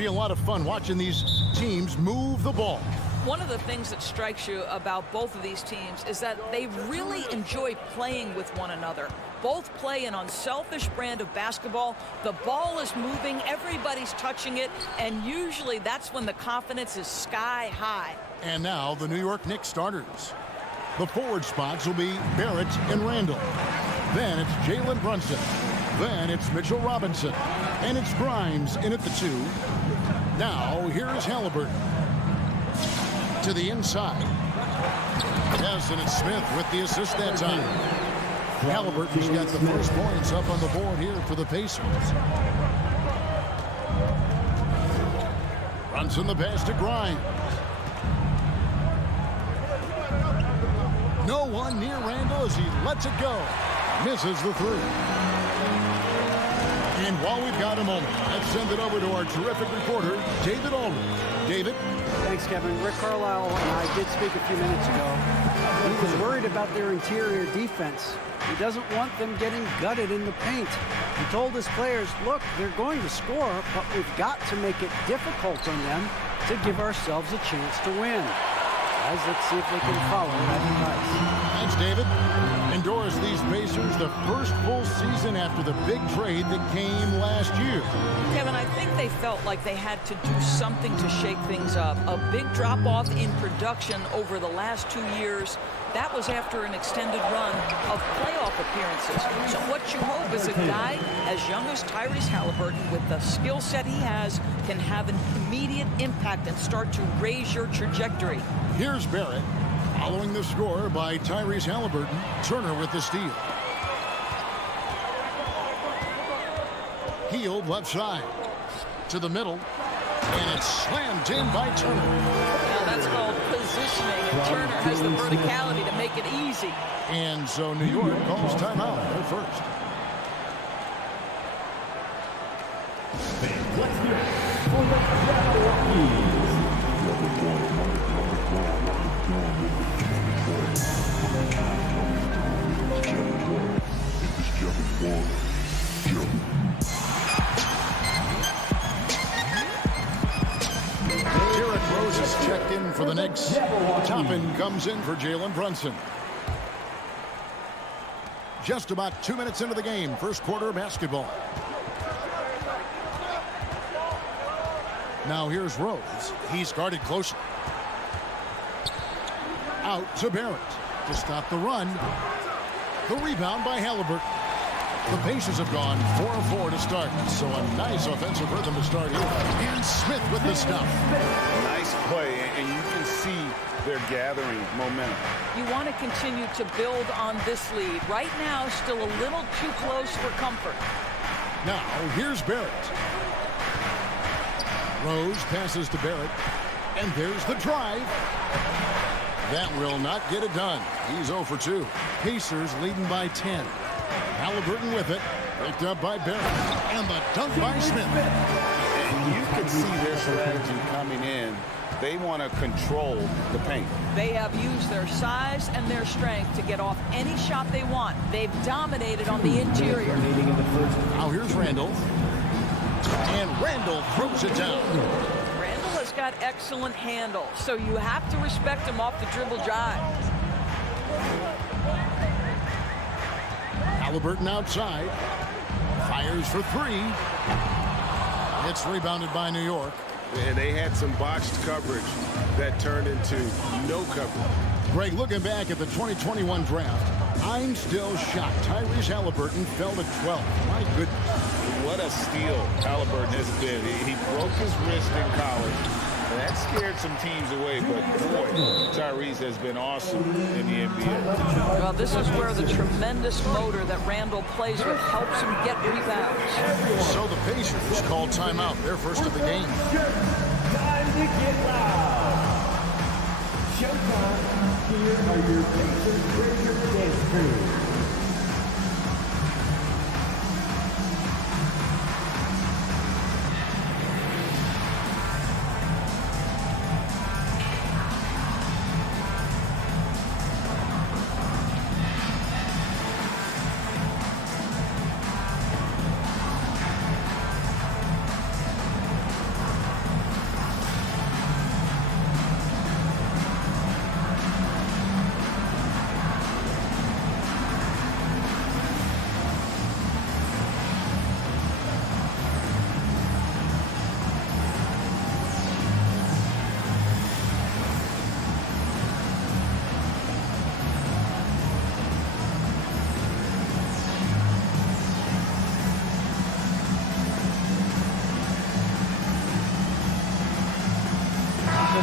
be a lot of fun watching these teams move the ball. One of the things that strikes you about both of these teams is that they really enjoy playing with one another. Both play an unselfish brand of basketball. The ball is moving, everybody's touching it, and usually that's when the confidence is sky high. And now the New York Knicks starters. The forward spots will be Barrett and Randall. Then it's Jalen Brunson. Then it's Mitchell Robinson. And it's Grimes in at the 2. Now here's Halliburton. To the inside. Yes, and it's Smith with the assist that time. Halliburton's got the first points up on the board here for the Pacers. Brunson the pass to Grimes. No one near Randall as he lets it go. Misses the 3. And while we've got a moment, let's send it over to our terrific reporter, David Aldridge. David? Thanks, Kevin. Rick Carlisle and I did speak a few minutes ago. He was worried about their interior defense. He doesn't want them getting gutted in the paint. He told his players, look, they're going to score, but we've got to make it difficult on them to give ourselves a chance to win. Guys, let's see if they can follow that advice. Thanks, David. And Doris, these Pacers, the first full season after the big trade that came last year. Kevin, I think they felt like they had to do something to shake things up. A big drop-off in production over the last 2 years. That was after an extended run of playoff appearances. So what you hope is a guy as young as Tyrese Halliburton, with the skill set he has, can have an immediate impact and start to raise your trajectory. Here's Barrett, following the score by Tyrese Halliburton. Turner with the steal. Healed left side. To the middle. And it's slammed in by Turner. Now that's called positioning, and Turner has the verticality to make it easy. And so New York calls timeout. They're first. Checked in for the Knicks. Toppin comes in for Jalen Brunson. Just about 2 minutes into the game. First quarter basketball. Now here's Rose. He's guarded closely. Out to Barrett to stop the run. The rebound by Halliburton. The Pacers have gone 4-4 to start, so a nice offensive rhythm to start here. And Smith with the stuff. Nice play, and you can see they're gathering momentum. You want to continue to build on this lead. Right now, still a little too close for comfort. Now, here's Barrett. Rose passes to Barrett, and there's the drive. That will not get it done. He's 0 for 2. Pacers leading by 10. Halliburton with it. Picked up by Barrett. And the dunk by Smith. And you can see their strategy coming in. They want to control the paint. They have used their size and their strength to get off any shot they want. They've dominated on the interior. Now here's Randall. And Randall throws it down. Randall has got excellent handle, so you have to respect him off the dribble drive. Halliburton outside. Fires for 3. It's rebounded by New York. And they had some botched coverage that turned into no coverage. Greg, looking back at the 2021 draft, I'm still shocked. Tyrese Halliburton fell to 12. My goodness. What a steal Halliburton has been. He broke his wrist in college. That scared some teams away, but boy, Tyrese has been awesome in the NBA. Well, this is where the tremendous motor that Randall plays with helps him get rebounds. So the Pacers call timeout. They're first of the game. Time to get loud. Showtime. Here are your Pacers Breaker dance crew.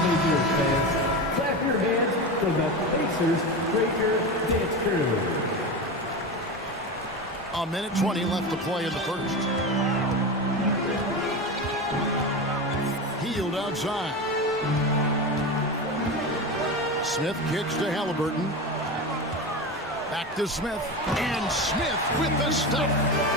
Pacers fans, clap your hands from the Pacers Breaker Dance Crew. A minute 20 left to play in the first. Healed outside. Smith kicks to Halliburton. Back to Smith. And Smith with the stuff.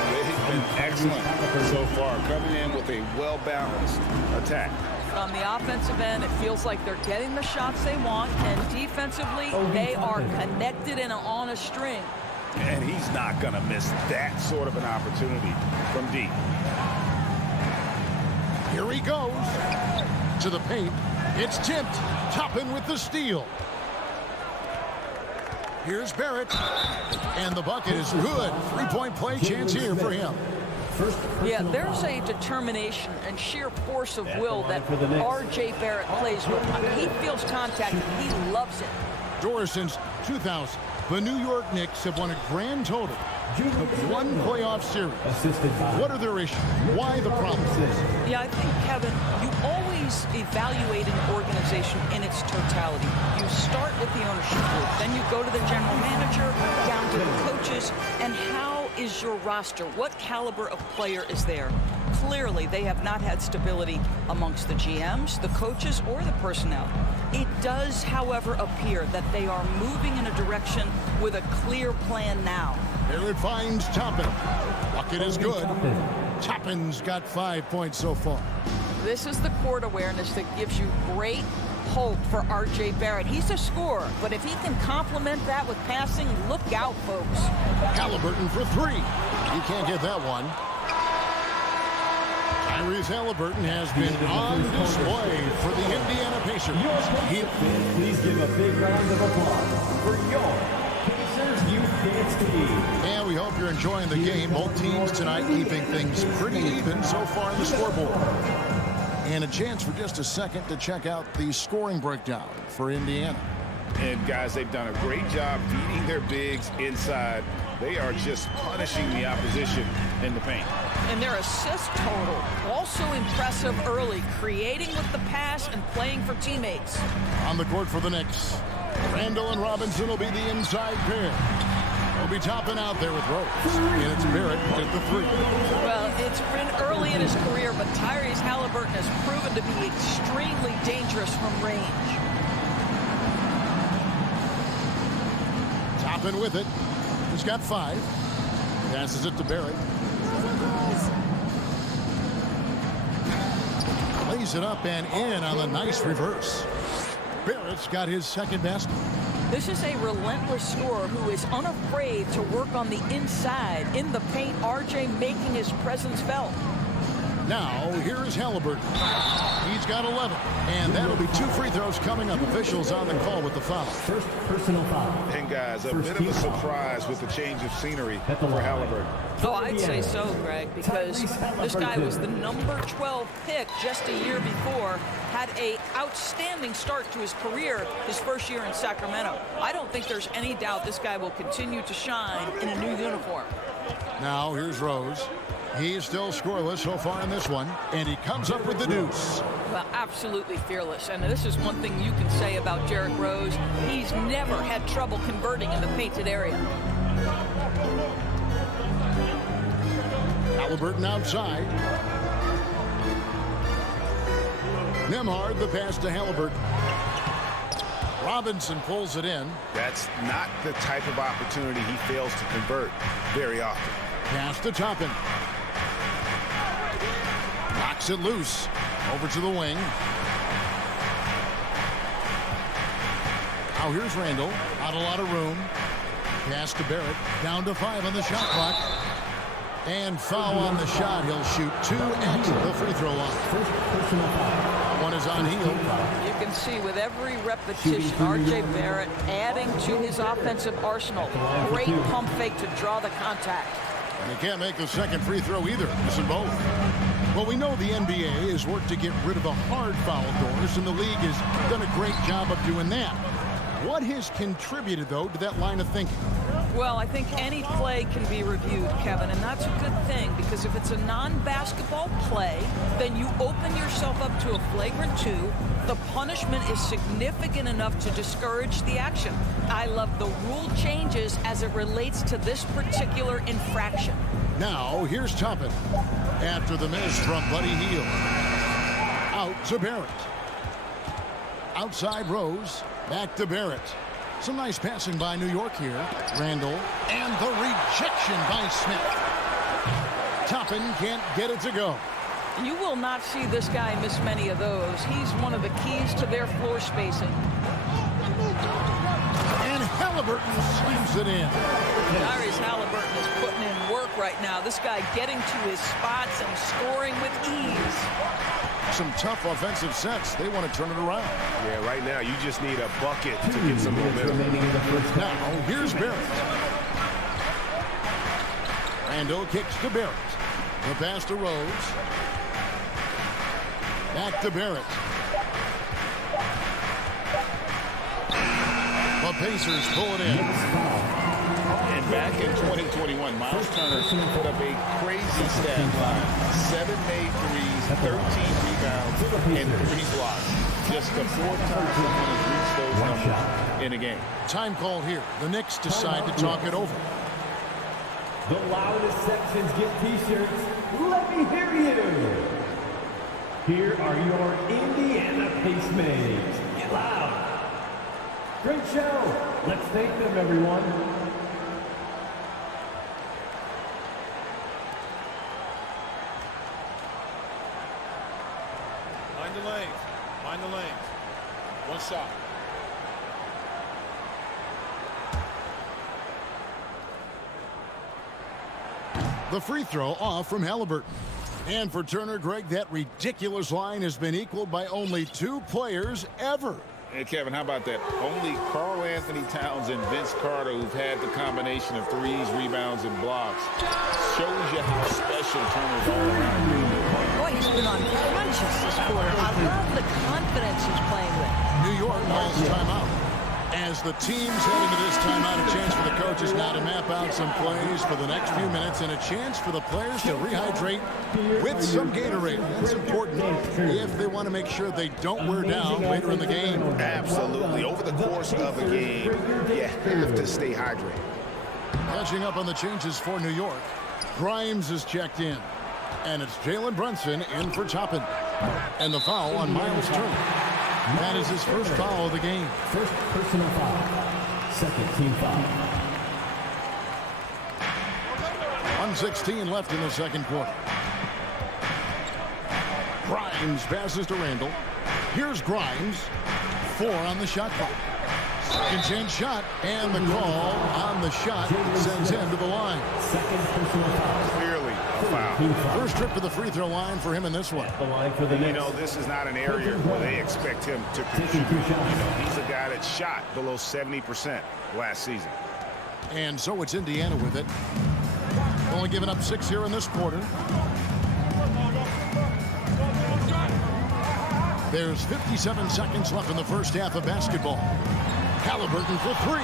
They've been excellent so far, coming in with a well-balanced attack. On the offensive end, it feels like they're getting the shots they want, and defensively, they are connected and on a string. And he's not going to miss that sort of an opportunity from deep. Here he goes. To the paint. It's tipped. Toppin with the steal. Here's Barrett. And the bucket is good. Three-point play chance here for him. Yeah, there's a determination and sheer force of will that R.J. Barrett plays with. He feels contact. He loves it. Doris, since 2000, the New York Knicks have won a grand total of one playoff series. What are their issues? Why the problems? Yeah, I think, Kevin, you always evaluate an organization in its totality. You start with the ownership group, then you go to the general manager, down to the coaches, and how is your roster? What caliber of player is there? Clearly, they have not had stability amongst the GMs, the coaches, or the personnel. It does, however, appear that they are moving in a direction with a clear plan now. There it finds Toppin. Bucket is good. Toppin's got 5 points so far. This is the court awareness that gives you great hope for R.J. Barrett. He's a scorer, but if he can complement that with passing, look out, folks. Halliburton for three. He can't get that one. Tyrese Halliburton has been on display for the Indiana Pacers. Please give a big round of applause for your Pacers Youth Dance Team. And we hope you're enjoying the game. Both teams tonight keeping things pretty even so far on the scoreboard. And a chance for just a second to check out the scoring breakdown for Indiana. And guys, they've done a great job feeding their bigs inside. They are just punishing the opposition in the paint. And their assist total, also impressive early, creating with the pass and playing for teammates. On the court for the Knicks, Randall and Robinson will be the inside pair. They'll be topping out there with Rose. And it's Barrett at the three. Well, it's been early in his career, but Tyrese Halliburton has proven to be extremely dangerous from range. Toppin with it. He's got 5. Passes it to Barrett. Lays it up and in on the nice reverse. Barrett's got his second basket. This is a relentless scorer who is unafraid to work on the inside in the paint. RJ making his presence felt. Now, here is Halliburton. He's got 11. And that'll be 2 free throws coming up. Officials on the call with the foul. First personal foul. And guys, a bit of a surprise with the change of scenery for Halliburton. Oh, I'd say so, Greg, because this guy was the number 12 pick just a year before, had an outstanding start to his career his first year in Sacramento. I don't think there's any doubt this guy will continue to shine in a new uniform. Now, here's Rose. He's still scoreless so far in this one, and he comes up with the deuce. Well, absolutely fearless, and this is one thing you can say about Derrick Rose. He's never had trouble converting in the painted area. Halliburton outside. Nembhard the pass to Halliburton. Robinson pulls it in. That's not the type of opportunity he fails to convert very often. Pass to Toppin. Knocks it loose. Over to the wing. Now here's Randall. Not a lot of room. Pass to Barrett. Down to 5 on the shot clock. And foul on the shot. He'll shoot 2 at the free throw line. One is on heel. You can see with every repetition, R.J. Barrett adding to his offensive arsenal. Great pump fake to draw the contact. And they can't make the second free throw either. Missing both. Well, we know the NBA has worked to get rid of the hard foul doors, and the league has done a great job of doing that. What has contributed, though, to that line of thinking? Well, I think any play can be reviewed, Kevin, and that's a good thing because if it's a non-basketball play, then you open yourself up to a flagrant 2. The punishment is significant enough to discourage the action. I love the rule changes as it relates to this particular infraction. Now, here's Toppin. After the miss from Buddy Hield. Out to Barrett. Outside Rose. Back to Barrett. Some nice passing by New York here. Randall. And the rejection by Smith. Toppin can't get it to go. You will not see this guy miss many of those. He's one of the keys to their floor spacing. And Halliburton slams it in. Tyrese Halliburton is putting in work right now. This guy getting to his spots and scoring with ease. Some tough offensive sets. They want to turn it around. Yeah, right now you just need a bucket to get some momentum. Now, here's Barrett. Randall kicks to Barrett. The pass to Rose. Back to Barrett. The Pacers pull it in. And back in 2021, Miles Turner put up a crazy stat line. 7 made threes, 13 rebounds, and 3 blocks. Just the 4th time someone has reached those numbers in a game. Time call here. The Knicks decide to talk it over. The loudest sections get t-shirts. Let me hear you. Here are your Indiana Pacemates. Get loud. Great show. Let's thank them, everyone. Mind the lanes. Mind the lanes. One shot. The free throw off from Halliburton. And for Turner, Greg, that ridiculous line has been equaled by only 2 players ever. Hey, Kevin, how about that? Only Karl Anthony Towns and Vince Carter, who've had the combination of threes, rebounds, and blocks. Shows you how special Turner's all around. Boy, he's been unconscious this quarter. I love the confidence he's playing with. New York calls timeout. As the team's heading to this timeout, a chance for the coaches now to map out some plays for the next few minutes and a chance for the players to rehydrate with some Gatorade. That's important if they want to make sure they don't wear down later in the game. Absolutely. Over the course of a game, you have to stay hydrated. Catching up on the changes for New York. Grimes is checked in. And it's Jalen Brunson in for Toppin. And the foul on Miles Turner. That is his first foul of the game. First personal foul. Second team foul. 1:16 left in the second quarter. Grimes passes to Randall. Here's Grimes. 4 on the shot clock. Second chance shot, and the call on the shot sends him to the line. Second personal foul. Clearly a foul. First trip to the free throw line for him in this one. The line for the You Knicks. know, this is not an area where they expect him to contribute. You know, he's a guy that shot below 70% last season. And so it's Indiana with it. Only giving up 6 here in this quarter. There's 57 seconds left in the first half of basketball. Halliburton for 3.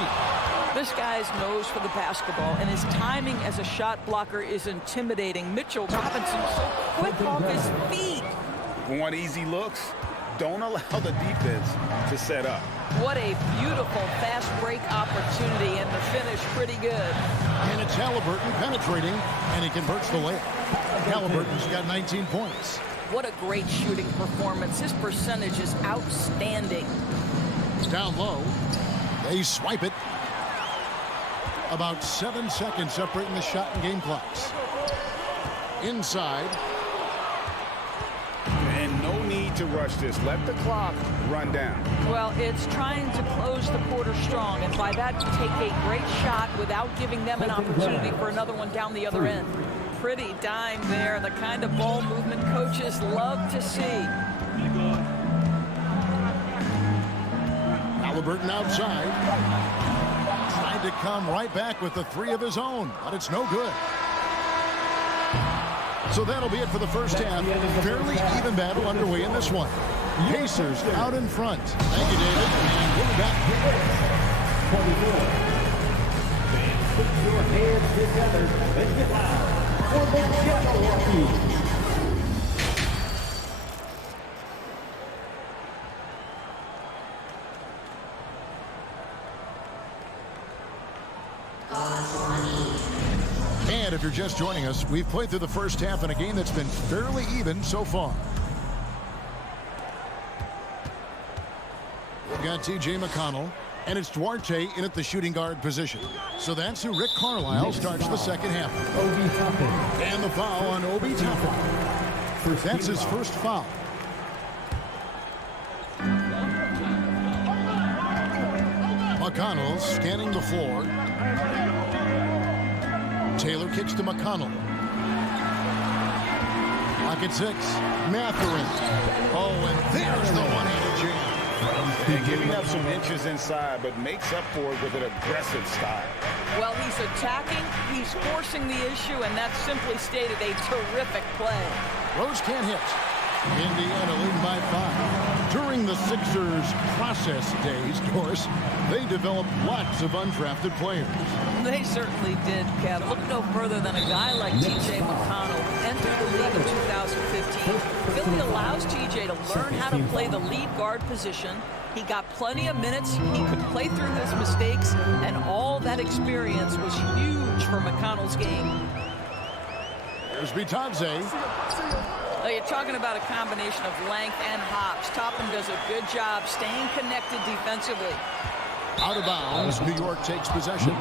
This guy's nose for the basketball, and his timing as a shot blocker is intimidating. Mitchell Robinson so quick off his feet. Want easy looks? Don't allow the defense to set up. What a beautiful fast break opportunity, and the finish pretty good. And it's Halliburton penetrating, and he converts the layup. Halliburton's got 19 points. What a great shooting performance. His percentage is outstanding. Down low. They swipe it. About 7 seconds separating the shot and game clocks. Inside. And no need to rush this. Let the clock run down. Well, it's trying to close the quarter strong, and by that, take a great shot without giving them an opportunity for another one down the other end. Pretty dime there, the kind of ball movement coaches love to see. Halliburton outside. Tried to come right back with the 3 of his own, but it's no good. So that'll be it for the first half. Fairly even battle underway in this one. Pacers out in front. Thank you, David. And we'll be back. 24. Put your hands together and get loud for the Jabberwockies. And if you're just joining us, we've played through the first half in a game that's been fairly even so far. We've got T.J. McConnell, and it's Duarte in at the shooting guard position. So that's who Rick Carlisle starts the second half. Obi Toppin. And the foul on Obi Toppin. That's his first foul. McConnell scanning the floor. Taylor kicks to McConnell. Pocket 6. Mathurin. Oh, and there's the one-handed jam. And giving up some inches inside, but makes up for it with an aggressive style. Well, he's attacking, he's forcing the issue, and that's simply stated a terrific play. Rose can't hit. Indiana leading by 5. During the Sixers process days, Doris, they developed lots of undrafted players. They certainly did, Kev. Look no further than a guy like T.J. McConnell entered the league in 2015. Philly allows T.J. to learn how to play the lead guard position. He got plenty of minutes. He could play through his mistakes, and all that experience was huge for McConnell's game. Here's Bitadze. You're talking about a combination of length and hops. Toppin does a good job staying connected defensively. Out of bounds, New York takes possession.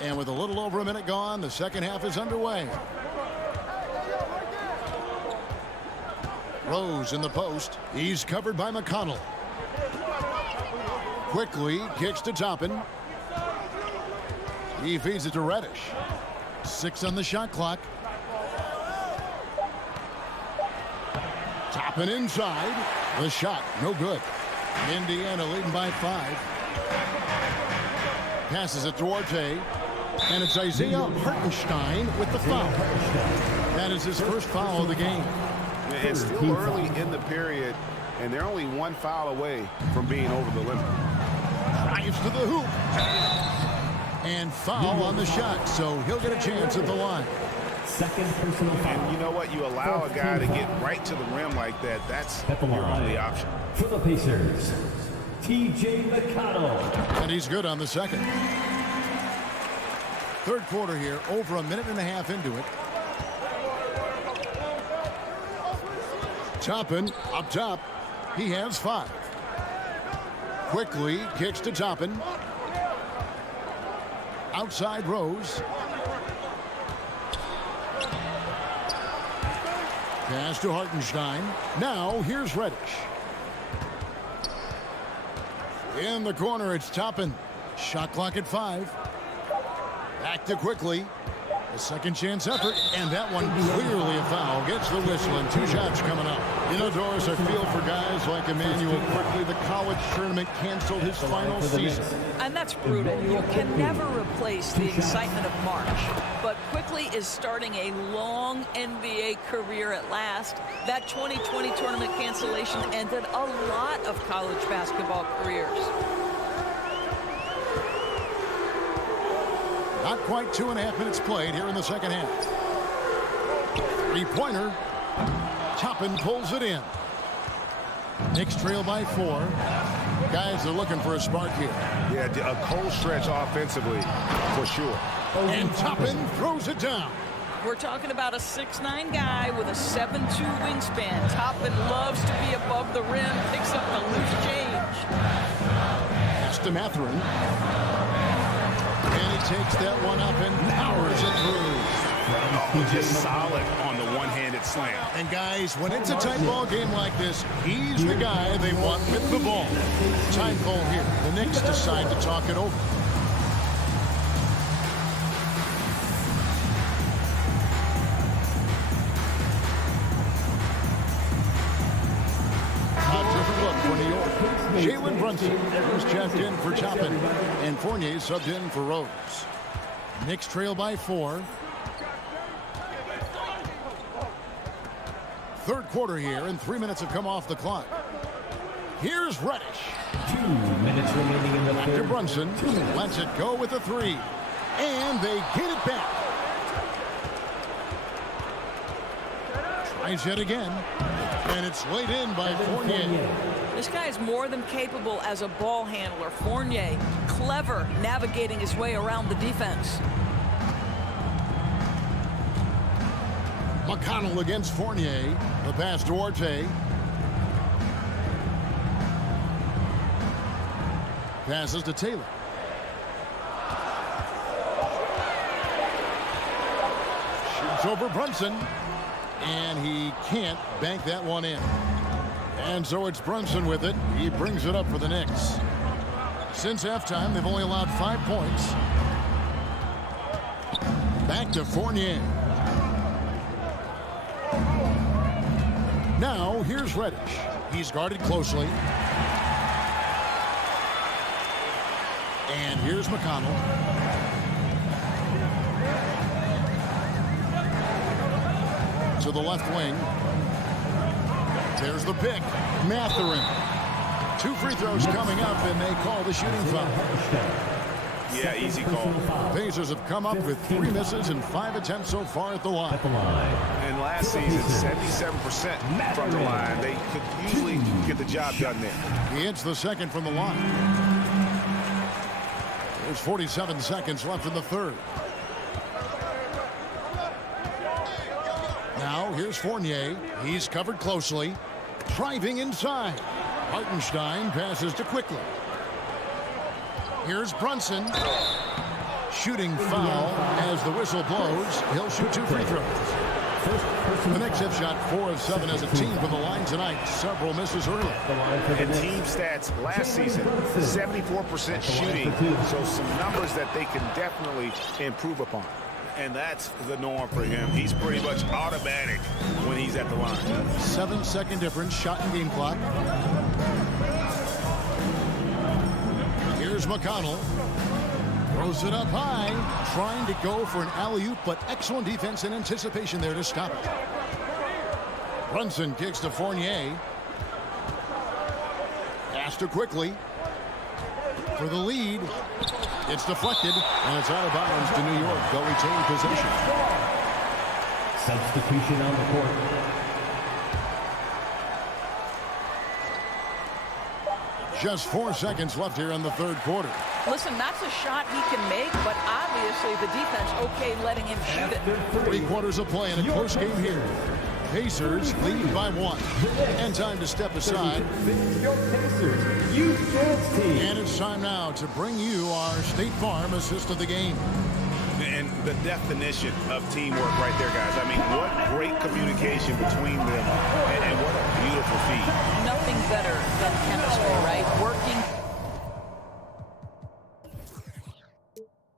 And with a little over a minute gone, the second half is underway. Rose in the post. He's covered by McConnell. Quickly kicks to Toppin. He feeds it to Reddish. 6 on the shot clock. Toppin inside. The shot, no good. Indiana leading by 5. Passes it to Duarte. And it's Isaiah Hartenstein with the foul. That is his first foul of the game. It's still early in the period, and they're only one foul away from being over the limit. Drives to the hoop. And foul on the shot, so he'll get a chance at the line. Second personal foul. And you know what? You allow a guy to get right to the rim like that. That's your only option. For the Pacers, T.J. McConnell. And he's good on the second. Third quarter here, over a minute and a half into it. Toppin up top. He has 5. Quickly kicks to Toppin. Outside Rose. Pass to Hartenstein. Now here's Reddish. In the corner, it's Toppin. Shot clock at 5. Back to Quickly. A second chance effort, and that one clearly a foul. Gets the whistle, and 2 shots coming up. You know, Doris, I feel for guys like Emmanuel Quickly. The college tournament canceled his final season. And that's brutal. You can never replace the excitement of March. But Quickly is starting a long NBA career at last. That 2020 tournament cancellation ended a lot of college basketball careers. Not quite 2.5 minutes played here in the second half. 3-pointer. Toppin pulls it in. Knicks trail by 4. Guys are looking for a spark here. Yeah, a cold stretch offensively, for sure. And Toppin throws it down. We're talking about a 6'9" guy with a 7'2" wingspan. Toppin loves to be above the rim, picks up the loose change. It's to Mathurin. And he takes that one up and powers it through. Just solid on the one-handed slam. And guys, when it's a tight ball game like this, he's the guy they want with the ball. Time call here. The Knicks decide to talk it over. A different look for New York. Jalen Brunson was checked in for Toppin, and Fournier subbed in for Rose. Knicks trail by 4. third quarter here, and 3 minutes have come off the clock. Here's Reddish. 2 minutes remaining in the Back to third. Brunson. Lets it go with a three. And they get it back. Tries yet again. And it's laid in by Fournier. This guy is more than capable as a ball handler. Fournier, clever navigating his way around the defense. McConnell against Fournier. The pass to Arte. Passes to Taylor. Shoots over Brunson. And he can't bank that one in. And so it's Brunson with it. He brings it up for the Knicks. Since halftime, they've only allowed 5 points. Back to Fournier. Now, here's Reddish. He's guarded closely. And here's McConnell. To the left wing. There's the pick. Mathurin. 2 free throws coming up, and they call the shooting foul. Yeah, easy call. Pacers have come up with 3 misses and 5 attempts so far at the line. And last season, 77% from the line. They could usually get the job done there. He hits the second from the line. There's 47 seconds left in the third. Now, here's Fournier. He's covered closely. Driving inside. Hartenstein passes to Quickly. Here's Brunson. Shooting foul as the whistle blows. He'll shoot 2 free throws. The Knicks have shot 4 of 7 as a team from the line tonight. Several misses early. And team stats last season, 74% shooting. So some numbers that they can definitely improve upon. And that's the norm for him. He's pretty much automatic when he's at the line. 7-second difference, shot and game clock. Here's McConnell. Throws it up high. Trying to go for an alley-oop, but excellent defense and anticipation there to stop it. Brunson kicks to Fournier. Pass to Quickly. For the lead. It's deflected, and it's out of bounds to New York. They'll retain possession. Substitution on the court. Just 4 seconds left here in the third quarter. Listen, that's a shot he can make, but obviously the defense okay letting him shoot it. 3 quarters of play in a close game here. Pacers lead by 1. And time to step aside. Your Pacers Youth Dance Team. And it's time now to bring you our State Farm assist of the game. And the definition of teamwork right there, guys. I mean, what great communication between them. And what a beautiful feat. Nothing better than chemistry, right? Working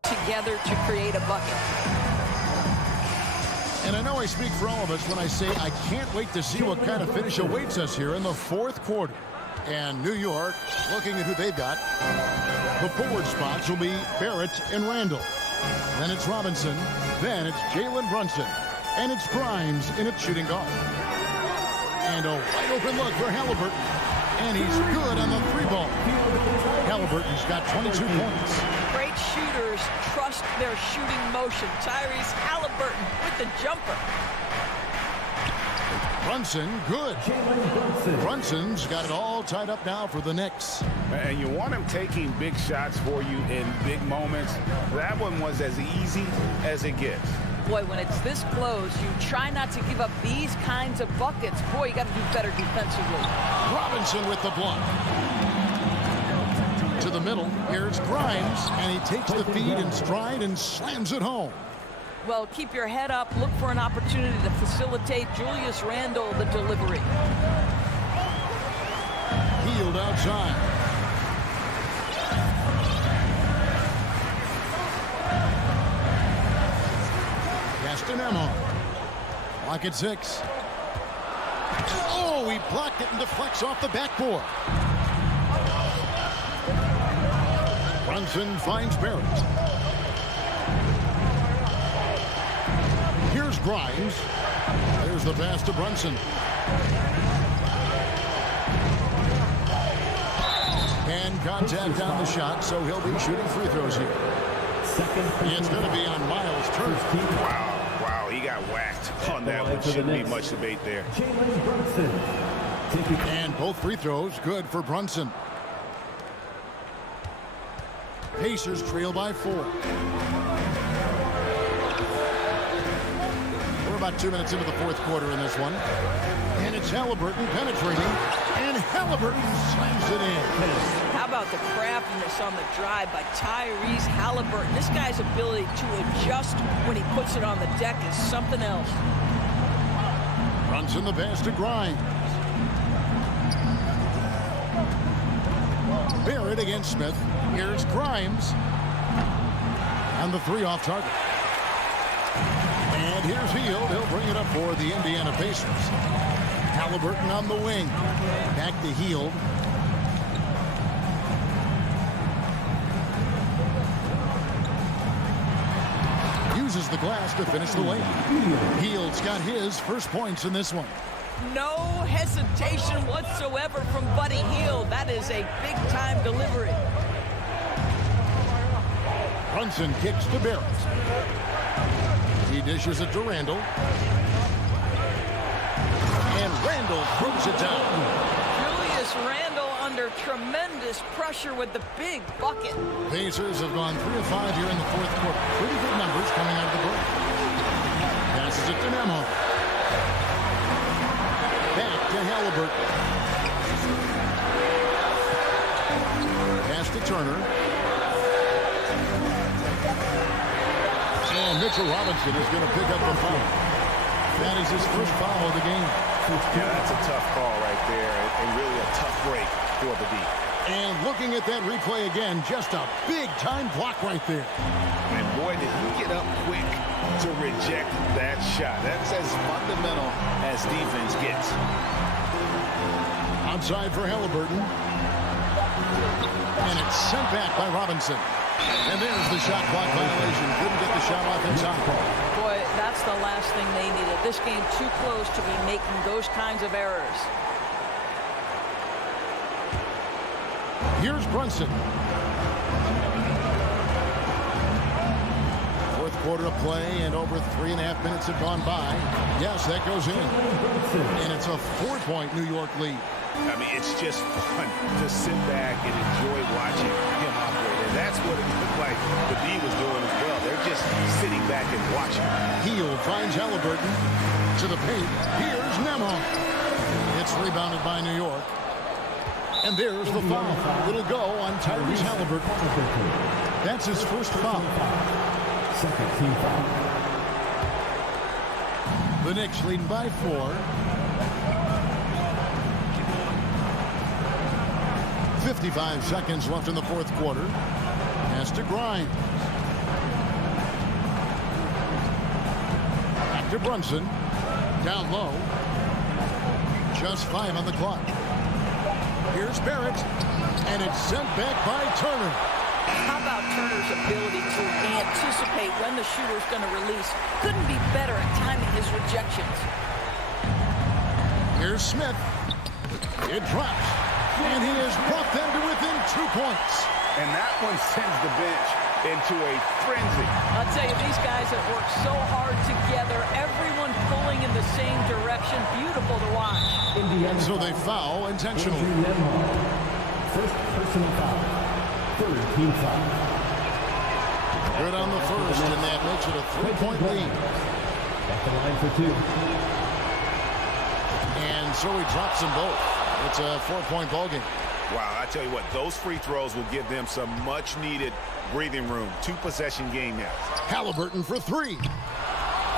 together to create a bucket. And I know I speak for all of us when I say I can't wait to see what kind of finish awaits us here in the fourth quarter. And New York, looking at who they've got, the forward spots will be Barrett and Randall. Then it's Robinson. Then it's Jalen Brunson. And it's Grimes in its shooting guard. And a wide open look for Halliburton. And he's good on the 3-ball. Halliburton's got 22 points. Great shooters trust their shooting motion. Tyrese Halliburton with the jumper. Brunson, good. Brunson's got it all tied up now for the Knicks. And you want him taking big shots for you in big moments. That one was as easy as it gets. Boy, when it's this close, you try not to give up these kinds of buckets. Boy, you got to do better defensively. Robinson with the block. To the middle, here's Grimes, and he takes the feed in stride and slams it home. Well, keep your head up. Look for an opportunity to facilitate Julius Randle the delivery. Healed outside. Castanemo. Block at 6. Oh, he blocked it and deflects off the backboard. Brunson finds Barrett. Here's Grimes. There's the pass to Brunson. And contact on the shot, so he'll be shooting free throws here. It's going to be on Miles Turner. Wow, he got whacked on that one. Shouldn't be much debate there. And both free throws good for Brunson. Pacers trail by 4. We're about 2 minutes into the fourth quarter in this one. And it's Halliburton penetrating. And Halliburton slams it in. How about the craftiness on the drive by Tyrese Halliburton? This guy's ability to adjust when he puts it on the deck is something else. Brunson the pass to Grimes. Barrett against Smith. Here's Grimes. And the 3 off target. And here's Hield. He'll bring it up for the Indiana Pacers. Halliburton on the wing. Back to Hield. Uses the glass to finish the layup. Hield's got his first points in this one. No hesitation whatsoever from Buddy Hield. That is a big-time delivery. Brunson kicks to Barrett. He dishes it to Randall. And Randall throws it down. Julius Randall under tremendous pressure with the big bucket. Pacers have gone 3 of 5 here in the fourth quarter. Pretty good numbers coming out of the break. Passes it to Nemo. Back to Halliburton. Pass to Turner. And Mitchell Robinson is going to pick up the foul. That is his first foul of the game. Yeah, that's a tough call right there, and really a tough break for the D. And looking at that replay again, just a big-time block right there. And boy, did he get up quick to reject that shot. That's as fundamental as defense gets. Outside for Halliburton. And it's sent back by Robinson. And there's the shot clock violation. Couldn't get the shot off in time. Boy, that's the last thing they needed. This game too close to be making those kinds of errors. Here's Brunson. Fourth quarter of play, and over 3.5 minutes have gone by. Yes, that goes in. And it's a 4-point New York lead. I mean, it's just fun to sit back and enjoy watching him operate. And that's what it looked like the D was doing as well. They're just sitting back and watching. Hield finds Halliburton to the paint. Here's Nemo. It's rebounded by New York. And there's the foul. It'll go on Tyrese Halliburton. That's his first foul. Second team foul. The Knicks leading by 4. 55 seconds left in the fourth quarter. Pass to Grimes. Back to Brunson. Down low. Just 5 on the clock. Here's Barrett. And it's sent back by Turner. How about Turner's ability to anticipate when the shooter's going to release? Couldn't be better at timing his rejections. Here's Smith. It drops. And he has brought them to within 2 points. And that one sends the bench into a frenzy. I'll tell you, these guys have worked so hard together. Everyone pulling in the same direction. Beautiful to watch. Indiana. So they foul intentionally. First personal foul. Third team foul. Good on the first, and that makes it a 3-point lead. At the line for 2. And so he drops them both. It's a 4-point ball game. Wow, I tell you what, those free throws will give them some much-needed breathing room. 2-possession game now. Halliburton for 3.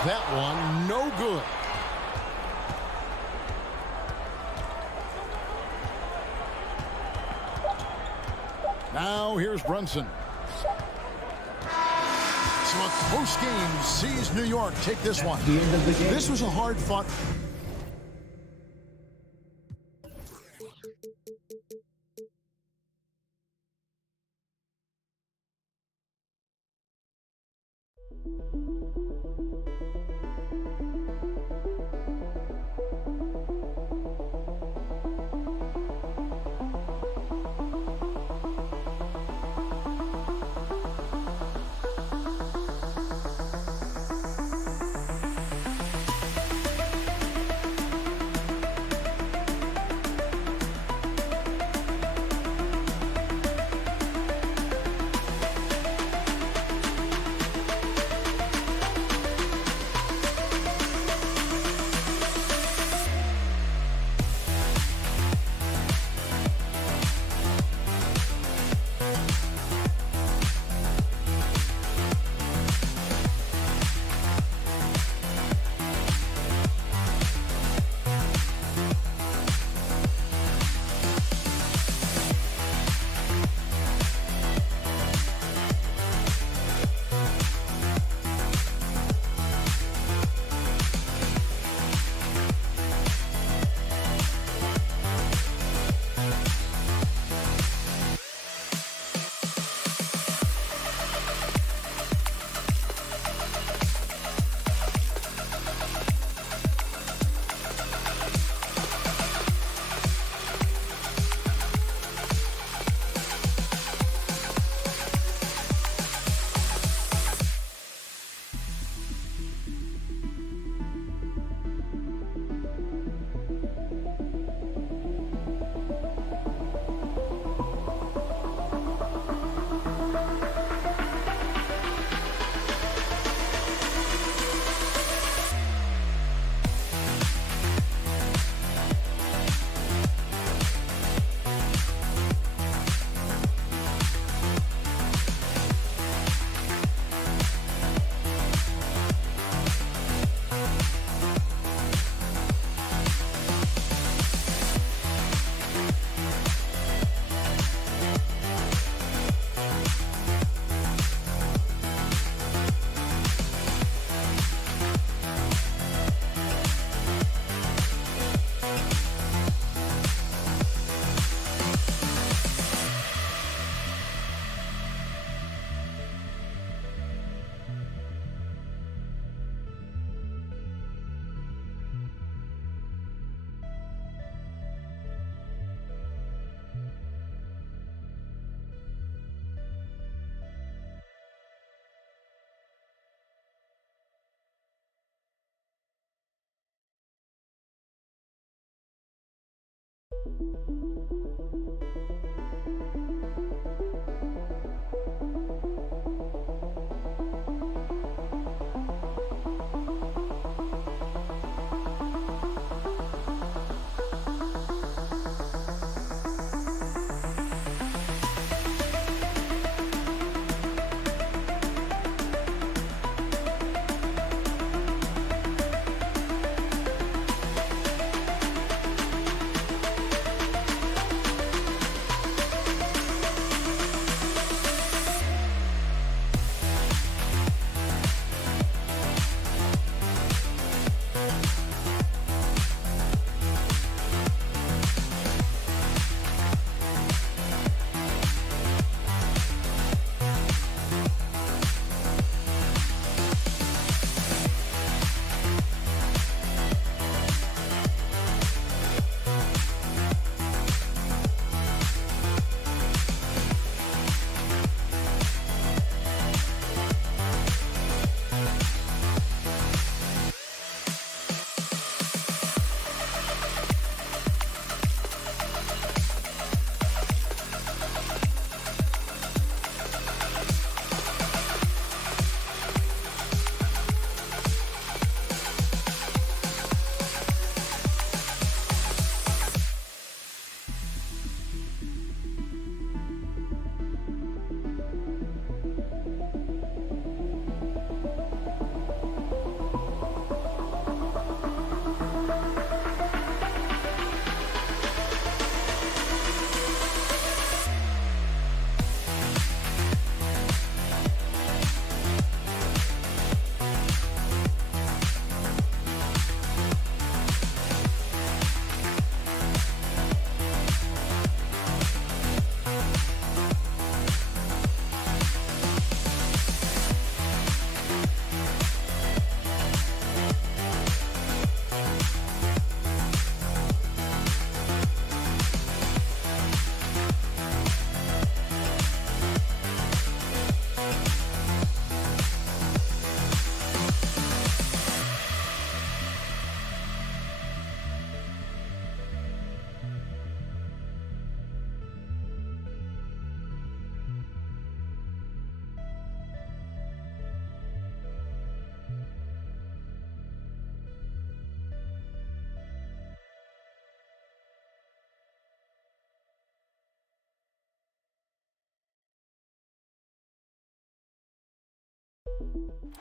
That one, no good. Now here's Brunson. So a close game sees New York take this one. The end of the game. This was a hard-fought.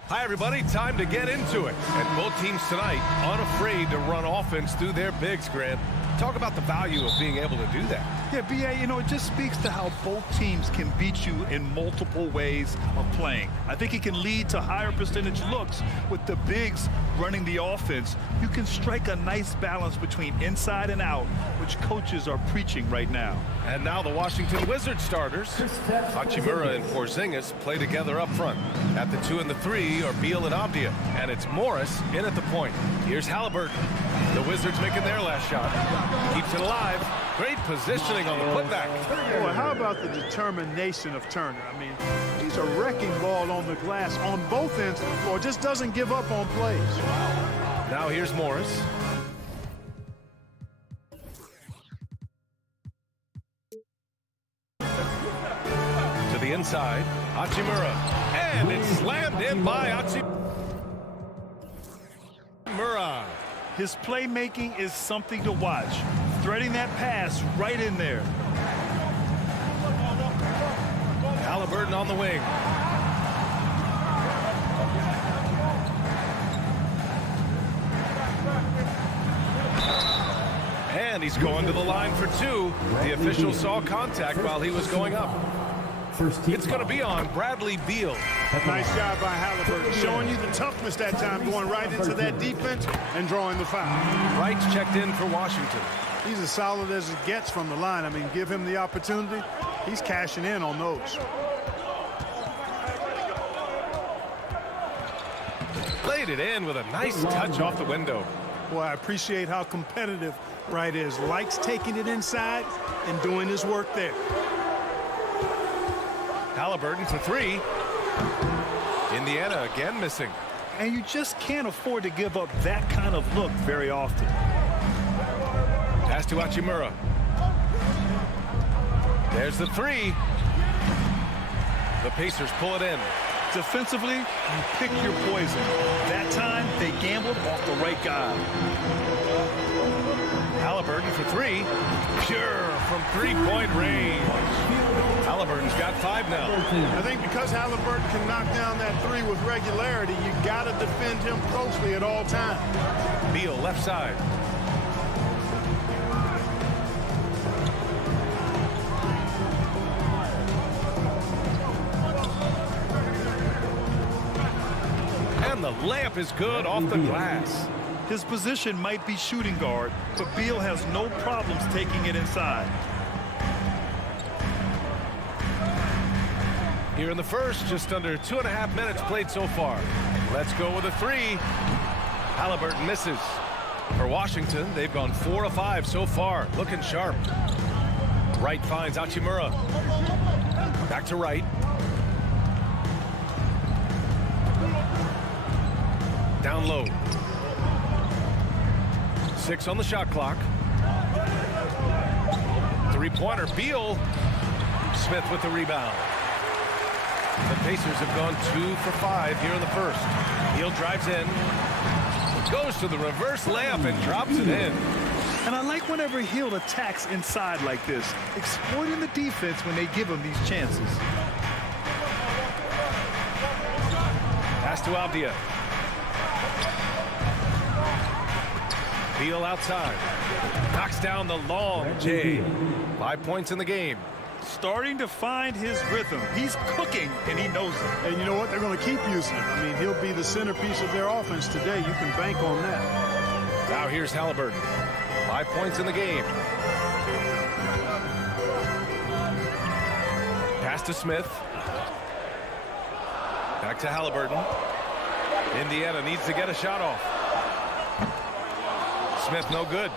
Hi, everybody. Time to get into it. And both teams tonight unafraid to run offense through their bigs, Grant. Talk about the value of being able to do that. Yeah, B.A., you know, it just speaks to how both teams can beat you in multiple ways of playing. I think it can lead to higher percentage looks with the bigs running the offense. You can strike a nice balance between inside and out, which coaches are preaching right now. And now the Washington Wizards starters. Hachimura and Porzingis play together up front. At the 2 and the 3 are Beal and Avdia. And it's Morris in at the point. Here's Halliburton. The Wizards making their last shot. Keeps it alive. Great positioning on the putback. Boy, how about the determination of Turner? I mean, he's a wrecking ball on the glass on both ends of the floor. Just doesn't give up on plays. Now here's Morris. To the inside, Hachimura. And it's slammed in by Hachimura. His playmaking is something to watch. Threading that pass right in there. Halliburton on the wing. And he's going to the line for 2. The official saw contact while he was going up. It's going to be on Bradley Beal. Nice job by Halliburton, showing you the toughness that time, going right into that defense and drawing the foul. Wright's checked in for Washington. He's as solid as it gets from the line. I mean, give him the opportunity. He's cashing in on those. Played it in with a nice touch off the window. Boy, I appreciate how competitive Wright is. Likes taking it inside and doing his work there. Halliburton for 3. Indiana again missing. And you just can't afford to give up that kind of look very often. Pass to Hachimura. There's the three. The Pacers pull it in. Defensively, you pick your poison. That time, they gambled off the right guy. Halliburton for three. Pure from three-point range. Halliburton's got 5 now. I think because Halliburton can knock down that three with regularity, you got to defend him closely at all times. Beal left side. And the layup is good off the glass. His position might be shooting guard, but Beal has no problems taking it inside. Here in the first, just under 2.5 minutes played so far. Let's go with a three. Halliburton misses. For Washington, they've gone 4 of 5 so far, looking sharp. Wright finds Hachimura. Back to Wright. Down low. 6 on the shot clock. Three-pointer, Beal. Smith with the rebound. The Pacers have gone 2 for 5 here in the first. Beal drives in. Goes to the reverse layup and drops it in. And I like whenever Hill attacks inside like this, exploiting the defense when they give him these chances. Pass to Avdia. Beal outside. Knocks down the long J. 5 points in the game. Starting to find his rhythm. He's cooking, and he knows it. And you know what? They're going to keep using him. I mean, he'll be the centerpiece of their offense today. You can bank on that. Now here's Halliburton. 5 points in the game. Pass to Smith. Back to Halliburton. Indiana needs to get a shot off. Smith no good.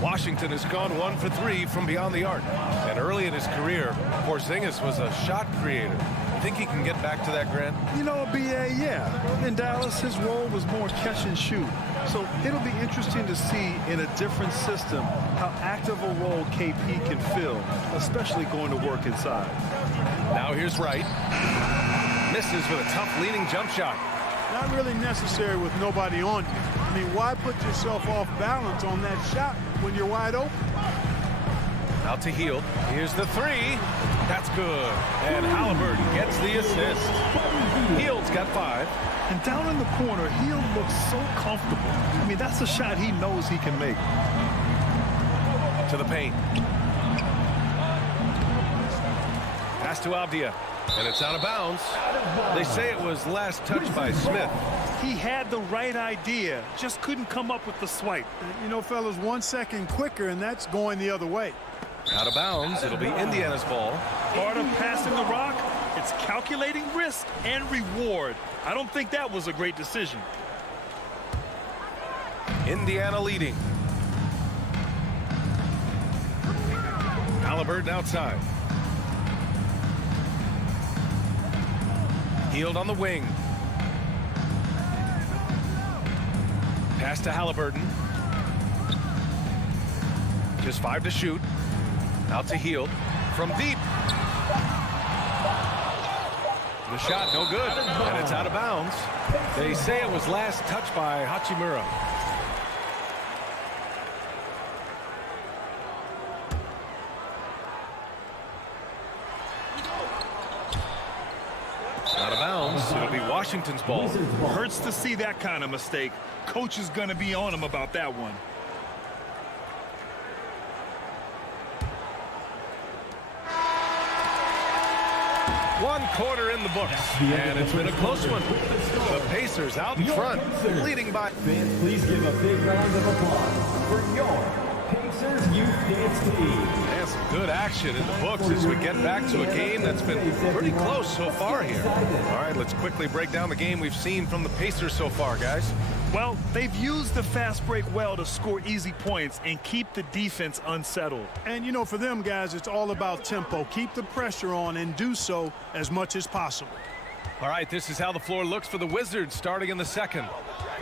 Washington has gone 1 for 3 from beyond the arc. And early in his career, Porzingis was a shot creator. You think he can get back to that, Grant? You know, BA, yeah. In Dallas, his role was more catch and shoot. So it'll be interesting to see in a different system how active a role KP can fill, especially going to work inside. Now here's Wright. Misses with a tough leading jump shot. Not really necessary with nobody on you. I mean, why put yourself off balance on that shot when you're wide open? Out to Hield. Here's the three. That's good. And Halliburton gets the assist. Hield's got 5. And down in the corner, Hield looks so comfortable. I mean, that's a shot he knows he can make. To the paint. Pass to Avdia. And it's out of bounds. They say it was last touched by Smith. He had the right idea, just couldn't come up with the swipe. You know, fellas, 1 second quicker, and that's going the other way. Out of bounds. It'll be Indiana's ball. Part of passing the rock, it's calculating risk and reward. I don't think that was a great decision. Indiana leading. Halliburton outside. Hield on the wing. Pass to Halliburton. Just 5 to shoot. Out to Hield. From deep. The shot no good. And it's out of bounds. They say it was last touched by Hachimura. Out of bounds. It'll be Washington's ball. Hurts to see that kind of mistake. Coach is going to be on him about that one. One quarter in the books, and it's been a close one. The Pacers out in front, leading by. Fans, please give a big round of applause for your Pacers Youth Dance Team. And some good action in the books as we get back to a game that's been pretty close so far here. All right, let's quickly break down the game we've seen from the Pacers so far, guys. Well, they've used the fast break well to score easy points and keep the defense unsettled. And, you know, for them guys, it's all about tempo. Keep the pressure on and do so as much as possible. All right, this is how the floor looks for the Wizards starting in the second.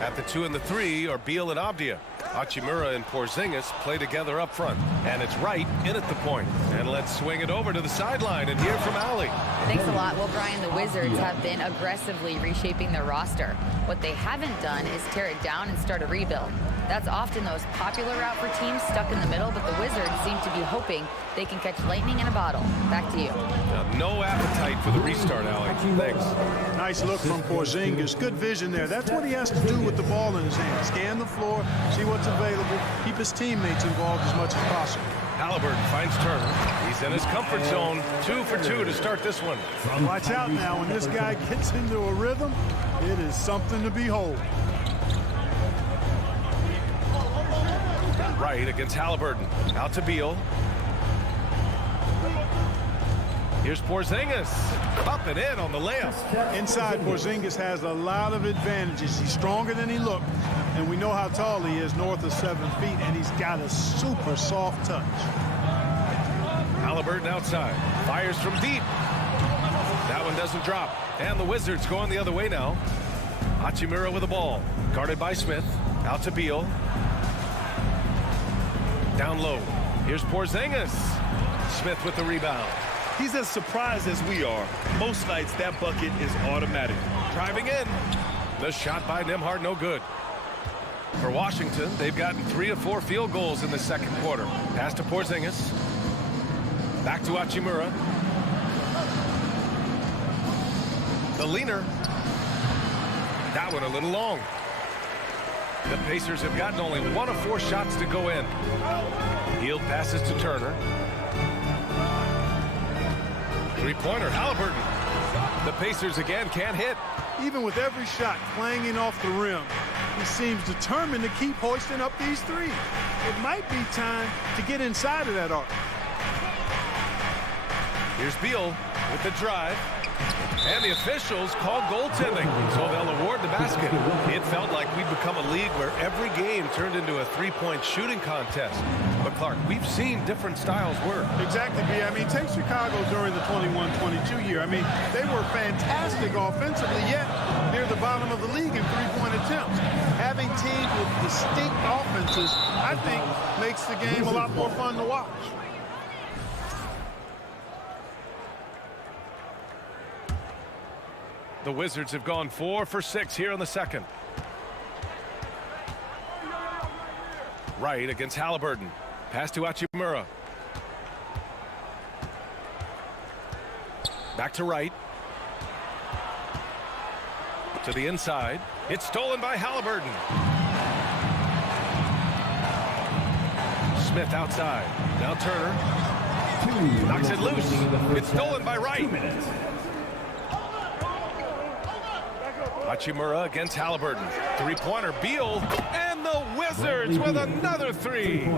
At the 2 and the 3 are Beal and Avdia. Hachimura and Porzingis play together up front. And it's Wright in at the point. And let's swing it over to the sideline and hear from Allie. Thanks a lot. Well, Brian, the Wizards have been aggressively reshaping their roster. What they haven't done is tear it down and start a rebuild. That's often the most popular route for teams stuck in the middle, but the Wizards seem to be hoping they can catch lightning in a bottle. Back to you. No appetite for the restart, Allie. Thanks. Nice look from Porzingis. Good vision there. That's what he has to do with the ball in his hand. Scan the floor, see what's available, keep his teammates involved as much as possible. Halliburton finds Turner. He's in his comfort zone. 2 for 2 to start this one. Watch out now. When this guy gets into a rhythm, it is something to behold. Wright against Halliburton. Out to Beal. Here's Porzingis. Up and in on the layup. Inside, Porzingis has a lot of advantages. He's stronger than he looked, and we know how tall he is, north of 7 feet, and he's got a super soft touch. Halliburton outside. Fires from deep. That one doesn't drop. And the Wizards going the other way now. Hachimura with the ball. Guarded by Smith. Out to Beal. Down low. Here's Porzingis. Smith with the rebound. He's as surprised as we are. Most nights, that bucket is automatic. Driving in. The shot by Nembhard, no good. For Washington, they've gotten 3 of 4 field goals in the second quarter. Pass to Porzingis. Back to Hachimura. The leaner. That one a little long. The Pacers have gotten only 1 of 4 shots to go in. Hield passes to Turner. Three-pointer, Halliburton. The Pacers again can't hit. Even with every shot clanging off the rim, he seems determined to keep hoisting up these threes. It might be time to get inside of that arc. Here's Beal with the drive. And the officials call goaltending, so they'll award the basket. It felt like we'd become a league where every game turned into a three-point shooting contest. But, Clark, we've seen different styles work. Exactly, B. I mean, take Chicago during the 21-22 year. I mean, they were fantastic offensively, yet near the bottom of the league in three-point attempts. Having teams with distinct offenses, I think, makes the game a lot more fun to watch. The Wizards have gone 4 for 6 here in the second. Wright against Halliburton. Pass to Hachimura. Back to Wright. To the inside. It's stolen by Halliburton. Smith outside. Now Turner. Knocks it loose. It's stolen by Wright. Hachimura against Halliburton. Three-pointer, Beal, and the Wizards with another 3.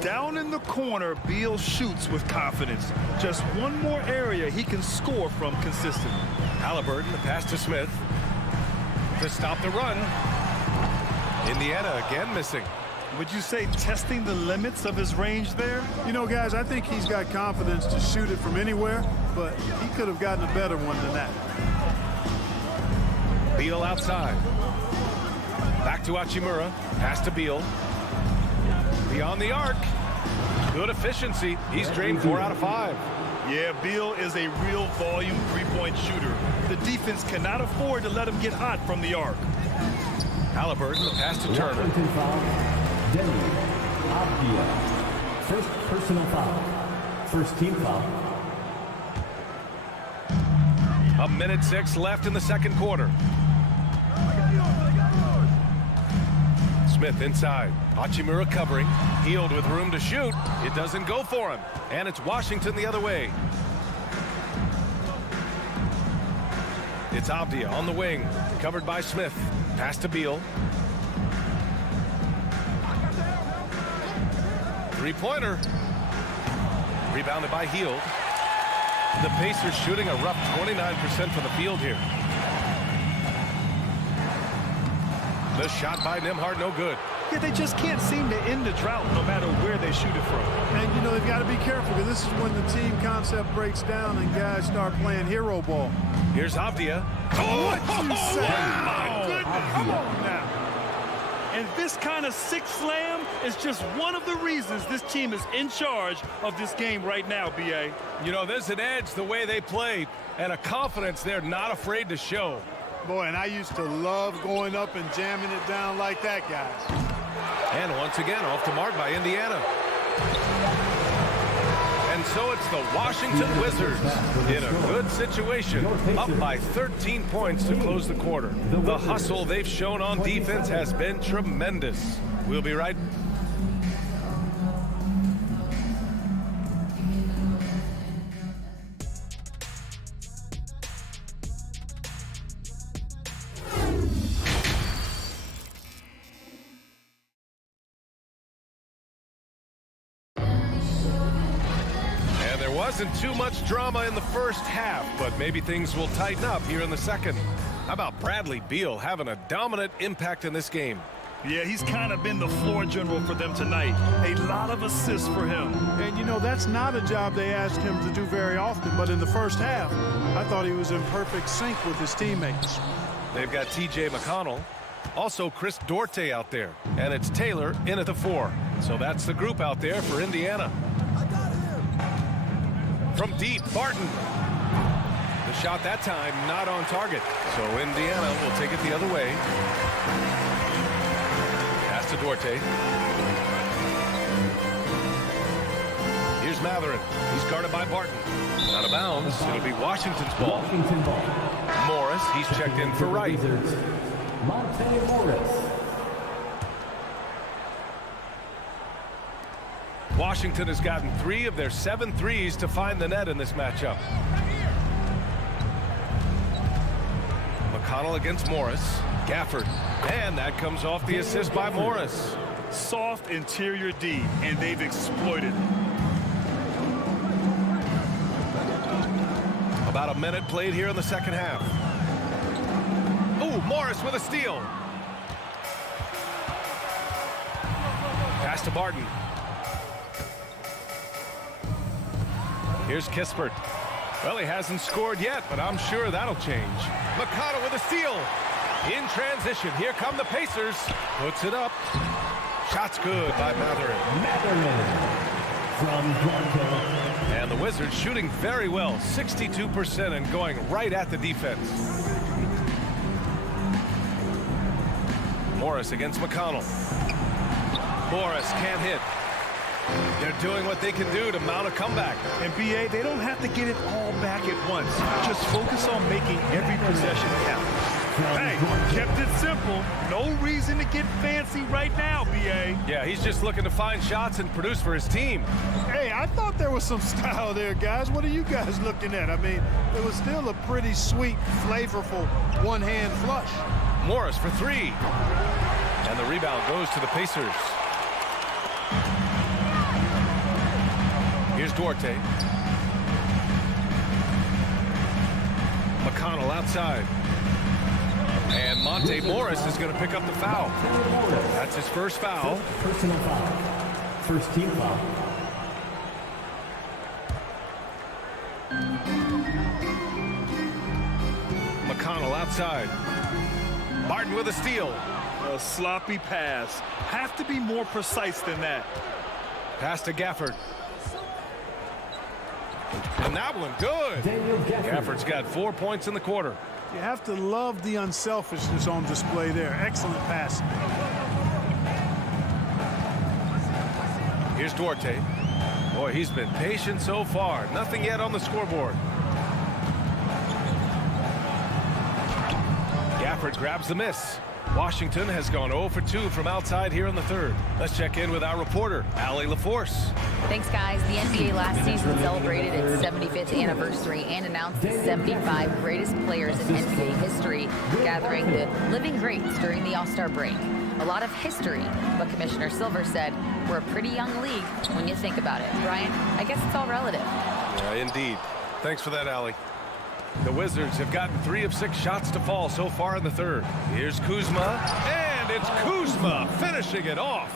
Down in the corner, Beal shoots with confidence. Just one more area he can score from consistently. Halliburton, the pass to Smith to stop the run. Indiana again missing. Would you say testing the limits of his range there? You know, guys, I think he's got confidence to shoot it from anywhere, but he could have gotten a better one than that. Beal outside. Back to Hachimura. Pass to Beal. Beyond the arc. Good efficiency. He's drained 4 out of 5. Yeah, Beal is a real volume three-point shooter. The defense cannot afford to let him get hot from the arc. Halliburton, the pass to Turner. First personal foul. First team foul. 1:06 left in the second quarter. Smith inside. Hachimura covering. Hield with room to shoot. It doesn't go for him. And it's Washington the other way. It's Avdia on the wing. Covered by Smith. Pass to Beal. Three-pointer. Rebounded by Hield. The Pacers shooting a rough 29% from the field here. The shot by Nembhard, no good. Yeah, they just can't seem to end the drought no matter where they shoot it from. And, you know, they've got to be careful because this is when the team concept breaks down and guys start playing hero ball. Here's Avdia. What you say? My goodness. Come on now. And this kind of six slam is just one of the reasons this team is in charge of this game right now, B.A. You know, there's an edge the way they play and a confidence they're not afraid to show. Boy, and I used to love going up and jamming it down like that, guys. And once again, off the mark by Indiana. And so it's the Washington Wizards in a good situation, up by 13 points to close the quarter. The hustle they've shown on defense has been tremendous. We'll be right back. Wasn't too much drama in the first half, but maybe things will tighten up here in the second. How about Bradley Beal having a dominant impact in this game? Yeah, he's kind of been the floor general for them tonight. A lot of assists for him. And, you know, that's not a job they asked him to do very often, but in the first half, I thought he was in perfect sync with his teammates. They've got T.J. McConnell, also Chris Duarte out there, and it's Taylor in at the 4. So that's the group out there for Indiana. From deep, Barton. The shot that time not on target. So Indiana will take it the other way. Pass to Duarte. Here's Matherin. He's guarded by Barton. Out of bounds. It'll be Washington's ball. Morris, he's checked in for Wright. Monte Morris. Washington has gotten 3 of their 7 threes to find the net in this matchup. McConnell against Morris. Gafford. And that comes off the assist by Morris. Soft interior D, and they've exploited it. About a minute played here in the second half. Ooh, Morris with a steal. Pass to Barton. Here's Kispert. Well, he hasn't scored yet, but I'm sure that'll change. McConnell with a steal. In transition, here come the Pacers. Puts it up. Shot's good by Matherin. From Toronto. And the Wizards shooting very well, 62% and going right at the defense. Morris against McConnell. Morris can't hit. They're doing what they can do to mount a comeback. And B.A., they don't have to get it all back at once. Just focus on making every possession count. Hey, kept it simple. No reason to get fancy right now, B.A. Yeah, he's just looking to find shots and produce for his team. Hey, I thought there was some style there, guys. What are you guys looking at? I mean, it was still a pretty sweet, flavorful one-hand flush. Morris for 3. And the rebound goes to the Pacers. Here's Duarte. McConnell outside. And Monte Morris is going to pick up the foul. That's his first foul. Personal foul. First team foul. McConnell outside. Barton with a steal. A sloppy pass. Have to be more precise than that. Pass to Gafford. And that one good. Gafford's got 4 points in the quarter. You have to love the unselfishness on display there. Excellent pass. Here's Duarte. Boy, he's been patient so far. Nothing yet on the scoreboard. Gafford grabs the miss. Washington has gone 0 for 2 from outside here in the third. Let's check in with our reporter, Allie LaForce. Thanks, guys. The NBA last season celebrated its 75th anniversary and announced the 75 greatest players in NBA history, gathering the living greats during the All-Star break. A lot of history, but Commissioner Silver said we're a pretty young league when you think about it. Brian, I guess it's all relative. Yeah, indeed. Thanks for that, Allie. The Wizards have gotten 3 of 6 shots to fall so far in the third. Here's Kuzma, and it's Kuzma finishing it off.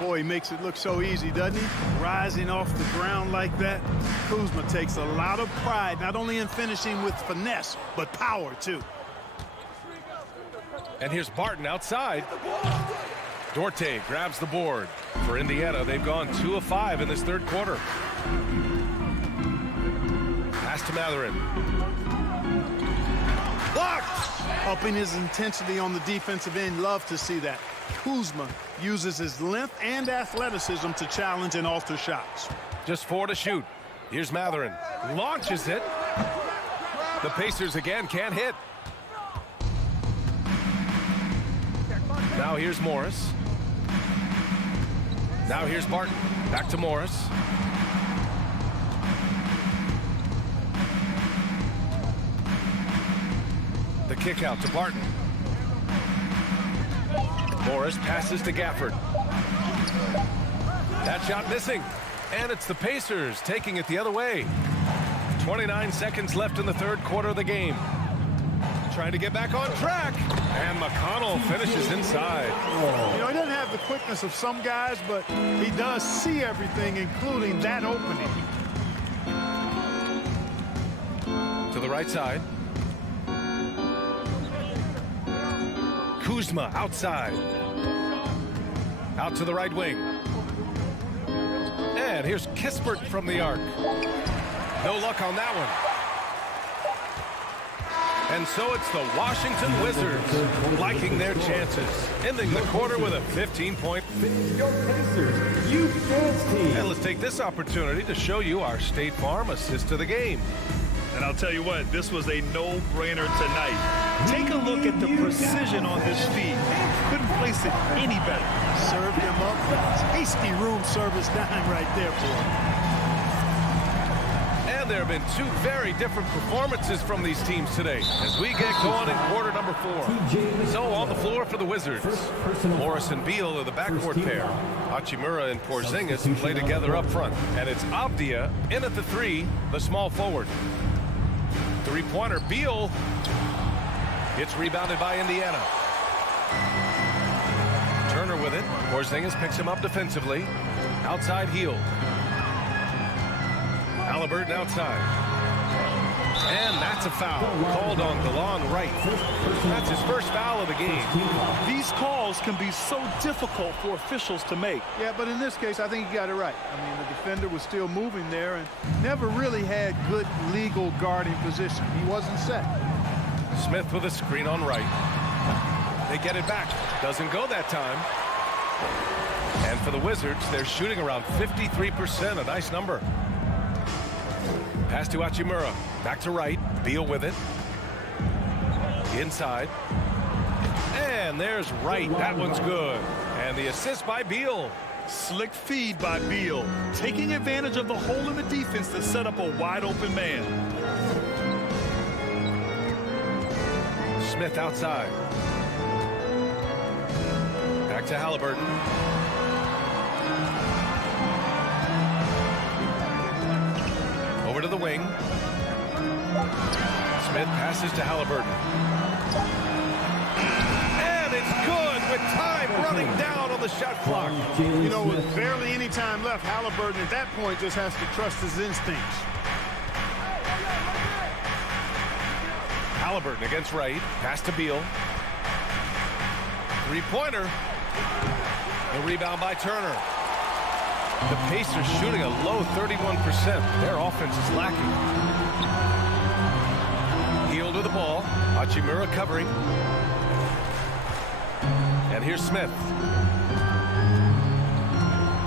Boy, he makes it look so easy, doesn't he? Rising off the ground like that. Kuzma takes a lot of pride, not only in finishing with finesse, but power, too. And here's Barton outside. Dorte grabs the board. For Indiana, they've gone 2 of 5 in this third quarter. Pass to Matherin. Blocked! Upping his intensity on the defensive end. Love to see that. Kuzma uses his length and athleticism to challenge and alter shots. Just 4 to shoot. Here's Matherin. Launches it. The Pacers again can't hit. Now here's Morris. Now here's Barton. Back to Morris. The kick out to Barton. Morris passes to Gafford. That shot missing. And it's the Pacers taking it the other way. 29 seconds left in the third quarter of the game. Trying to get back on track. And McConnell finishes inside. You know, he doesn't have the quickness of some guys, but he does see everything, including that opening. To the right side. Kuzma outside. Out to the right wing. And here's Kispert from the arc. No luck on that one. And so it's the Washington Wizards liking their chances, ending the quarter with a 15-point. Your Pacers Youth Dance Team. And let's take this opportunity to show you our State Farm assist to the game. And I'll tell you what, this was a no-brainer tonight. Take a look at the precision on this feed. Couldn't place it any better. Served him up. Tasty room service dime right there for him. And there have been 2 very different performances from these teams today as we get going in quarter number 4. So on the floor for the Wizards, Morris and Beal are the backcourt pair. Hachimura and Porzingis play together up front. And it's Avdia in at the 3, the small forward. Three-pointer, Beal. It's rebounded by Indiana. Turner with it. Porzingis picks him up defensively. Outside heel. Halliburton outside. And that's a foul called on DeLon Wright. That's his first foul of the game. These calls can be so difficult for officials to make. Yeah, but in this case, I think he got it right. I mean, the defender was still moving there and never really had good legal guarding position. He wasn't set. Smith with a screen on Wright. They get it back. Doesn't go that time. And for the Wizards, they're shooting around 53%, a nice number. Pass to Hachimura. Back to Wright. Beal with it. Inside. And there's Wright. That one's good. And the assist by Beal. Slick feed by Beal, taking advantage of the hole in the defense to set up a wide open man. Smith outside. Back to Halliburton. Over to the wing. Smith passes to Halliburton. And it's good with time running down on the shot clock. You know, with barely any time left, Halliburton at that point just has to trust his instincts. Halliburton against Wright. Pass to Beal. Three-pointer. The rebound by Turner. The Pacers shooting a low 31%. Their offense is lacking. Hield with the ball. Hachimura covering. And here's Smith.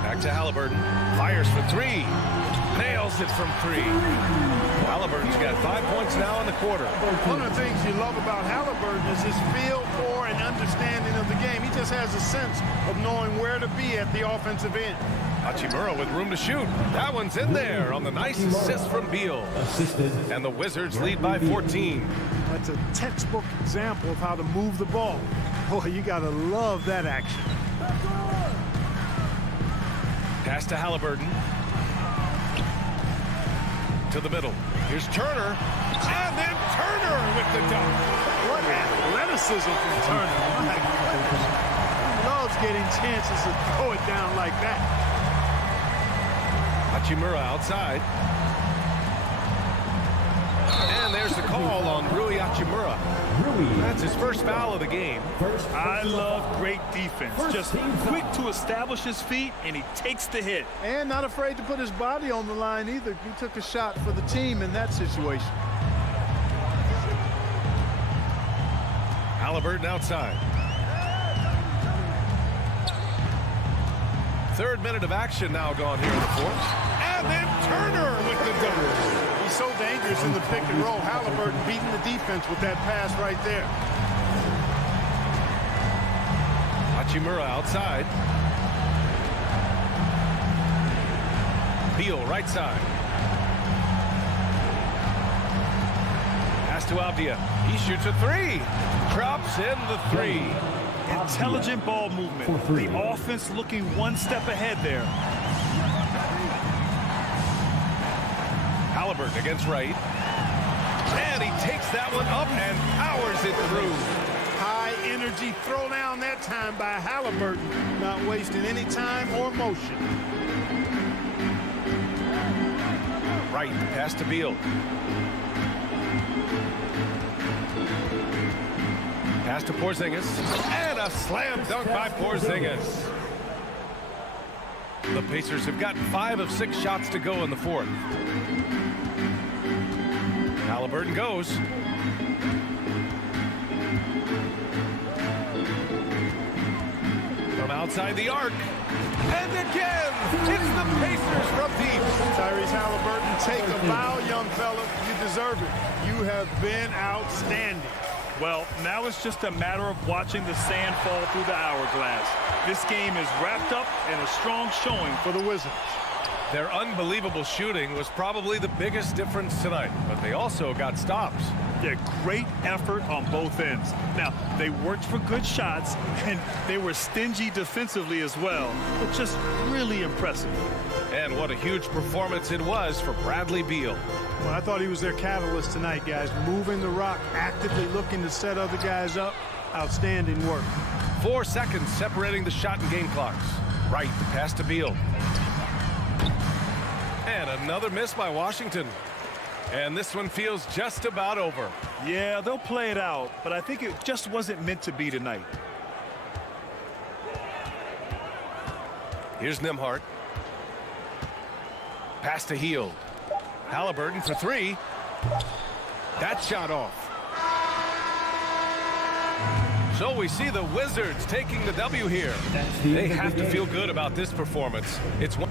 Back to Halliburton. Fires for 3. Nails it from 3. Halliburton's got 5 points now in the quarter. One of the things you love about Halliburton is his feel for and understanding of the game. He just has a sense of knowing where to be at the offensive end. Hachimura with room to shoot. That one's in there on the nice assist from Beal. And the Wizards lead by 14. That's a textbook example of how to move the ball. Boy, you got to love that action. Pass to Halliburton. To the middle. Here's Turner. And then Turner with the dunk. What athleticism from Turner. My goodness. He loves getting chances to throw it down like that. Hachimura outside. And And there's the call on Rui Hachimura. That's his first foul of the game. I love great defense. Just quick to establish his feet, and he takes the hit. And not afraid to put his body on the line either. He took a shot for the team in that situation. Halliburton outside. Third minute of action now gone here in the fourth. And then Turner with the double. He's so dangerous in the pick and roll. Halliburton beating the defense with that pass right there. Hachimura outside. Beal right side. Pass to Avdia. He shoots a three. Drops in the three. Intelligent ball movement. The offense looking one step ahead there. Halliburton against Wright. And he takes that one up and powers it through. High energy throw down that time by Halliburton. Not wasting any time or motion. Wright, pass to Beal. Pass to Porzingis. And a slam dunk by Porzingis. The Pacers have gotten 5 of 6 shots to go in the fourth. Halliburton goes. From outside the arc. And again, it's the Pacers from deep. Tyrese Halliburton, take a bow, young fella. You deserve it. You have been outstanding. Well, now it's just a matter of watching the sand fall through the hourglass. This game is wrapped up in a strong showing for the Wizards. Their unbelievable shooting was probably the biggest difference tonight, but they also got stops. Yeah, great effort on both ends. Now, they worked for good shots, and they were stingy defensively as well, but just really impressive. And what a huge performance it was for Bradley Beal. Well, I thought he was their catalyst tonight, guys. Moving the rock, actively looking to set other guys up. Outstanding work. 4 seconds separating the shot and game clocks. Right, the pass to Beal. And another miss by Washington. And this one feels just about over. Yeah, they'll play it out, but I think it just wasn't meant to be tonight. Here's Nembhard. Pass to Hield. Halliburton for 3. That shot off. So we see the Wizards taking the W here. They have to feel good about this performance. It's one.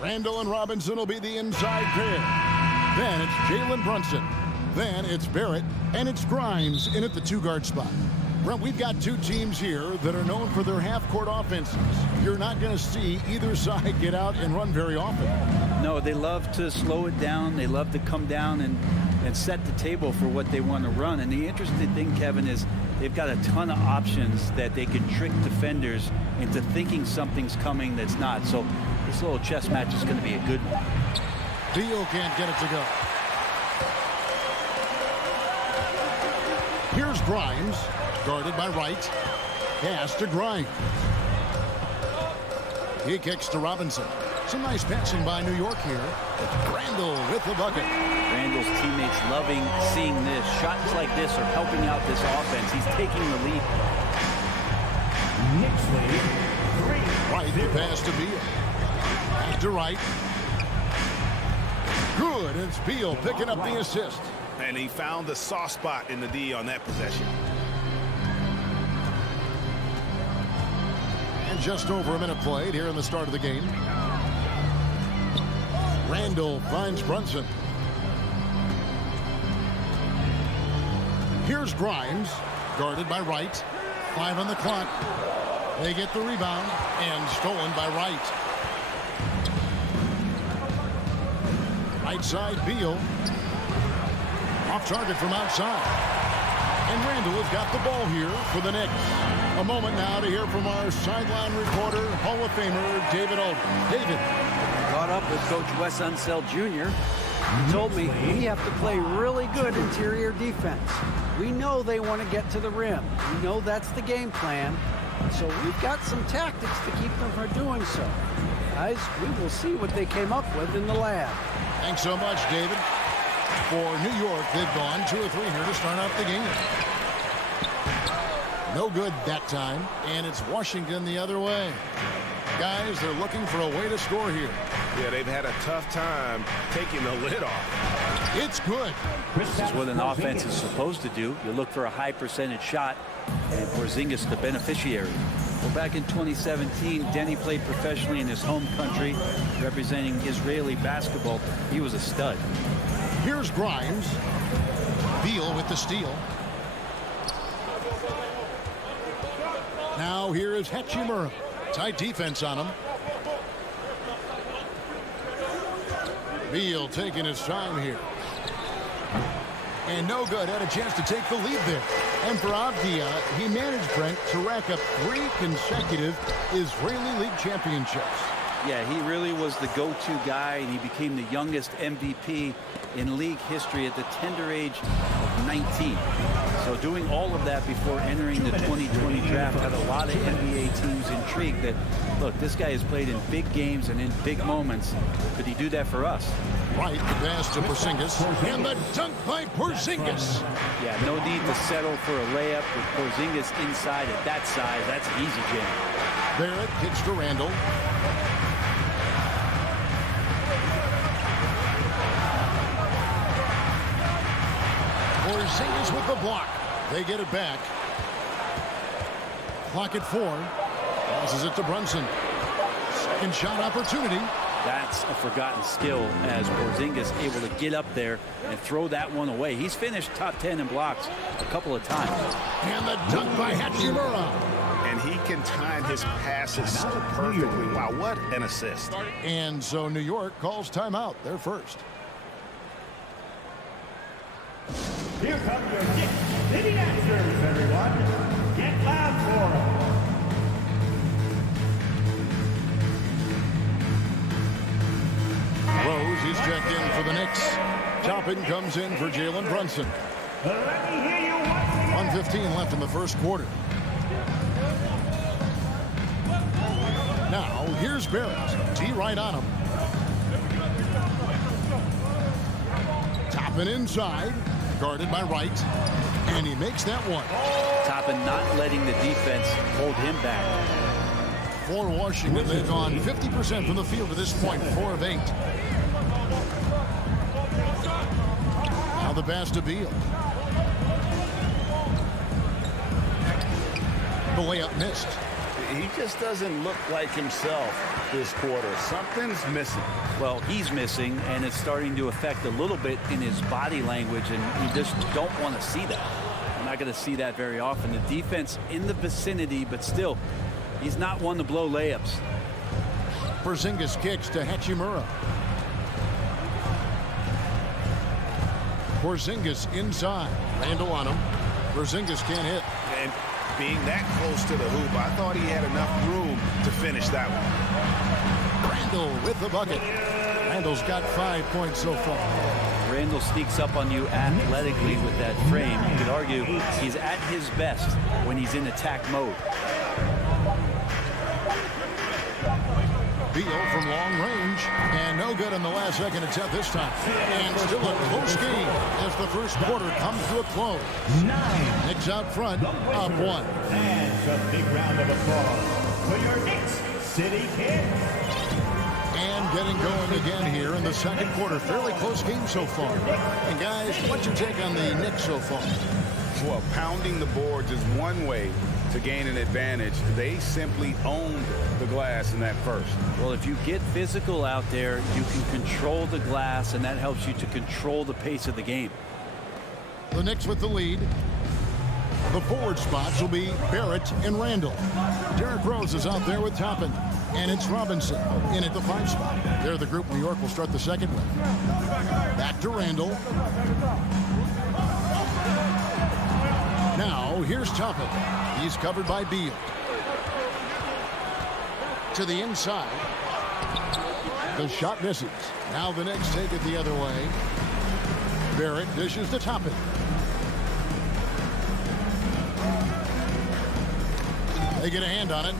Randall and Robinson will be the inside pair. Then it's Jalen Brunson. Then it's Barrett, and it's Grimes in at the two-guard spot. Brent, we've got two teams here that are known for their half-court offenses. You're not going to see either side get out and run very often. No, they love to slow it down. They love to come down and set the table for what they want to run. And the interesting thing, Kevin, is they've got a ton of options that they can trick defenders into thinking something's coming that's not. So this little chess match is going to be a good one. Beal can't get it to go. Here's Grimes, guarded by Wright. Pass to Grimes. He kicks to Robinson. Some nice passing by New York here. It's Randall with the bucket. Randall's teammates loving seeing this. Shots like this are helping out this offense. He's taking the lead. Knicks lead 3-0. Wright, the pass to Beal. Back to Wright. Good, and it's Beal picking up the assist. And he found the soft spot in the D on that possession. And just over a minute played here in the start of the game. Randall finds Brunson. Here's Grimes, guarded by Wright. 5 on the clock. They get the rebound, and stolen by Wright. Right side, Beal. Off target from outside. And Randall has got the ball here for the Knicks. A moment now to hear from our sideline reporter, Hall of Famer David Alden. David. Caught up with Coach Wes Unseld Jr. He told me we have to play really good interior defense. We know they want to get to the rim. We know that's the game plan. So we've got some tactics to keep them from doing so. Guys, we will see what they came up with in the lab. Thanks so much, David. For New York, they've gone 2 or 3 here to start out the game. No good that time, and it's Washington the other way. Guys, they're looking for a way to score here. Yeah, they've had a tough time taking the lid off. It's good. This is what an offense is supposed to do. You look for a high percentage shot, and Porzingis the beneficiary. Well, back in 2017, Denny played professionally in his home country, representing Israeli basketball. He was a stud. Here's Grimes. Beal with the steal. Now here is Hachimura. Tight defense on him. Beal taking his time here. And no good. Had a chance to take the lead there. And for Avdia, he managed, Brent, to rack up 3 consecutive Israeli League championships. Yeah, he really was the go-to guy, and he became the youngest MVP in league history at the tender age of 19. So doing all of that before entering the 2020 draft had a lot of NBA teams intrigued that, look, this guy has played in big games and in big moments. Could he do that for us? Right, the pass to Porzingis, and the dunk by Porzingis. Yeah, no need to settle for a layup with Porzingis inside at that size. That's an easy jam. Barrett kicks to Randall. Porzingis with the block. They get it back. Clock at 4. Passes it to Brunson. Second shot opportunity. That's a forgotten skill as Porzingis able to get up there and throw that one away. He's finished top 10 in blocks a couple of times. And the dunk by Hachimura. And he can time his passes so perfectly. Wow, what an assist. And so New York calls timeout. They're first. Here come your Knicks City answers, everyone. Get loud for them. Rose is checked in for the Knicks. Toppin comes in for Jalen Brunson. Let me hear you once again. 1:15 left in the first quarter. Now, here's Barrett. T right on him. Toppin inside. Guarded by Wright. And he makes that one. Toppin not letting the defense hold him back. For Washington, they've gone 50% from the field to this point. 4 of 8. Now the pass to Beal. The layup missed. He just doesn't look like himself this quarter. Something's missing. Well, he's missing, and it's starting to affect a little bit in his body language, and you just don't want to see that. You're not going to see that very often. The defense in the vicinity, but still, he's not one to blow layups. Porzingis kicks to Hachimura. Porzingis inside. Randall on him. Porzingis can't hit. And being that close to the hoop, I thought he had enough room to finish that one. Randall with the bucket. Randall's got 5 points so far. Randall sneaks up on you athletically with that frame. You could argue he's at his best when he's in attack mode. Beal from long range, and no good in the last second attempt this time. And still a close game as the first quarter comes to a close. Knicks out front, up 1. And a big round of applause for your Knicks City Kings. And getting going again here in the second quarter. Fairly close game so far. And guys, what's your take on the Knicks so far? Well, pounding the boards is one way to gain an advantage. They simply owned the glass in that first. Well, if you get physical out there, you can control the glass, and that helps you to control the pace of the game. The Knicks with the lead. The forward spots will be Barrett and Randall. Derrick Rose is out there with Toppin. And it's Robinson in at the 5 spot. They're the group New York will start the second with. Back to Randall. Now, here's Toppin. He's covered by Beal. To the inside. The shot misses. Now the Knicks take it the other way. Barrett dishes to Toppin. They get a hand on it.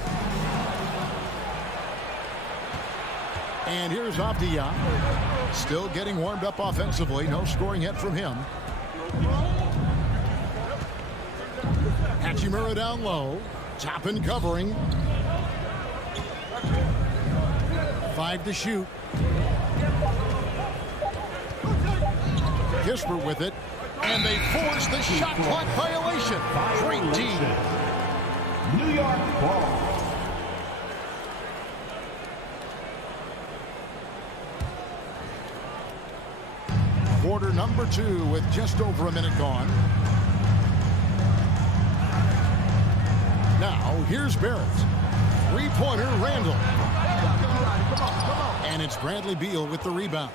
And here's Avdia. Still getting warmed up offensively. No scoring yet from him. Hachimura down low. Toppin covering. 5 to shoot. Kispert with it. And they force the shot clock violation. Great D. New York ball. Quarter number 2 with just over a minute gone. Now, here's Barrett. Three-pointer, Randall. And it's Bradley Beal with the rebound.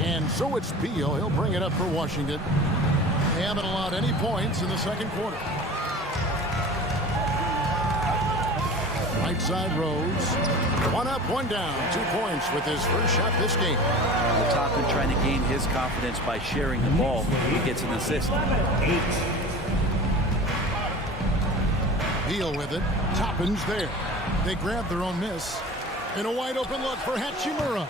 And so it's Beal. He'll bring it up for Washington. They haven't allowed any points in the second quarter. Right side Rose. 1 up, 1 down. 2 points with his first shot this game. Toppin trying to gain his confidence by sharing the ball. He gets an assist. Beal with it. Toppin's there. They grab their own miss. And a wide open look for Hachimura.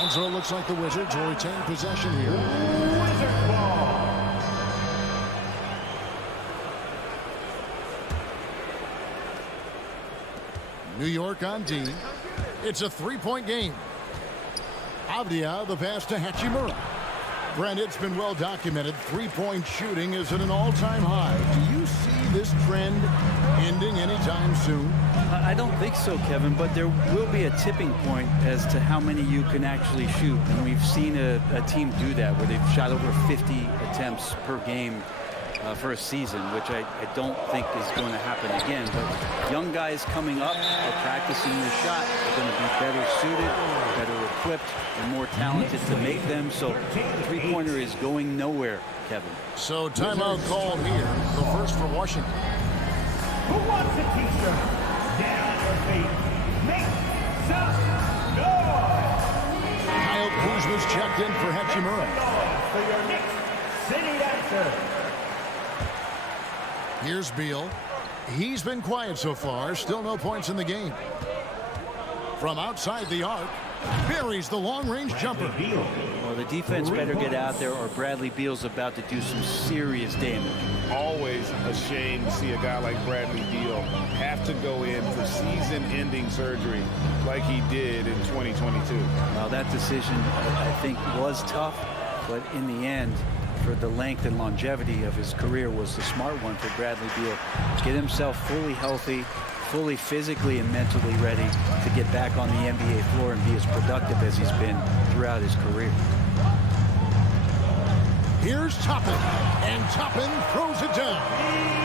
And so it looks like the Wizards will retain possession here. Wizard ball. New York on D. It's a 3-point game. Avdia, the pass to Hachimura. Brent, it's been well documented. 3-point shooting is at an all-time high. Do you see this trend ending anytime soon? I don't think so, Kevin, but there will be a tipping point as to how many you can actually shoot. And we've seen a team do that where they've shot over 50 attempts per game for a season, which I don't think is going to happen again. But young guys coming up are practicing the shot. They're going to be better suited, better equipped, and more talented to make them. So the three-pointer is going nowhere, Kevin. So timeout called here. The first for Washington. Who wants a t-shirt? Down at your feet. Make some noise. Kyle Kuzma's checked in for Hachimura. For your Knicks City answer. Here's Beal. He's been quiet so far. Still no points in the game. From outside the arc, buries the long-range jumper. Well, the defense better get out there or Bradley Beal's about to do some serious damage. Always a shame to see a guy like Bradley Beal have to go in for season-ending surgery like he did in 2022. Well, that decision, I think, was tough, but in the end, for the length and longevity of his career, was the smart one for Bradley Beal. Get himself fully healthy, fully physically and mentally ready to get back on the NBA floor and be as productive as he's been throughout his career. Here's Toppin, and Toppin throws it down.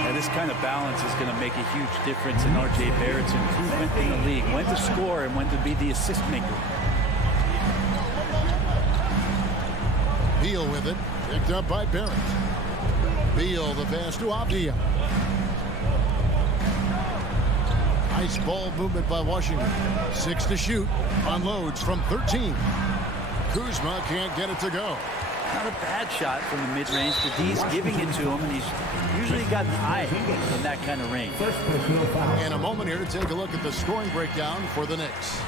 And this kind of balance is going to make a huge difference in R.J. Barrett's improvement in the league. When to score and when to be the assist maker. Beal with it, picked up by Barrett. Beal, the pass to Avdia. Nice ball movement by Washington. 6 to shoot. Unloads from 13. Kuzma can't get it to go. Not a bad shot from the mid-range. The D's giving it to him, and he's usually gotten high from that kind of range. In a moment here to take a look at the scoring breakdown for the Knicks.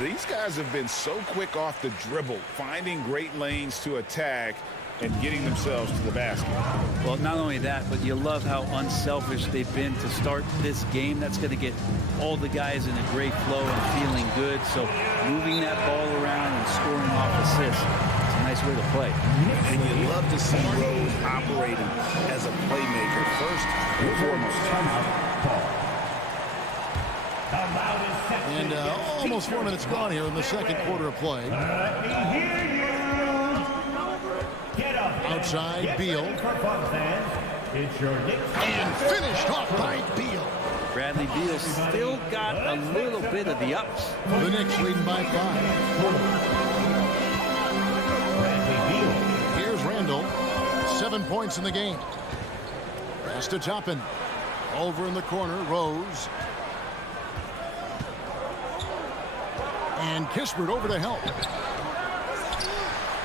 These guys have been so quick off the dribble, finding great lanes to attack and getting themselves to the basket. Well, not only that, but you love how unselfish they've been to start this game. That's going to get all the guys in a great flow and feeling good. So moving that ball around and scoring off assists, it's a nice way to play. And you love to see Rose operating as a playmaker first and foremost. And almost 4 minutes gone here in the second quarter of play. Outside, Beal. And finished off by Beal. Bradley Beal still got a little bit of the ups. The Knicks leading by 5. Here's Randall. 7 points in the game. Pass to Toppin. Over in the corner, Rose. And Kispert over to help.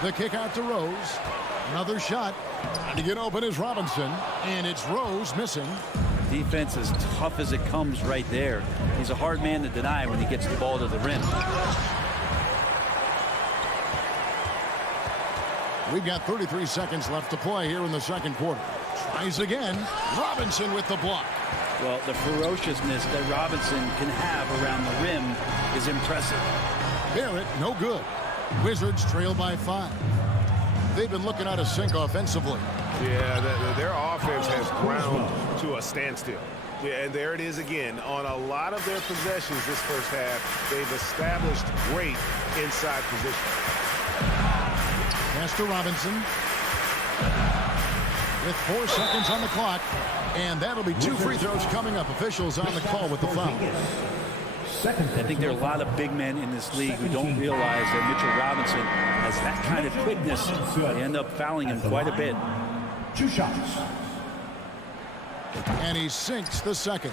The kick out to Rose. Another shot. Trying to get open is Robinson. And it's Rose missing. Defense as tough as it comes right there. He's a hard man to deny when he gets the ball to the rim. We've got 33 seconds left to play here in the second quarter. Tries again. Robinson with the block. Well, the ferociousness that Robinson can have around the rim is impressive. Barrett, no good. Wizards trail by 5. They've been looking out of sync offensively. Yeah, their offense has ground to a standstill. Yeah, and there it is again. On a lot of their possessions this first half, they've established great inside position. Pass to Robinson. With 4 seconds on the clock. And that'll be 2 free throws coming up. Officials on the call with the foul. I think there are a lot of big men in this league who don't realize that Mitchell Robinson has that kind of quickness. They end up fouling him quite a bit. 2 shots. And he sinks the second.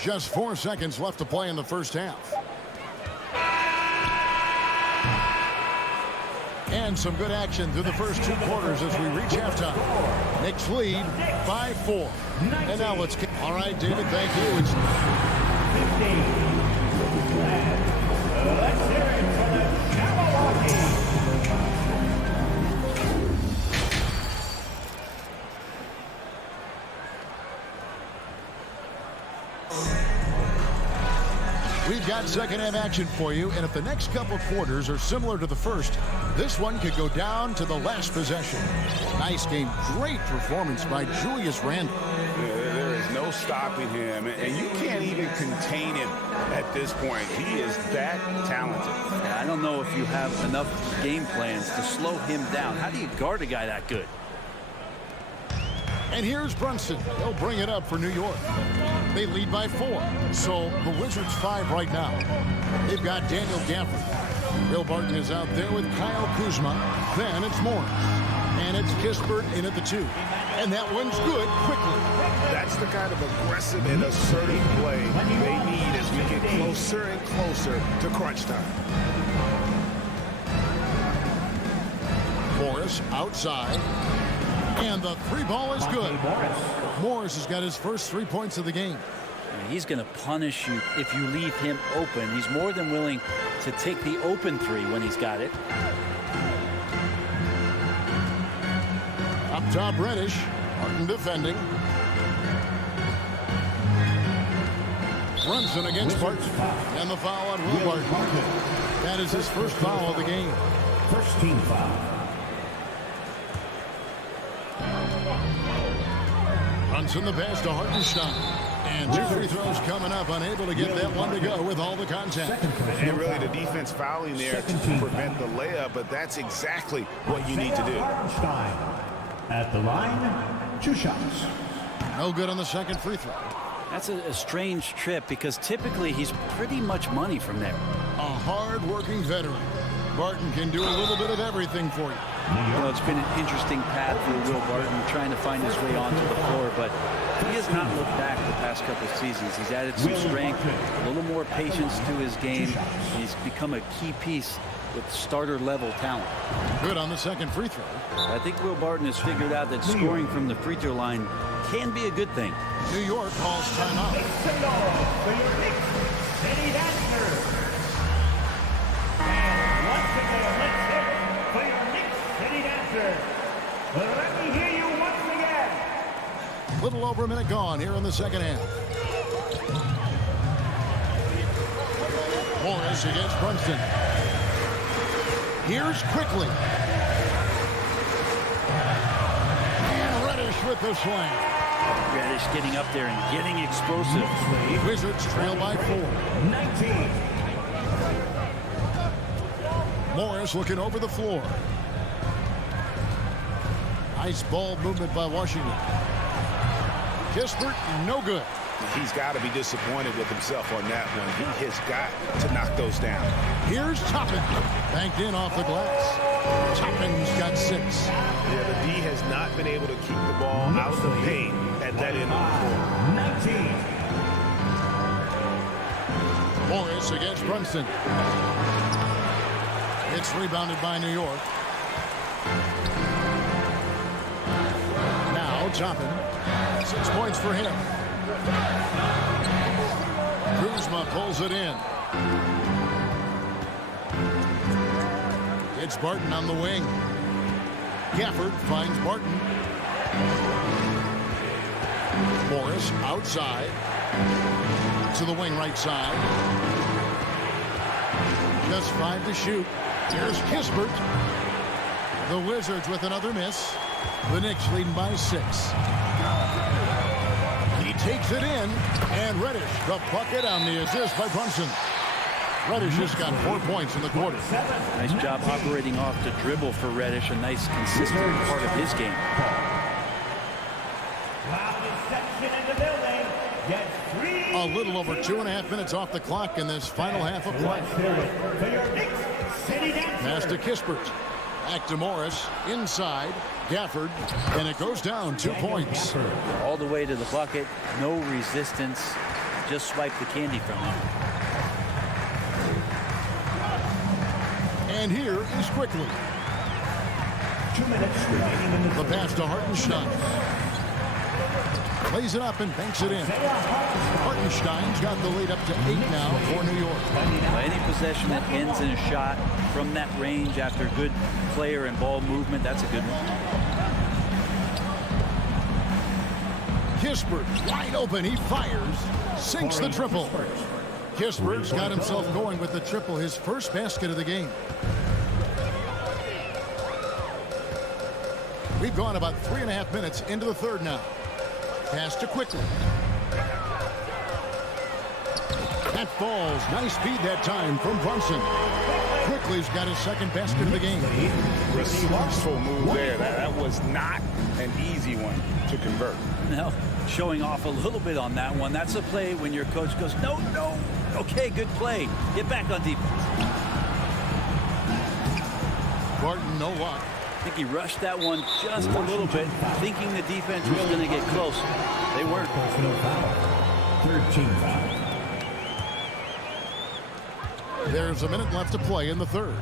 Just 4 seconds left to play in the first half. And some good action through the first 2 quarters as we reach halftime. Knicks lead 5-4. And now let's get... All right, David, thank you. It's 15. Let's hear it for the Jabberwocky. We've got second half action for you, and if the next couple quarters are similar to the first, this one could go down to the last possession. Nice game. Great performance by Julius Randle. There is no stopping him, and you can't even contain him at this point. He is that talented. I don't know if you have enough game plans to slow him down. How do you guard a guy that good? And here's Brunson. They'll bring it up for New York. They lead by 4. So the Wizards 5 right now. They've got Daniel Gafford. Will Barton is out there with Kyle Kuzma. Then it's Morris. And it's Kispert in at the 2. And that one's good quickly. That's the kind of aggressive and assertive play they need as we get closer and closer to crunch time. Morris outside. And the 3 ball is good. Morris has got his first 3 points of the game. He's going to punish you if you leave him open. He's more than willing to take the open 3 when he's got it. Up top, Reddish. Martin defending. Brunson against Barton. And the foul on Will Barton. That is his first foul of the game. First team foul. Brunson the pass to Hartenstein. And 2 free throws coming up. Unable to get that one to go with all the contact. And really the defense fouling there to prevent the layup, but that's exactly what you need to do. At the line, 2 shots. No good on the second free throw. That's a strange trip because typically he's pretty much money from there. A hard-working veteran. Barton can do a little bit of everything for you. Well, it's been an interesting path for Will Barton trying to find his way onto the floor, but he has not looked back the past couple of seasons. He's added some strength, a little more patience to his game. He's become a key piece with starter-level talent. Good on the second free throw. I think Will Barton has figured out that scoring from the free throw line can be a good thing. New York calls timeout. For your Knicks City Dancers. And once again, let's hear it for your Knicks City Dancers. Let me hear you once again. Little over a minute gone here in the second half. Morris against Brunson. Here's quickly. And Reddish with the slam. Reddish getting up there and getting explosive. Wizards trail by 4. 19. Morris looking over the floor. Nice ball movement by Washington. Kispert, no good. He's got to be disappointed with himself on that one. He has got to knock those down. Here's Toppin. Banked in off the glass. Toppin's got 6. Yeah, the D has not been able to keep the ball out of the paint at that end of the floor. 19. Morris against Brunson. It's rebounded by New York. Now Toppin. 6 points for him. Kuzma pulls it in. It's Barton on the wing. Gafford finds Barton. Morris outside to the wing right side. Just 5 to shoot. Here's Kispert. The Wizards with another miss. The Knicks leading by 6. He takes it in, and Reddish the bucket on the assist by Brunson. Reddish just got 4 points in the quarter. Nice job operating off the dribble for Reddish. A nice consistent part of his game. A little over 2.5 minutes off the clock in this final half of play. Pass to Kispert. Back to Morris. Inside. Gafford. And it goes down 2 points. All the way to the bucket. No resistance. Just swipe the candy from him. And here is Quickly. 2 minutes remaining. The pass to Hartenstein. Plays it up and banks it in. Hartenstein's got the lead up to 8 now for New York. Any possession that ends in a shot from that range after good player and ball movement, that's a good one. Kispert wide open. He fires. Sinks the triple. Kispert's got himself going with the triple, his first basket of the game. We've gone about 3.5 minutes into the third now. Pass to Quickly. That falls. Nice feed that time from Brunson. Quickly's got his second basket of the game. Resourceful move there. That was not an easy one to convert. Now, showing off a little bit on that one. That's a play when your coach goes, no, no. Okay, good play. Get back on defense. Barton, no luck. I think he rushed that one just a little bit, thinking the defense was going to get closer. They weren't. 13 foul. There's a minute left to play in the third.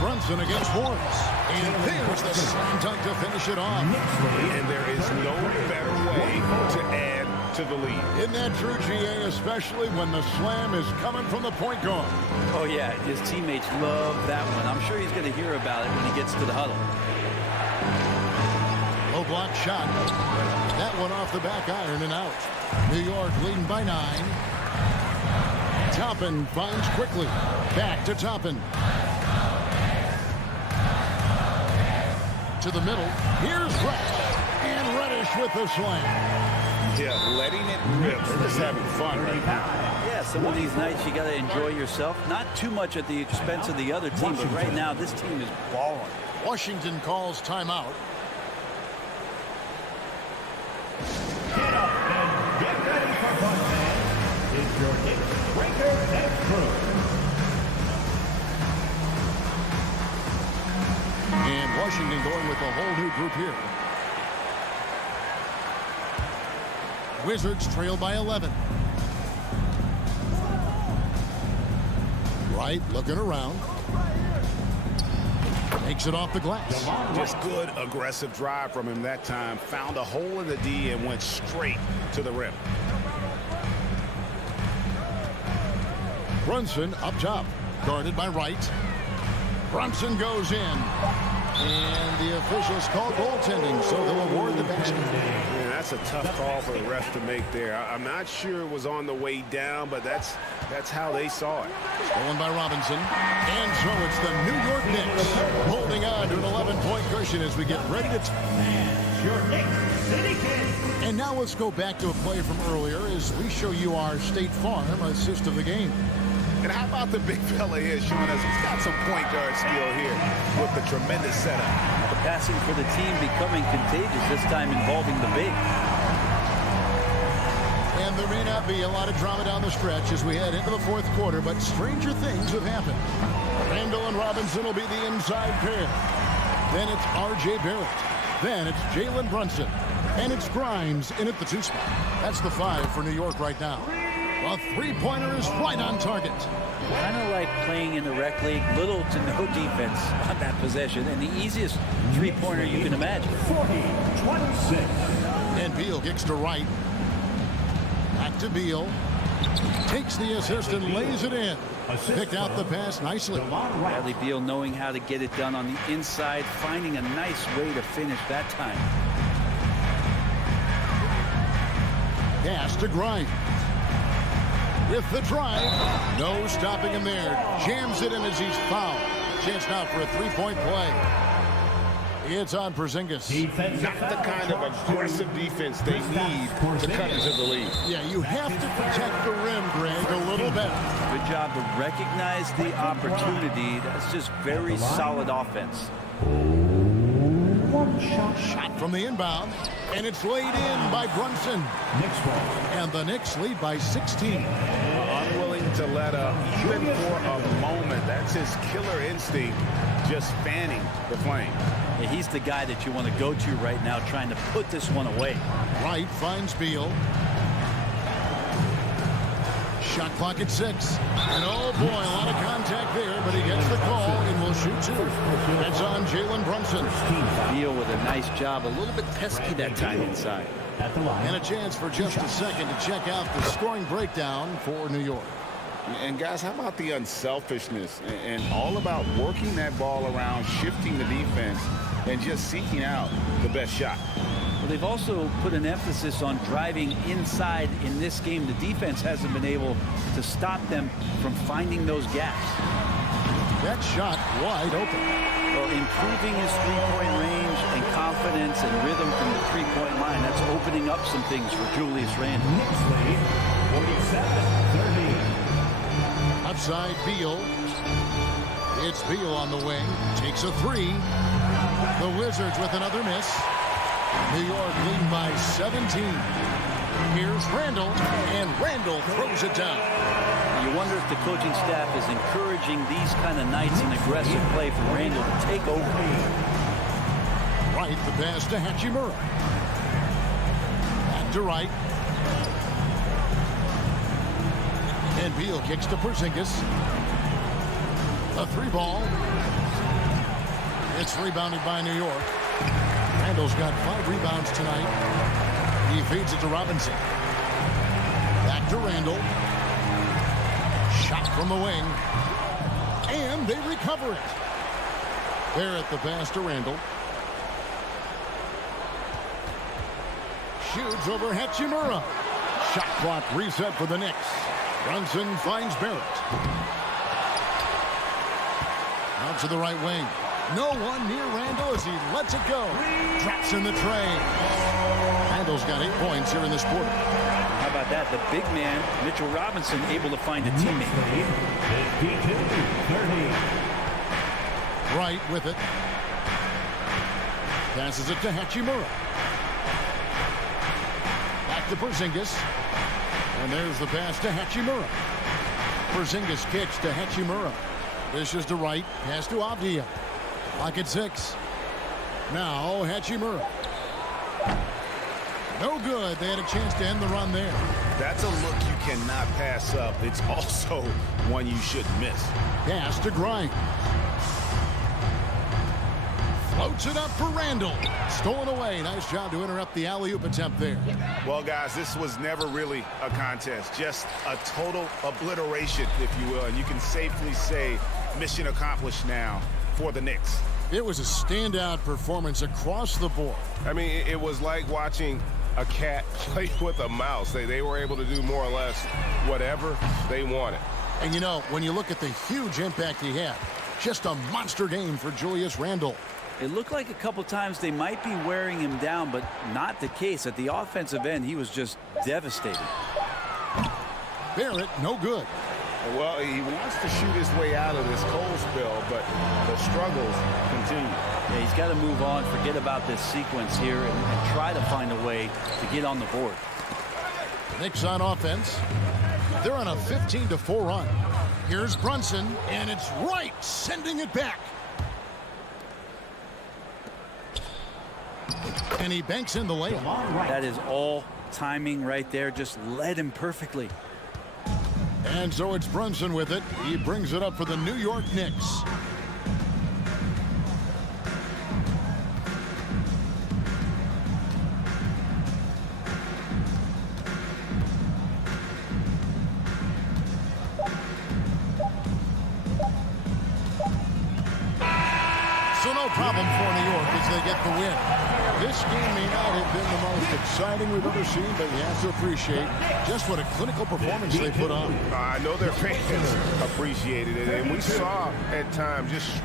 Brunson against Morris. And there's the slam dunk to finish it off. And there is no better way to add to the lead. Isn't that true, GA, especially when the slam is coming from the point guard? Oh, yeah, his teammates love that one. I'm sure he's going to hear about it when he gets to the huddle. Low block shot. That one off the back iron and out. New York leading by 9. Toppin finds Quickly. Back to Toppin. To the middle. Here's Reddish. And Reddish with the slam. Yeah, letting it rip. They're just having fun right now. Yeah, some of these nights you got to enjoy yourself. Not too much at the expense of the other team, but right now this team is balling. Washington calls timeout. Get up and get ready for fun, man. It's your Knicks breaker and crew. And Washington going with a whole new group here. Wizards trail by 11. Wright looking around. Takes it off the glass. Just good aggressive drive from him that time. Found a hole in the D and went straight to the rim. Brunson up top. Guarded by Wright. Brunson goes in. And the officials call goaltending, so they'll award the basket. Man, that's a tough call for the ref to make there. I'm not sure it was on the way down, but that's how they saw it. Stolen by Robinson. And so it's the New York Knicks holding on to an 11-point cushion as we get ready to... Your Knicks City Kings. And now let's go back to a play from earlier as we show you our State Farm assist of the game. And how about the big fella here showing us he's got some point guard skill here with the tremendous setup. The passing for the team becoming contagious, this time involving the big. And there may not be a lot of drama down the stretch as we head into the fourth quarter, but stranger things have happened. Randall and Robinson will be the inside pair. Then it's R.J. Barrett. Then it's Jalen Brunson. And it's Grimes in at the 2 spot. That's the 5 for New York right now. A three-pointer is right on target. Kind of like playing in the rec league, little to no defense on that possession, and the easiest three-pointer you can imagine. 40-26. And Beal kicks to Wright. Back to Beal. Takes the assist and lays it in. Picked out the pass nicely. Bradley Beal knowing how to get it done on the inside, finding a nice way to finish that time. Pass to Grimes. With the drive. No stopping him there. Jams it in as he's fouled. Chance now for a three-point play. It's on Porzingis. Not the kind of aggressive defense they need to cut into the lead. Yeah, you have to protect the rim, Greg, a little better. Good job to recognize the opportunity. That's just very solid offense. Shot from the inbound, and it's laid in by Brunson. And the Knicks lead by 16. Unwilling to let up even for a moment. That's his killer instinct, just fanning the flame. Yeah, he's the guy that you want to go to right now, trying to put this one away. Wright finds Beal. Shot clock at 6. And oh boy, a lot of contact there, but he gets the call and will shoot 2. That's on Jalen Brunson. Beal with a nice job, a little bit pesky that time inside. And a chance for just a second to check out the scoring breakdown for New York. And guys, how about the unselfishness and all about working that ball around, shifting the defense, and just seeking out the best shot. Well, they've also put an emphasis on driving inside in this game. The defense hasn't been able to stop them from finding those gaps. That shot wide open. Well, improving his three-point range and confidence and rhythm from the three-point line, that's opening up some things for Julius Randle. Knicks lead 47-30. Outside Beal. It's Beal on the wing. Takes a 3. The Wizards with another miss. New York leading by 17. Here's Randle, and Randle throws it down. You wonder if the coaching staff is encouraging these kind of nights and aggressive play for Randle to take over. Wright, the pass to Hachimura. Back to Wright. And Beal kicks to Porzingis. A 3-ball. It's rebounded by New York. Randle's got 5 rebounds tonight. He feeds it to Robinson. Back to Randle. Shot from the wing. And they recover it. Barrett the pass to Randle. Shoots over Hachimura. Shot clock reset for the Knicks. Brunson finds Barrett. Out to the right wing. No one near Randle as he lets it go. Drops in the tray. Randle's got 8 points here in this quarter. How about that? The big man, Mitchell Robinson, able to find a teammate. 52-30. Wright with it. Passes it to Hachimura. Back to Porzingis. And there's the pass to Hachimura. Porzingis kicks to Hachimura. Dishes to Wright. Pass to Avdia. Clock at 6. Now Hachimura. No good. They had a chance to end the run there. That's a look you cannot pass up. It's also one you shouldn't miss. Pass to Grimes. Floats it up for Randle. Stolen away. Nice job to interrupt the alley-oop attempt there. Well, guys, this was never really a contest. Just a total obliteration, if you will. And you can safely say mission accomplished now for the Knicks. It was a standout performance across the board. I mean, it was like watching a cat play with a mouse. They were able to do more or less whatever they wanted. And, you know, when you look at the huge impact he had, just a monster game for Julius Randle. It looked like a couple times they might be wearing him down, but not the case. At the offensive end, he was just devastating. Barrett, no good. Well, he wants to shoot his way out of this cold spell, but the struggles continue. Yeah, he's got to move on, forget about this sequence here, and try to find a way to get on the board. Knicks on offense. They're on a 15-4 run. Here's Brunson, and it's Wright sending it back. And he banks in the layup. That is all timing right there. Just led him perfectly. And so it's Brunson with it. He brings it up for the New York Knicks. problem for New York as they get the win. This game may not have been the most exciting we've ever seen, but you have to appreciate just what a clinical performance they put on. I know their fans appreciated it, and we saw at times just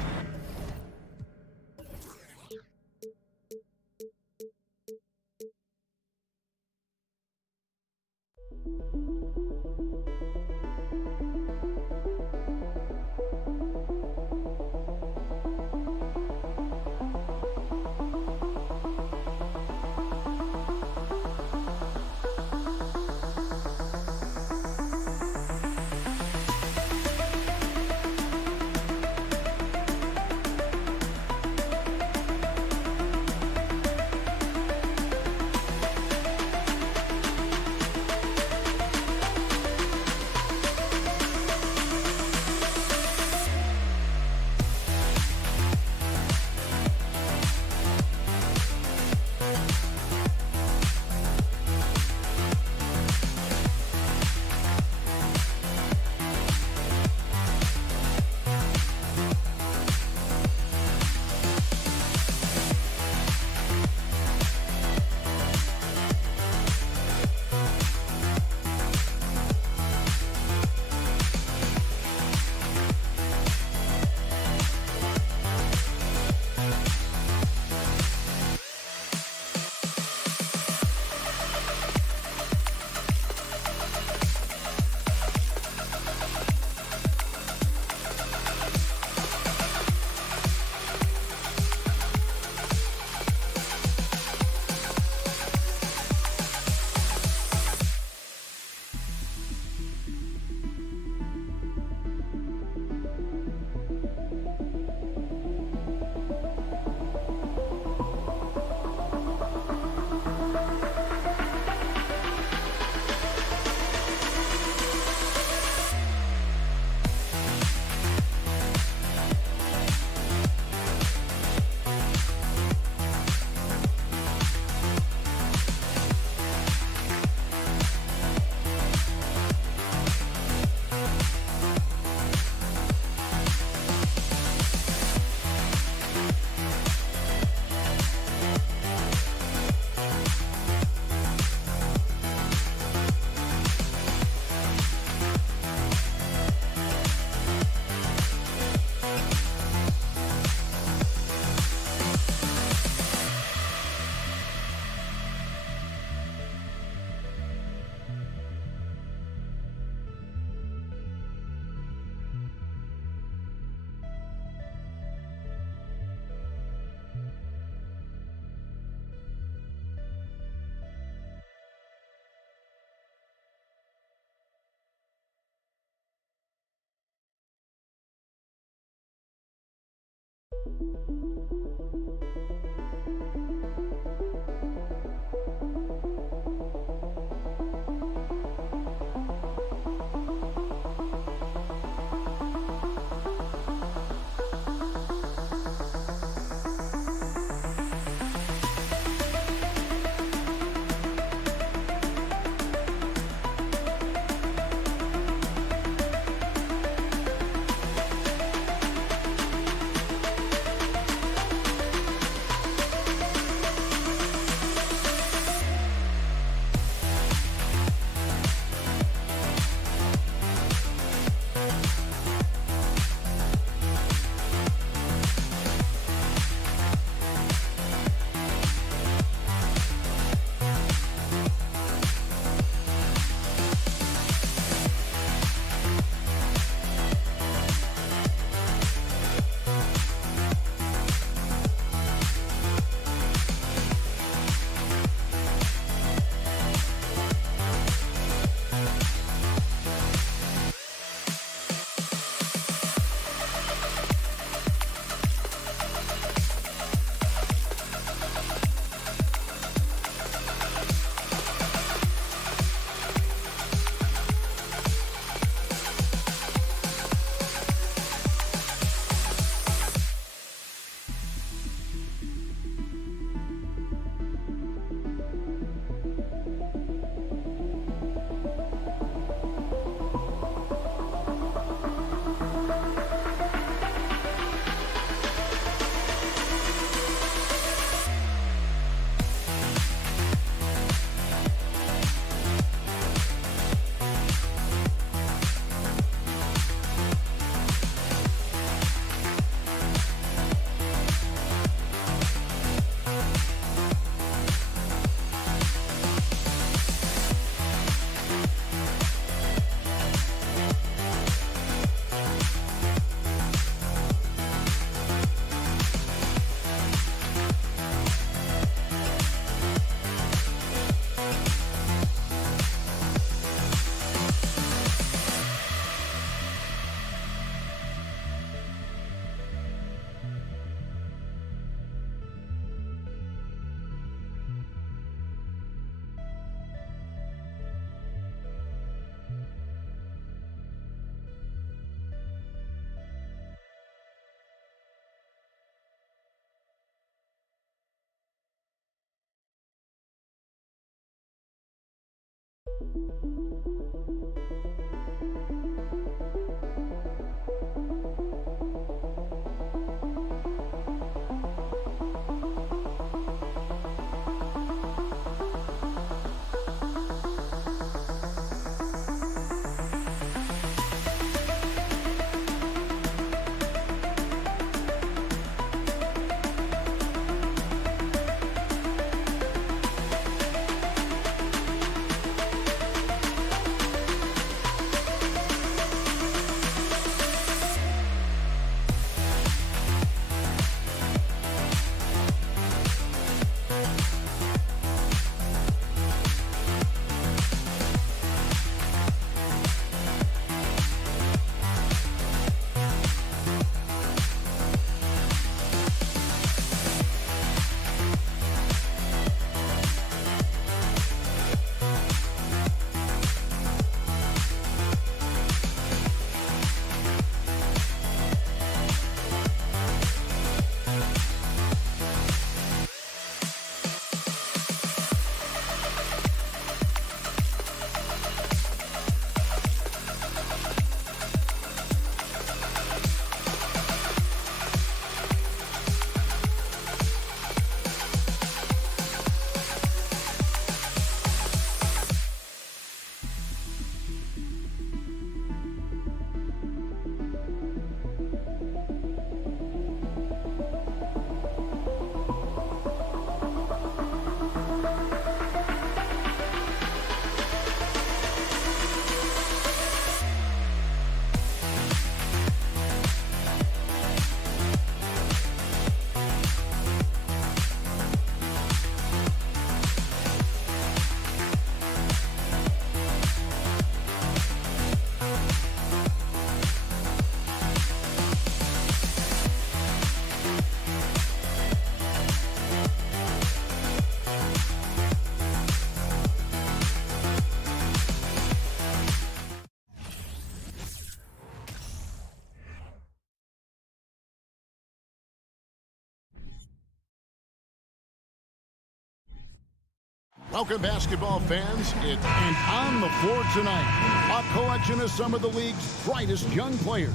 Welcome, basketball fans. It's and on the floor tonight, a collection of some of the league's brightest young players.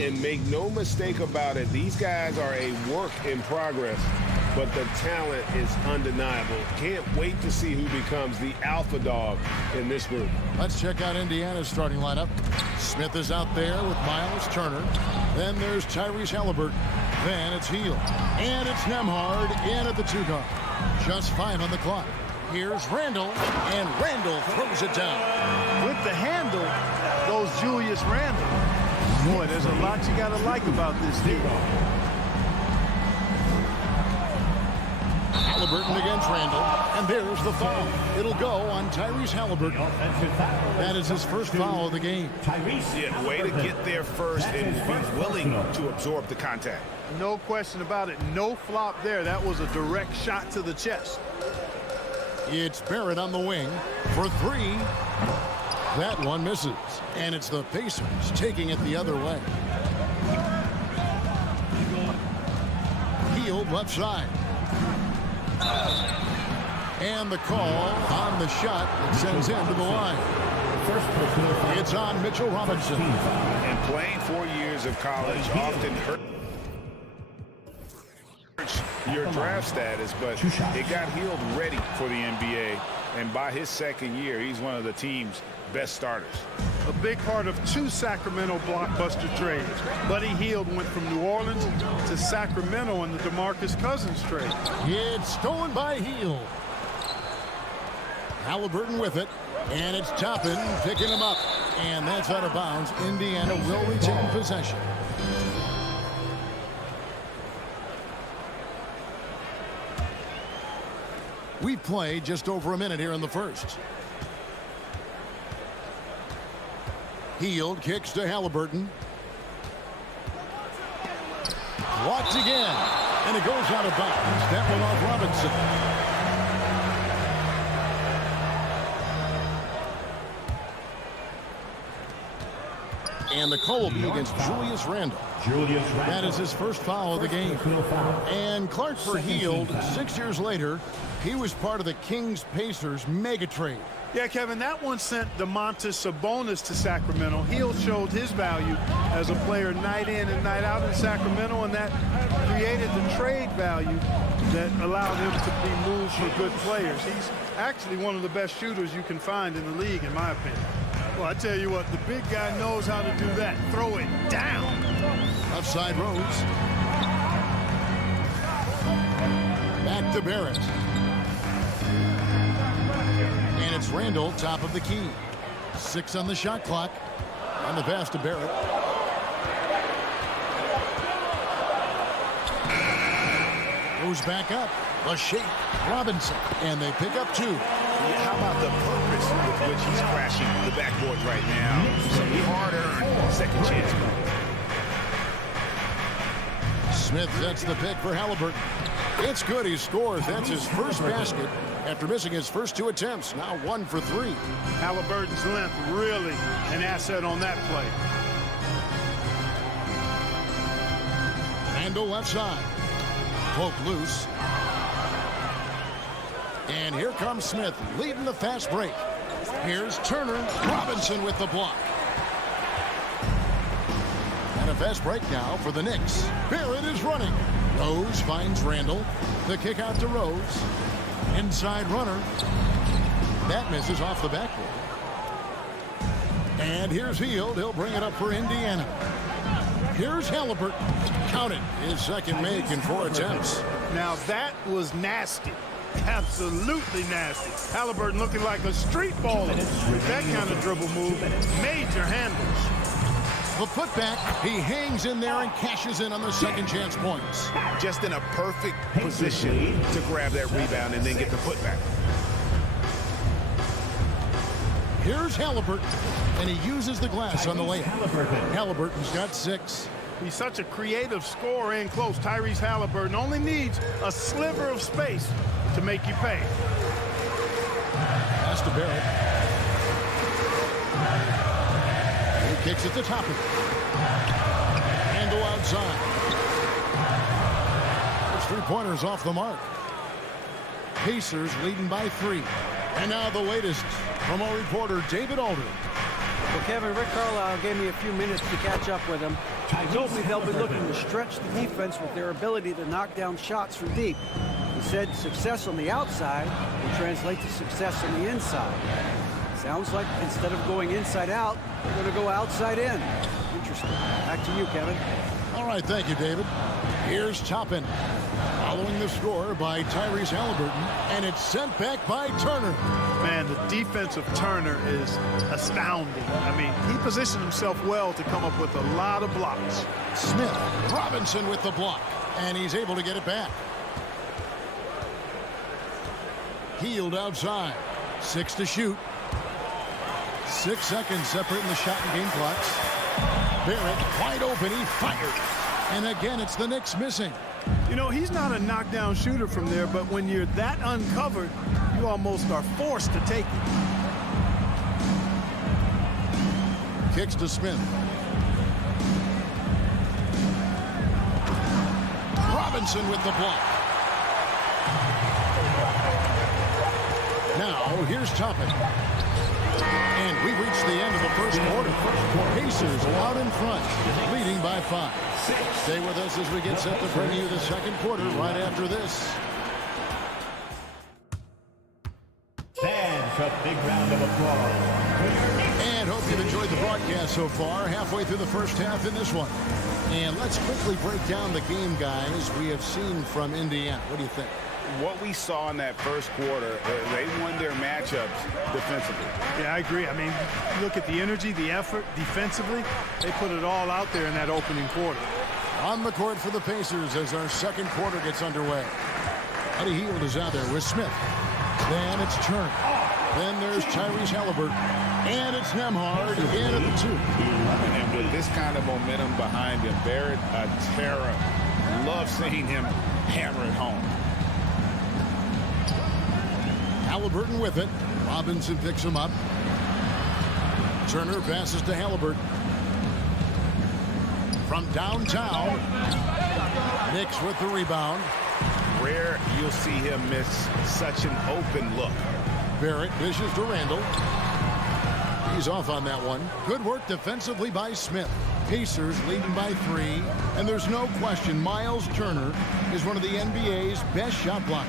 And make no mistake about it, these guys are a work in progress, but the talent is undeniable. Can't wait to see who becomes the alpha dog in this group. Let's check out Indiana's starting lineup. Smith is out there with Miles Turner. Then there's Tyrese Halliburton. Then it's Hield. And it's Nembhard in at the 2 guard. Just 5 on the clock. Here's Randall, and Randall throws it down. With the handle goes Julius Randle. Boy, there's a lot you got to like about this team. Halliburton against Randall, and there's the foul. It'll go on Tyrese Halliburton. That is his first foul of the game. Yeah, way to get there first and be willing to absorb the contact. No question about it. No flop there. That was a direct shot to the chest. It's Barrett on the wing for 3. That one misses, and it's the Pacers taking it the other way. Hield left side. And the call on the shot that sends him to the line. It's on Mitchell Robinson. And playing 4 years of college often hurts your draft status, but it got Hield ready for the NBA, and by his second year, he's one of the team's best starters. A big part of 2 Sacramento blockbuster trades. Buddy Hield went from New Orleans to Sacramento in the DeMarcus Cousins trade. It's stolen by Hield. Halliburton with it, and it's Toppin picking him up, and that's out of bounds. Indiana will retain possession. We've played just over a minute here in the first. Hield kicks to Halliburton. Blocked again, and it goes out of bounds. That one off Robinson. And the call will be against Julius Randle. That is his first foul of the game. And Clark for Hield, 6 years later, he was part of the Kings-Pacers mega trade. Yeah, Kevin, that one sent Domantas Sabonis to Sacramento. Hield showed his value as a player night in and night out in Sacramento, and that created the trade value that allowed him to be moved for good players. He's actually one of the best shooters you can find in the league, in my opinion. Well, I tell you what, the big guy knows how to do that. Throw it down. Left side Rose. Back to Barrett. And it's Randall, top of the key. 6 on the shot clock. On the pass to Barrett. Goes back up. The shape. Robinson. And they pick up 2. How about the purpose with which he's crashing the backboards right now? Some hard-earned second chance. Smith sets the pick for Halliburton. It's good. He scores. That's his first basket after missing his first 2 attempts. Now 1 for 3. Halliburton's length really an asset on that play. Randall left side. Poke loose. And here comes Smith leading the fast break. Here's Turner. Robinson with the block. And a fast break now for the Knicks. Barrett is running. Rose finds Randall. The kick out to Rose. Inside runner. That misses off the backboard. And here's Hield. He'll bring it up for Indiana. Here's Halliburton. Count it. His second make in 4 attempts. Now that was nasty. Absolutely nasty. Halliburton looking like a street baller with that kind of dribble move. Major handles. The putback, he hangs in there and cashes in on the second chance points. Just in a perfect position to grab that rebound and then get the putback. Here's Halliburton, and he uses the glass on the layup. Halliburton's got 6. He's such a creative scorer in close. Tyrese Halliburton only needs a sliver of space to make you pay. Pass to Barrett. He kicks it to Toppin. Handle outside. There's 3-pointers off the mark. Pacers leading by 3. And now the latest from our reporter, David Alder. Well, Kevin, Rick Carlisle gave me a few minutes to catch up with him. He told me they'll be looking to stretch the defense with their ability to knock down shots from deep. He said success on the outside will translate to success on the inside. Sounds like instead of going inside out, they're going to go outside in. Interesting. Back to you, Kevin. All right, thank you, David. Here's Toppin. Following the score by Tyrese Halliburton, and it's sent back by Turner. Man, the defense of Turner is astounding. I mean, he positioned himself well to come up with a lot of blocks. Smith, Robinson with the block, and he's able to get it back. Hield outside. 6 to shoot. 6 seconds separating the shot and game clocks. Barrett wide open. He fired. And again, it's the Knicks missing. You know, he's not a knockdown shooter from there, but when you're that uncovered, you almost are forced to take it. Kicks to Smith. Robinson with the block. Now, here's Toppin. And we reached the end of the first quarter. Pacers out in front, leading by 5. Stay with us as we get set to bring you the second quarter right after this. Fans, a big round of applause. And hope you've enjoyed the broadcast so far. Halfway through the first half in this one. And let's quickly break down the game, guys, we have seen from Indiana. What do you think? What we saw in that first quarter, they won their matchups defensively. Yeah, I agree. I mean, look at the energy, the effort defensively. They put it all out there in that opening quarter. On the court for the Pacers as our second quarter gets underway. Eddie Hield is out there with Smith. Then it's Turner. Then there's Tyrese Halliburton. And it's Nembhard in at the 2. And with this kind of momentum behind him, Barrett, a terror. Love seeing him hammer it home. Halliburton with it. Robinson picks him up. Turner passes to Halliburton. From downtown, Knicks with the rebound. Rare you'll see him miss such an open look. Barrett dishes to Randall. He's off on that one. Good work defensively by Smith. Pacers leading by 3, and there's no question Miles Turner is one of the NBA's best shot blockers.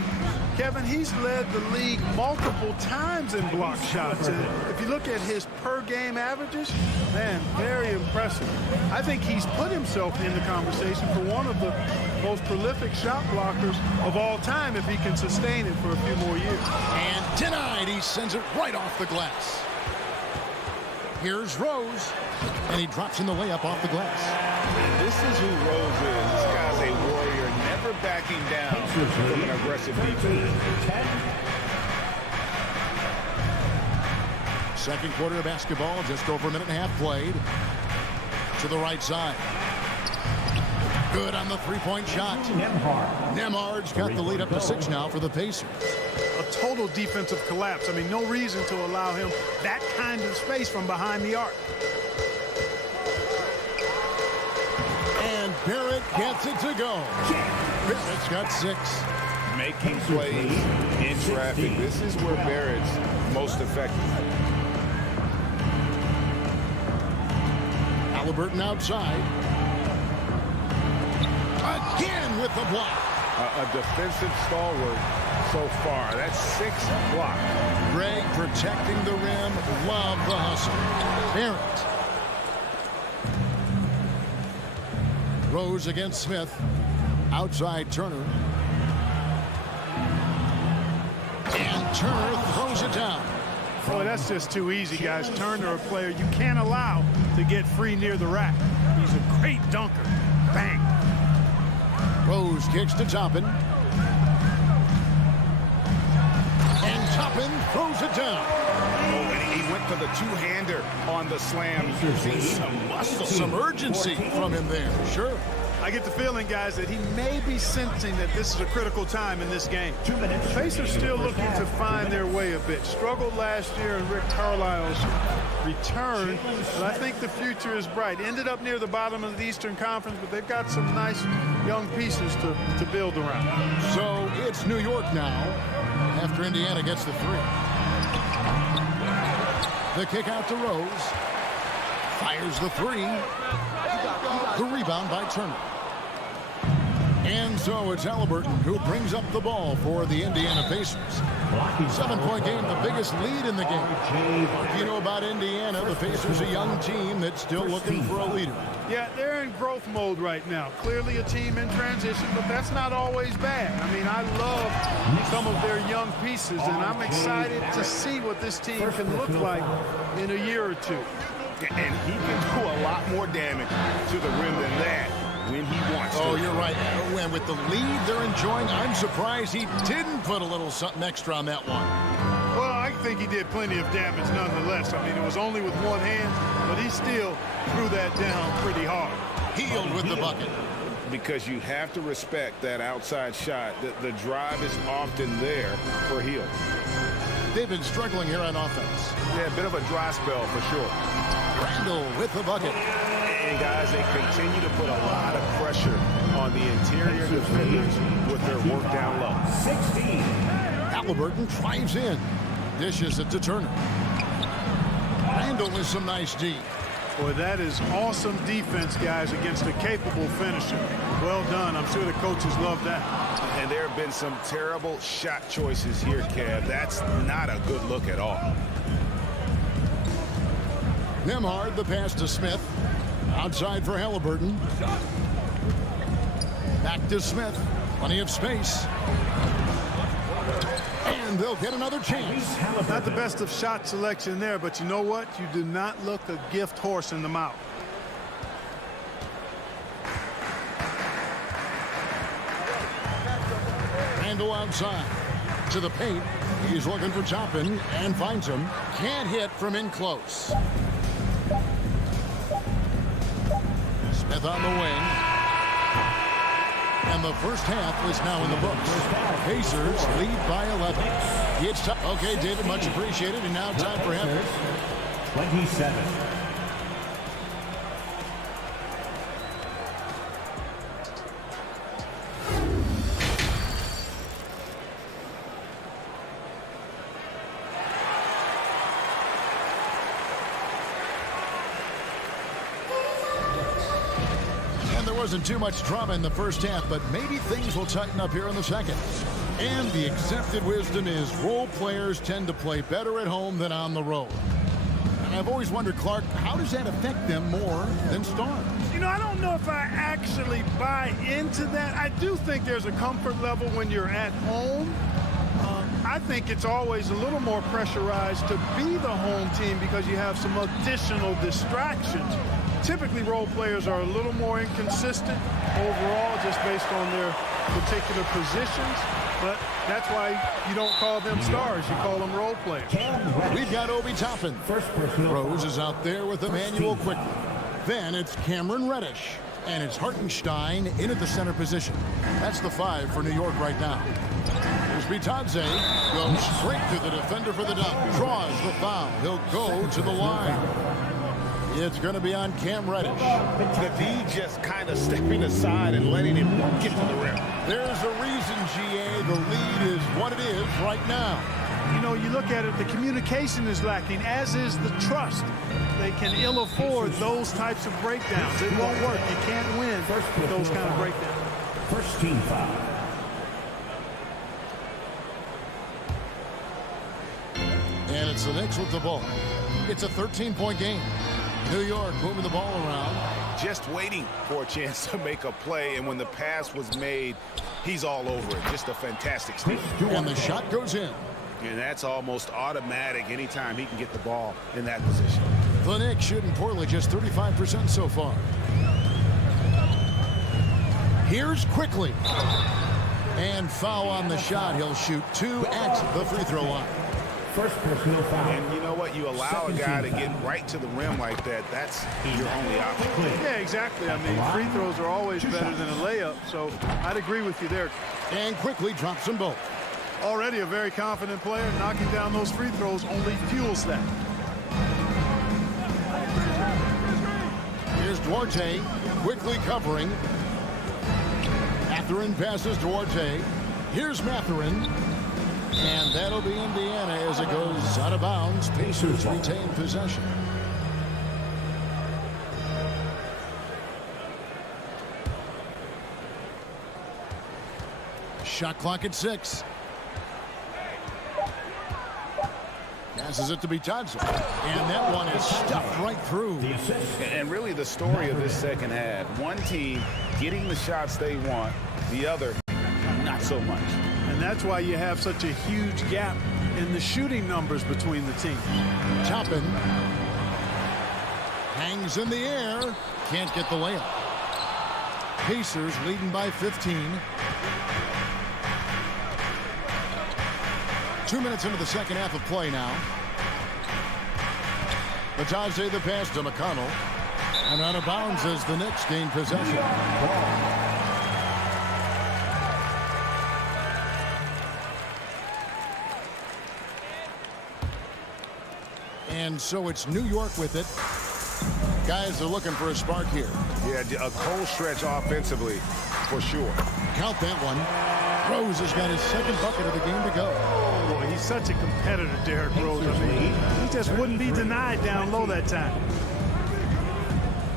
Kevin, he's led the league multiple times in block shots. And if you look at his per-game averages, man, very impressive. I think he's put himself in the conversation for one of the most prolific shot blockers of all time if he can sustain it for a few more years. And denied. He sends it right off the glass. Here's Rose, and he drops in the layup off the glass. This is who Rose is. This guy's a warrior, never backing down from an aggressive defense. Second quarter of basketball, just over a minute and a half played. To the right side. Good on the three-point shot. Nembhard's got the lead up to 6 now for the Pacers. A total defensive collapse. I mean, no reason to allow him that kind of space from behind the arc. And Barrett gets it to go. Barrett's got 6. Making plays in traffic. This is where Barrett's most effective. Halliburton outside. Again with the block. A defensive stalwart so far. That's 6 blocks. Greg protecting the rim. Love the hustle. Barrett. Rose against Smith. Outside Turner. And Turner throws it down. Boy, that's just too easy, guys. Turner, a player you can't allow to get free near the rack. He's a great dunker. Bang. Rose kicks to Toppin. And Toppin throws it down. Oh, and he went for the two-hander on the slam. Some muscle, some urgency from him there. Sure. I get the feeling, guys, that he may be sensing that this is a critical time in this game. The Pacers still looking to find their way a bit. Struggled last year in Rick Carlisle's return, but I think the future is bright. Ended up near the bottom of the Eastern Conference, but they've got some nice young pieces to build around. So it's New York now after Indiana gets the 3. The kick out to Rose. Fires the 3. The rebound by Turner. And so it's Halliburton who brings up the ball for the Indiana Pacers. 7-point game, the biggest lead in the game. You know about Indiana, the Pacers, a young team that's still looking for a leader. Yeah, they're in growth mode right now. Clearly a team in transition, but that's not always bad. I mean, I love some of their young pieces, and I'm excited to see what this team can look like in a year or two. And he can do a lot more damage to the rim than that when he wants to. Oh, you're right. And with the lead they're enjoying, I'm surprised he didn't put a little something extra on that one. Well, I think he did plenty of damage nonetheless. I mean, it was only with one hand, but he still threw that down pretty hard. Healed with the bucket. Because you have to respect that outside shot. The drive is often there for Hield. They've been struggling here on offense. Yeah, a bit of a dry spell for sure. Randall with the bucket. And guys, they continue to put a lot of pressure on the interior defenders with their work down low. 16. Halliburton drives in. Dishes it to Turner. Randall with some nice D. Boy, that is awesome defense, guys, against a capable finisher. Well done. I'm sure the coaches love that. And there have been some terrible shot choices here, Kev. That's not a good look at all. Nembhard, the pass to Smith. Outside for Halliburton. Back to Smith. Plenty of space. And they'll get another chance. Not the best of shot selection there, but you know what? You do not look a gift horse in the mouth. Randall outside. To the paint. He's looking for Toppin and finds him. Can't hit from in close. Smith on the wing. And the first half is now in the books. Pacers lead by 11. It's tough. Okay, David, much appreciated. And now time for him. 27. wasn't too much drama in the first half, but maybe things will tighten up here in the second. And the accepted wisdom is role players tend to play better at home than on the road. And I've always wondered, Clark, how does that affect them more than stars? You know, I don't know if I actually buy into that. I do think there's a comfort level when you're at home. I think it's always a little more pressurized to be the home team because you have some additional distractions. Typically, role players are a little more inconsistent overall just based on their particular positions. But that's why you don't call them stars. You call them role players. We've got Obi Toppin. Rose is out there with Emmanuel quickly. Then it's Cameron Reddish. And it's Hartenstein in at the center position. That's the 5 for New York right now. Here's Bitadze. Goes straight to the defender for the dunk. Draws the foul. He'll go to the line. It's going to be on Cam Reddish. The D just kind of stepping aside and letting him get to the rim. There's a reason, GA. The lead is what it is right now. You know, you look at it, the communication is lacking, as is the trust. They can ill afford those types of breakdowns. It won't work. You can't win with those kind of breakdowns. First team foul. And it's the Knicks with the ball. It's a 13-point game. New York moving the ball around. Just waiting for a chance to make a play, and when the pass was made, he's all over it. Just a fantastic steal. And the shot goes in. And that's almost automatic anytime he can get the ball in that position. The Knicks shooting poorly, just 35% so far. Here's Quickly. And foul on the shot. He'll shoot 2 at the free throw line. First personal foul. And you know what? You allow a guy to get right to the rim like that. That's your only option. Yeah, exactly. I mean, free throws are always better than a layup, so I'd agree with you there. And Quickly drops them both. Already a very confident player. Knocking down those free throws only fuels that. Here's Duarte, Quickly covering. Mathurin passes Duarte. Here's Mathurin. And that'll be Indiana as it goes out of bounds. Pacers retain possession. Shot clock at 6. Passes it to Bitadze. And that one is stuffed right through. And really the story of this second half. One team getting the shots they want, the other not so much. And that's why you have such a huge gap in the shooting numbers between the teams. Toppin hangs in the air. Can't get the layup. Pacers leading by 15. 2 minutes into the second half of play now. Bitadze the pass to McConnell. And out of bounds as the Knicks gain possession. And so it's New York with it. Guys are looking for a spark here. Yeah, a cold stretch offensively, for sure. Count that one. Rose has got his second bucket of the game to go. Boy, he's such a competitor, Derrick Rose. I mean, he just wouldn't be denied down low that time.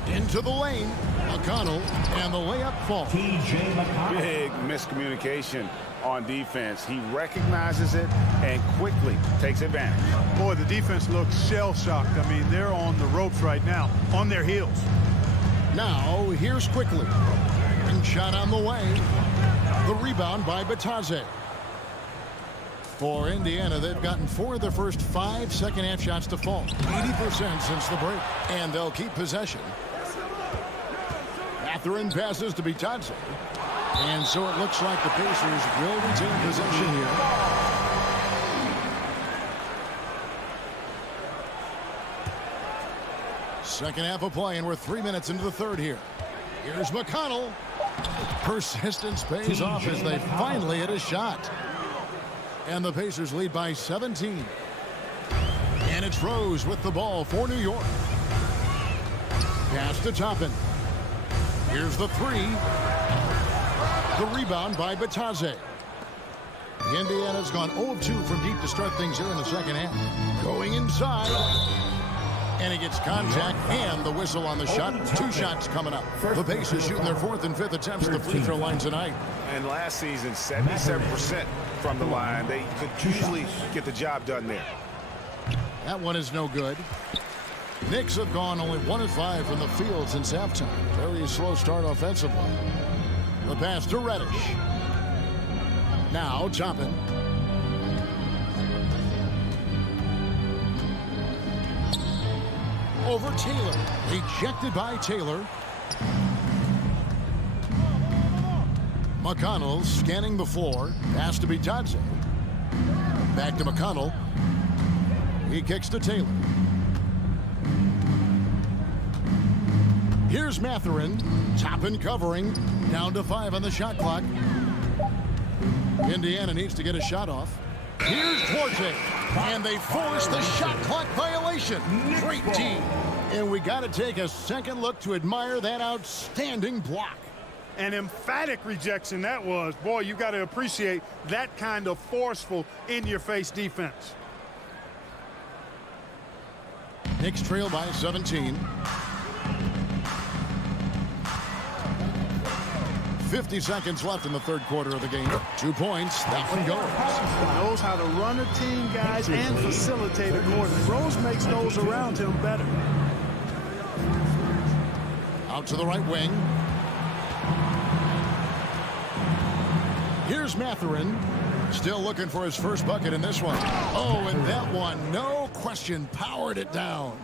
Into the lane. McConnell, and the layup falls. Big miscommunication on defense. He recognizes it and quickly takes advantage. Boy, the defense looks shell-shocked. I mean, they're on the ropes right now, on their heels. Now, here's Quickly. And shot on the way. The rebound by Bitadze. For Indiana, they've gotten 4 of their first 5 second-half shots to fall. 80% since the break. And they'll keep possession. Mathurin passes to Bitadze. And so it looks like the Pacers will retain possession here. Second half of play, and we're 3 minutes into the third here. Here's McConnell. Persistence pays off as they finally hit a shot. And the Pacers lead by 17. And it's Rose with the ball for New York. Pass to Toppin. Here's the 3. The rebound by Bitadze. Indiana's gone 0 of 2 from deep to start things here in the second half. Going inside. And he gets contact and the whistle on the shot. 2 shots coming up. The Pacers shooting their 4th and 5th attempts at the free throw line tonight. And last season, 77% from the line. They could usually get the job done there. That one is no good. Knicks have gone only 1 of 5 from the field since halftime. Very slow start offensively. The pass to Reddish. Now Toppin. Over Taylor. Rejected by Taylor. McConnell scanning the floor. Pass to Bitadze. Back to McConnell. He kicks to Taylor. Here's Mathurin. Toppin covering. Down to 5 on the shot clock. Indiana needs to get a shot off. Here's Duarte. And they force the shot clock violation. Great team. And we got to take a second look to admire that outstanding block. An emphatic rejection that was. Boy, you got to appreciate that kind of forceful in-your-face defense. Knicks trail by 17. 50 seconds left in the 3rd quarter of the game. 2 points. That one goes. Knows how to run a team, guys, and facilitate accordingly. Rose makes those around him better. Out to the right wing. Here's Mathurin. Still looking for his first bucket in this one. Oh, and that one, no question, powered it down.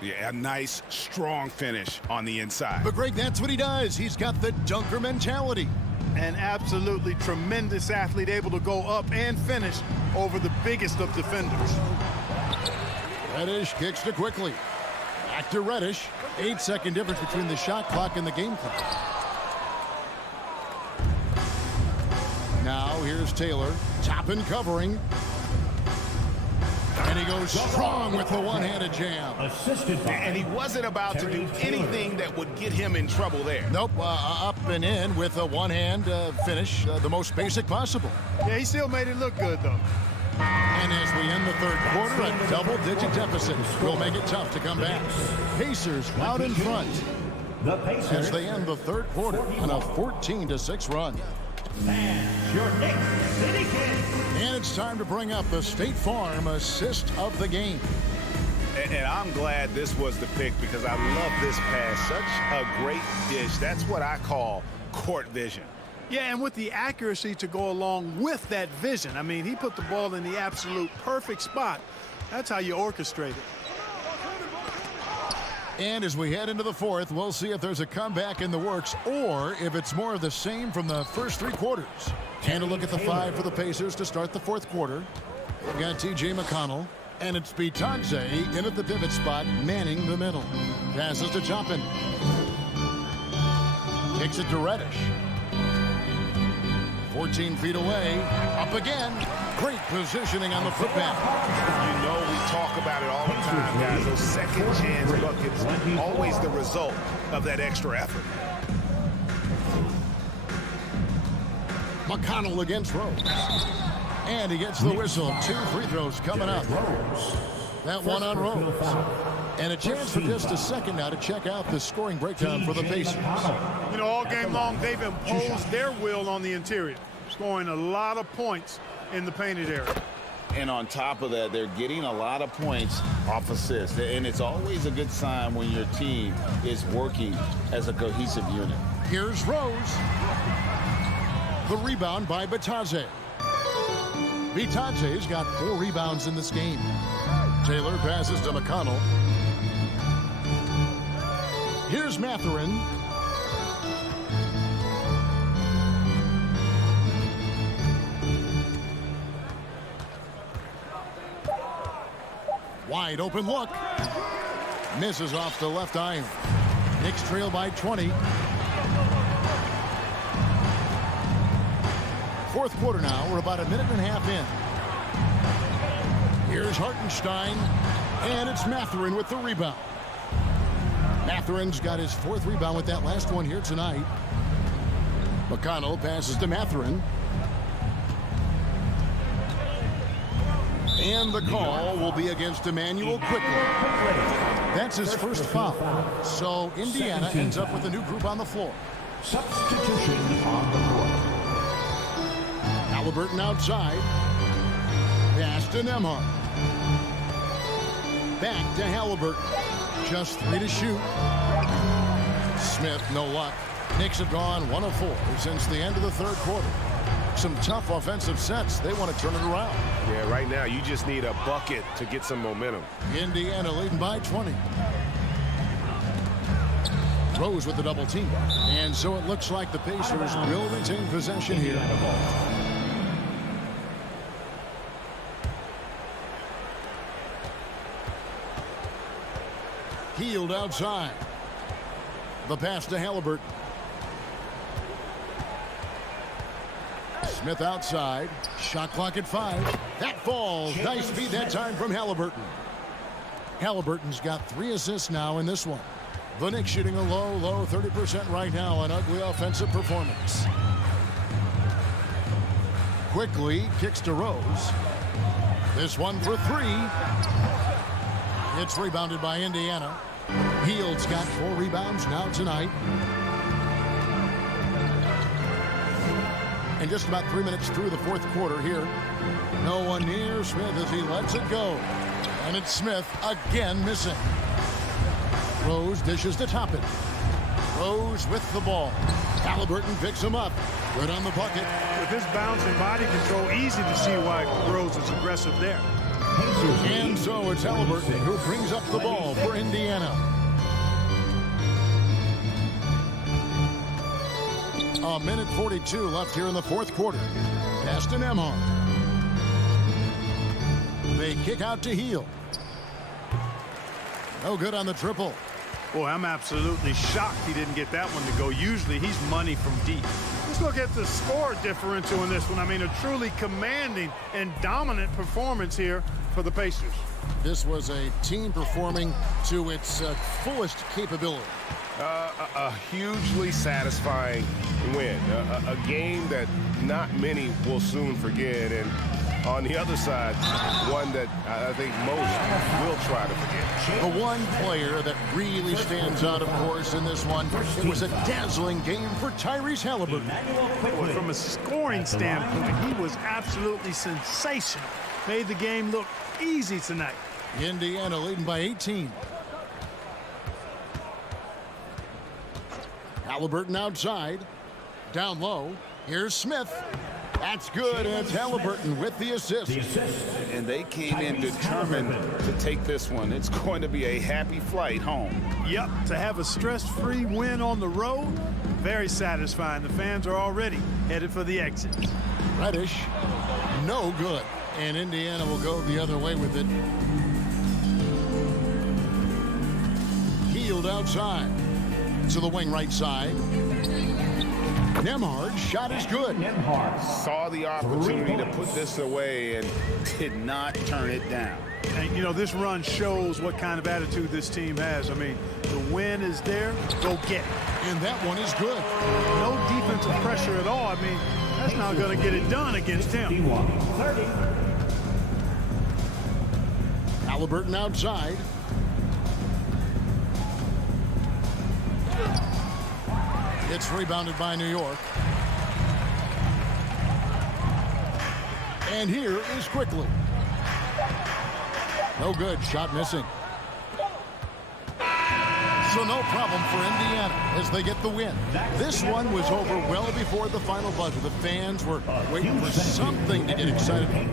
Yeah, a nice, strong finish on the inside. But, Greg, that's what he does. He's got the dunker mentality. An absolutely tremendous athlete, able to go up and finish over the biggest of defenders. Reddish kicks to quickly. Back to Reddish. 8-second difference between the shot clock and the game clock. Now here's Taylor. Toppin covering. And he goes strong with the one-handed jam. And he wasn't about to do anything that would get him in trouble there. Nope, up and in with a one-hand finish, the most basic possible. Yeah, he still made it look good, though. And as we end the 3rd quarter, a double-digit deficit will make it tough to come back. Pacers out in front as they end the 3rd quarter on a 14-6 run. Your Knicks City Kings. And it's time to bring up the State Farm assist of the game. And I'm glad this was the pick because I love this pass. Such a great dish. That's what I call court vision. Yeah, and with the accuracy to go along with that vision. I mean, he put the ball in the absolute perfect spot. That's how you orchestrate it. And as we head into the 4th, we'll see if there's a comeback in the works or if it's more of the same from the first 3 quarters. And a look at the 5 for the Pacers to start the 4th quarter. We've got T.J. McConnell, and it's Bitadze in at the pivot spot, manning the middle. Passes to Toppin. Kicks it to Reddish. 14 feet away. Up again. Great positioning on the putback. You know we talk about it all the time, guys. Those second chance buckets, always the result of that extra effort. McConnell against Rose. And he gets the whistle. 2 free throws coming up. That one on Rose. And a chance for just a second now to check out the scoring breakdown for the Pacers. You know, all game long, they've imposed their will on the interior, scoring a lot of points in the painted area. And on top of that, they're getting a lot of points off assists. And it's always a good sign when your team is working as a cohesive unit. Here's Rose. The rebound by Bitadze. Bitadze's got 4 rebounds in this game. Taylor passes to McConnell. Here's Mathurin. Wide open look. Misses off the left iron. Knicks trail by 20. 4th quarter now. We're about a minute and a half in. Here's Hartenstein. And it's Mathurin with the rebound. Mathurin's got his 4th rebound with that last one here tonight. McConnell passes to Mathurin. And the call will be against Emmanuel quickly. That's his first foul. So Indiana ends up with a new group on the floor. Substitution on the court. Halliburton outside. Pass to Nembhard. Back to Halliburton. Just 3 to shoot. Smith, no luck. Knicks have gone 1 of 4 since the end of the third quarter. Some tough offensive sets. They want to turn it around. Yeah, right now you just need a bucket to get some momentum. Indiana leading by 20. Rose with the double team. And so it looks like the Pacers will retain possession here. Hield outside. The pass to Halliburton. Smith outside. Shot clock at 5. That falls. Nice feed that time from Halliburton. Halliburton's got 3 assists now in this one. The Knicks shooting a low 30% right now. An ugly offensive performance. Quickly kicks to Rose. This one for 3. It's rebounded by Indiana. Hield's got 4 rebounds now tonight. And just about 3 minutes through the fourth quarter here. No one near Smith as he lets it go. And it's Smith again missing. Rose dishes to Toppin. Rose with the ball. Halliburton picks him up. Good on the bucket. With his bouncing body control, easy to see why Rose is aggressive there. And so it's Halliburton who brings up the ball for Indiana. A minute 42 left here in the fourth quarter. Pass to Nembhard. They kick out to Hield. No good on the triple. Boy, I'm absolutely shocked he didn't get that one to go. Usually he's money from deep. Let's look at the score differential in this one. I mean, a truly commanding and dominant performance here for the Pacers. This was a team performing to its fullest capability. A hugely satisfying win. A game that not many will soon forget. And on the other side, one that I think most will try to forget. The one player that really stands out, of course, in this one, it was a dazzling game for Tyrese Halliburton. Well, from a scoring standpoint, he was absolutely sensational. Made the game look easy tonight. Indiana leading by 18. Halliburton outside. Down low. Here's Smith. That's good, and it's Halliburton with the assist. And they came in determined to take this one. It's going to be a happy flight home. Yep, to have a stress-free win on the road, very satisfying. The fans are already headed for the exit. Reddish, no good. And Indiana will go the other way with it. Hield outside. To the wing right side. Nembhard, shot is good. Saw the opportunity to put this away and did not turn it down. And, you know, this run shows what kind of attitude this team has. I mean, the win is there, go get it. And that one is good. No defensive pressure at all. I mean, that's not going to get it done against him. Halliburton outside. It's rebounded by New York. And here is Quickly. No good. Shot missing. So no problem for Indiana as they get the win. This one was over well before the final buzzer. The fans were waiting for something to get excited about.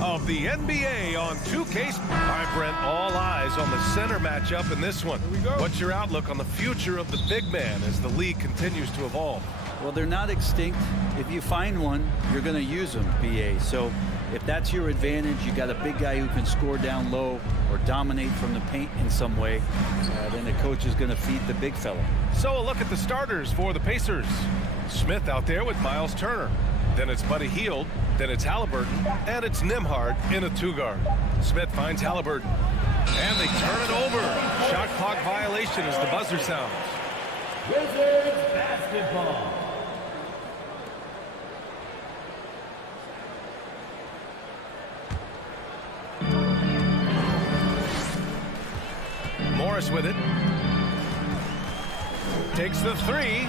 Of the NBA on 2K. All right, Brent, all eyes on the center matchup in this one. What's your outlook on the future of the big man as the league continues to evolve? Well, they're not extinct. If you find one, you're going to use them, BA. So if that's your advantage, you got a big guy who can score down low or dominate from the paint in some way, then the coach is going to feed the big fella. So a look at the starters for the Pacers. Smith out there with Miles Turner. Then it's Buddy Hield. Then it's Halliburton. And it's Nembhard in a two-guard. Smith finds Halliburton. And they turn it over. Shot clock violation as the buzzer sounds. Wizards basketball. Morris with it. Takes the three.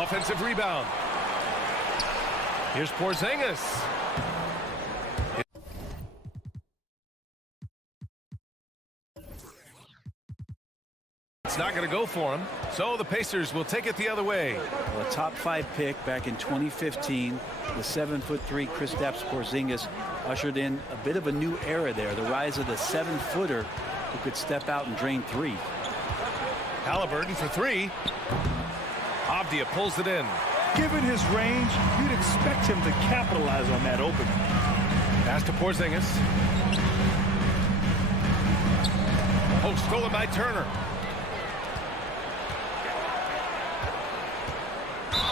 Offensive rebound. Here's Porzingis. It's not going to go for him, so the Pacers will take it the other way. Well, a top 5 pick back in 2015, the 7'3" Kristaps Porzingis ushered in a bit of a new era there, the rise of the 7-footer who could step out and drain three. Halliburton for three. Avdia pulls it in. Given his range, you'd expect him to capitalize on that opening. Pass to Porzingis. Oh, stolen by Turner.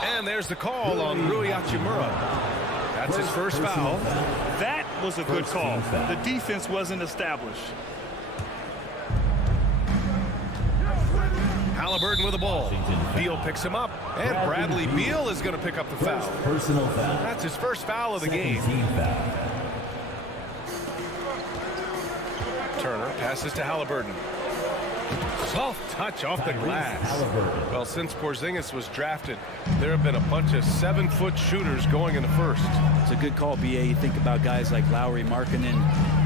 And there's the call on Rui Hachimura. That's his first foul. That was a good call. The defense wasn't established. Halliburton with the ball. Beal picks him up, and Bradley Beal is going to pick up the foul. Personal foul. That's his first foul of the game. Turner passes to Halliburton. Soft touch off the glass. Well, since Porzingis was drafted, there have been a bunch of 7-foot shooters going in the first. It's a good call, BA. You think about guys like Lowry, Markkanen.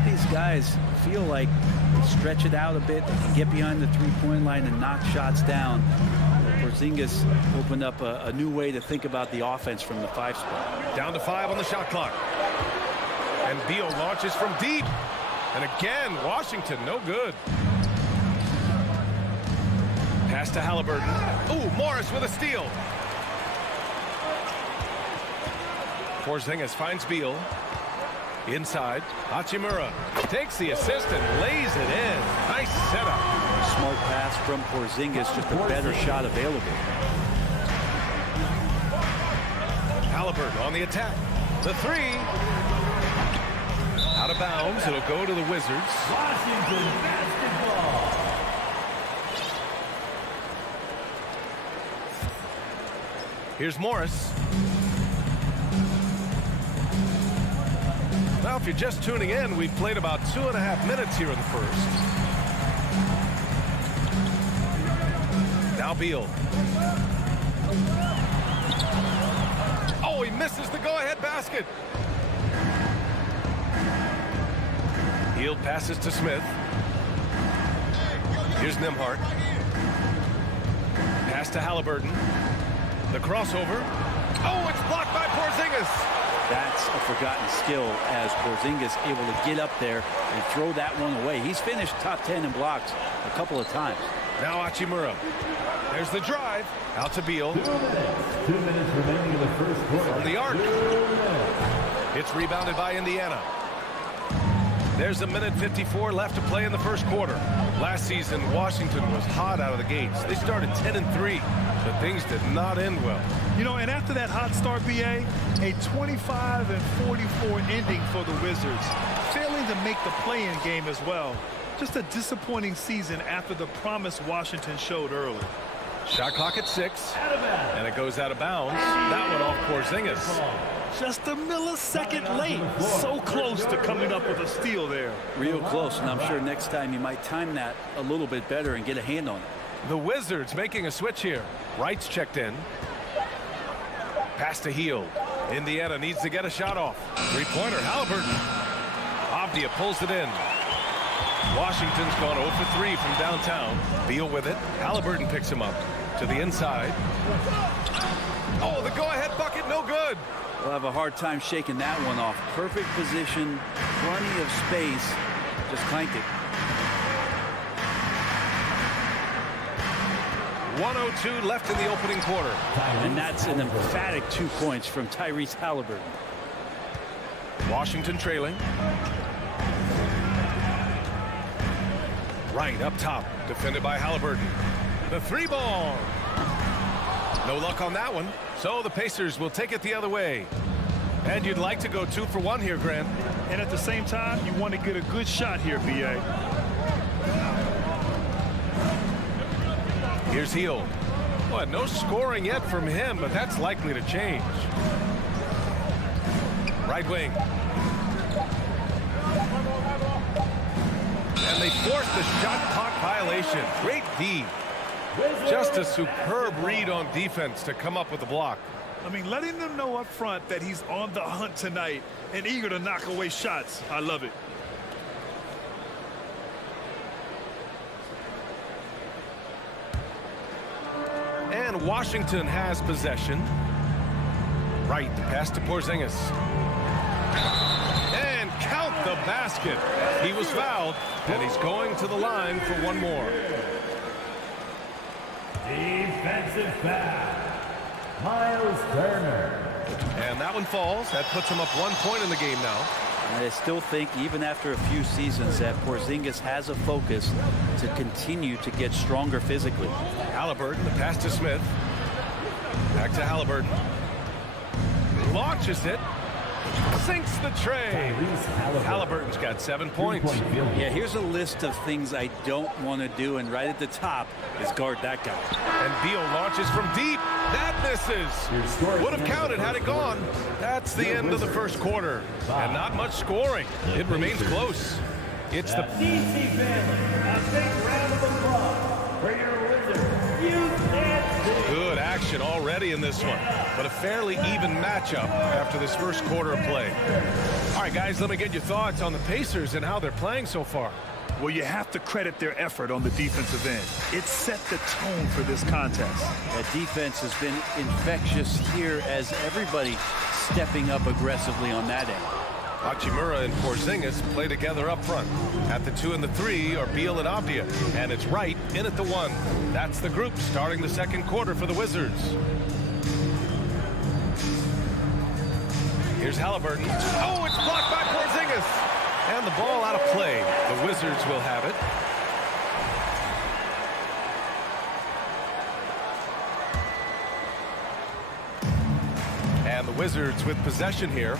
These guys feel like they stretch it out a bit. They can get behind the three-point line and knock shots down. Porzingis opened up a new way to think about the offense from the 5 spot. Down to 5 on the shot clock. And Beal launches from deep. And again, Washington, no good. Pass to Halliburton. Ooh, Morris with a steal. Porzingis finds Beal. Inside, Hachimura takes the assist and lays it in. Nice setup. Smart pass from Porzingis, just a better shot available. Halliburton on the attack. The three. Out of bounds. It'll go to the Wizards. Washington basketball. Here's Morris. Now, if you're just tuning in, we've played about 2.5 minutes here in the first. Now Beal. Oh, he misses the go-ahead basket. Hield passes to Smith. Here's Nembhard. Pass to Halliburton. The crossover. Oh, it's blocked by Porzingis. That's a forgotten skill as Porzingis able to get up there and throw that one away. He's finished top 10 in blocks a couple of times. Now Hachimura. There's the drive. Out to Beal. 2 minutes remaining in the first quarter. From the arc. It's rebounded by Indiana. There's 1:54 left to play in the first quarter. Last season, Washington was hot out of the gates. They started 10-3, but things did not end well. You know, and after that hot start, BA, a 25-44 ending for the Wizards, failing to make the play-in game as well. Just a disappointing season after the promise Washington showed early. Shot clock at 6, and it goes out of bounds. That one off Porzingis. Just a millisecond late. So close to coming up with a steal there. Real close, and I'm sure next time you might time that a little bit better and get a hand on it. The Wizards making a switch here. Wright's checked in. Pass to Hield. Indiana needs to get a shot off. Three-pointer, Halliburton. Avdia pulls it in. Washington's gone 0 for 3 from downtown. Beal with it. Halliburton picks him up to the inside. Oh, the go-ahead bucket, no good. We'll have a hard time shaking that one off. Perfect position, plenty of space. Just clanked it. 1:02 left in the opening quarter. And that's an emphatic 2 points from Tyrese Halliburton. Washington trailing. Right up top, defended by Halliburton. The three ball. No luck on that one. So the Pacers will take it the other way. And you'd like to go 2 for 1 here, Grant. And at the same time, you want to get a good shot here, B.A. Here's Hield. Well, no scoring yet from him, but that's likely to change. Right wing. And they forced the shot clock violation. Great D. Just a superb read on defense to come up with the block. I mean, letting them know up front that he's on the hunt tonight and eager to knock away shots. I love it. And Washington has possession. Right, pass to Porzingis. And count the basket. He was fouled, and he's going to the line for one more. Defensive foul. Miles Turner. And that one falls. That puts him up 1 point in the game now. And I still think, even after a few seasons, that Porzingis has a focus to continue to get stronger physically. Halliburton, the pass to Smith. Back to Halliburton. Launches it. Sinks the tray. Halliburton's got 7 points. Yeah, here's a list of things I don't want to do, and right at the top is guard that guy. And Beal launches from deep. That misses. Would have counted had it gone. That's the end of the first quarter. And not much scoring. It remains close. It's the DC family. A big round of applause for your Wizards. You can't see. good action already in this one, but a fairly even matchup after this first quarter of play. All right, guys, let me get your thoughts on the Pacers and how they're playing so far. Well, you have to credit their effort on the defensive end. It set the tone for this contest. That defense has been infectious here as everybody stepping up aggressively on that end. Hachimura and Porzingis play together up front. At the 2 and the 3 are Beal and Avdia, and it's Wright in at the 1. That's the group starting the second quarter for the Wizards. Here's Halliburton. Oh, it's blocked by Porzingis. And the ball out of play. The Wizards will have it. And the Wizards with possession here.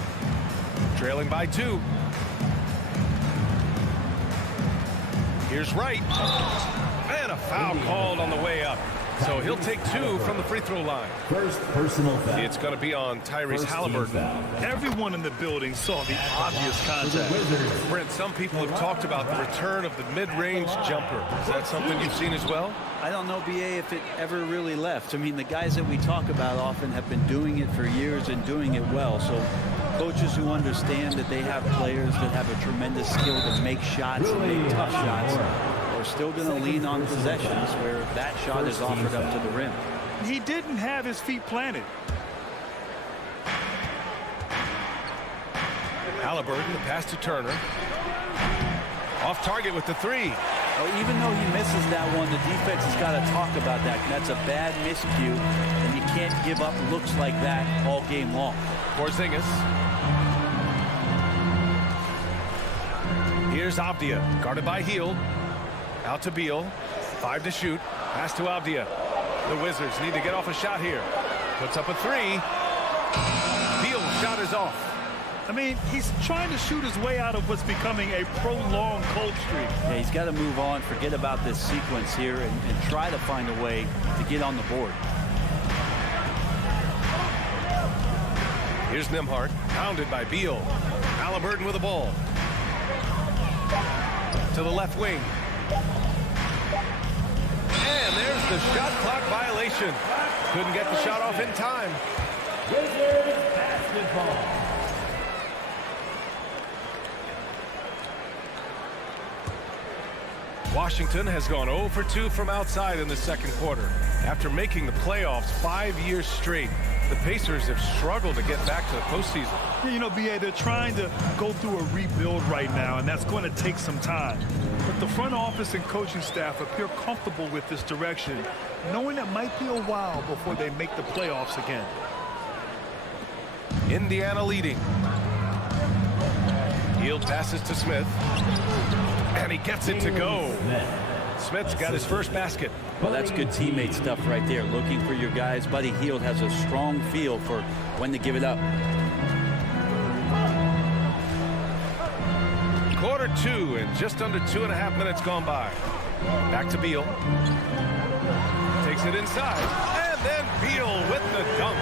Trailing by 2. Here's Wright. And a foul called on the way up. So he'll take 2 from the free throw line. First personal foul. It's going to be on Tyrese Halliburton. Everyone in the building saw the obvious contact. Brent, some people have talked about the return of the mid-range jumper. Is that something you've seen as well? I don't know, BA, if it ever really left. I mean, the guys that we talk about often have been doing it for years and doing it well. So coaches who understand that they have players that have a tremendous skill to make shots and make tough shots are still going to lean on possessions where that shot is offered up to the rim. He didn't have his feet planted. Halliburton, the pass to Turner. Off target with the 3. Well, even though he misses that one, the defense has got to talk about that. That's a bad miscue, and you can't give up looks like that all game long. Porzingis. Here's Avdia, guarded by Hield. Out to Beal. 5 to shoot. Pass to Avdia. The Wizards need to get off a shot here. Puts up a 3. Beal's shot is off. I mean, he's trying to shoot his way out of what's becoming a prolonged cold streak. Yeah, he's got to move on, forget about this sequence here, and try to find a way to get on the board. Here's Nembhard, pounded by Beal. Halliburton with the ball. To the left wing. And there's the shot clock violation. Couldn't get the shot off in time. Wizards basketball. Washington has gone 0 for 2 from outside in the second quarter. After making the playoffs 5 years straight, the Pacers have struggled to get back to the postseason. You know, B.A., they're trying to go through a rebuild right now, and that's going to take some time. But the front office and coaching staff appear comfortable with this direction, knowing it might be a while before they make the playoffs again. Indiana leading. Hield passes to Smith. And he gets it to go. Smith's got his first basket. Well, that's good teammate stuff right there. Looking for your guys. Buddy Hield has a strong feel for when to give it up. Quarter 2 and just under 2.5 minutes gone by. Back to Beal. Takes it inside. And then Beal with the dunk.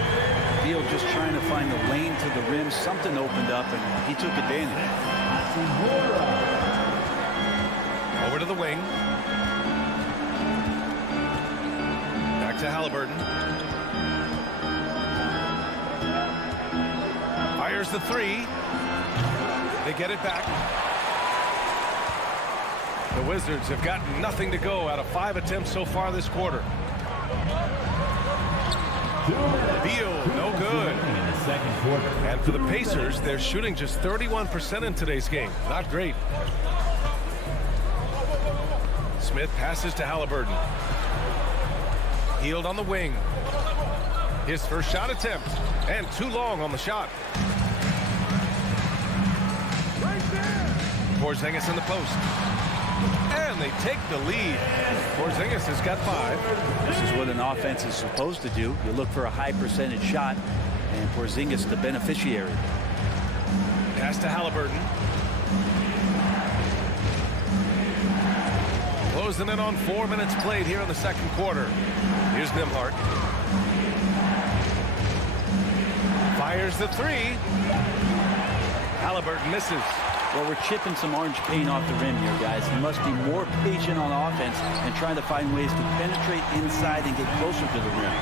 Beal just trying to find the lane to the rim. Something opened up, and he took advantage. Over to the wing. Back to Halliburton. Fires the three. They get it back. The Wizards have gotten nothing to go out of 5 attempts so far this quarter. Beal, no good. And for the Pacers, they're shooting just 31% in today's game. Not great. Smith passes to Halliburton. Hield on the wing. His first shot attempt. And too long on the shot. Porzingis in the post. And they take the lead. Porzingis has got 5. This is what an offense is supposed to do. You look for a high percentage shot, and Porzingis the beneficiary. Pass to Halliburton. Closing in on 4 minutes played here in the second quarter. Here's Nembhard. Fires the three. Halliburton misses. Well, we're chipping some orange paint off the rim here, guys. He must be more patient on offense and trying to find ways to penetrate inside and get closer to the rim.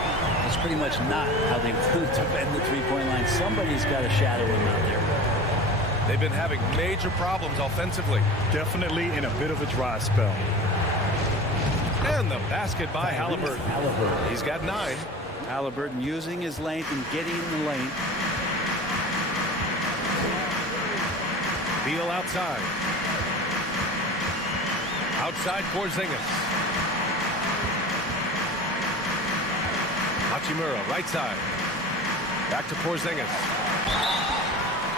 That's pretty much not how they defend the three-point line. Somebody's got to shadow him out there. They've been having major problems offensively. Definitely in a bit of a dry spell. And the basket by Halliburton. He's got 9. Halliburton using his length and getting in the lane. Beal outside. Outside Porzingis. Hachimura, right side. Back to Porzingis.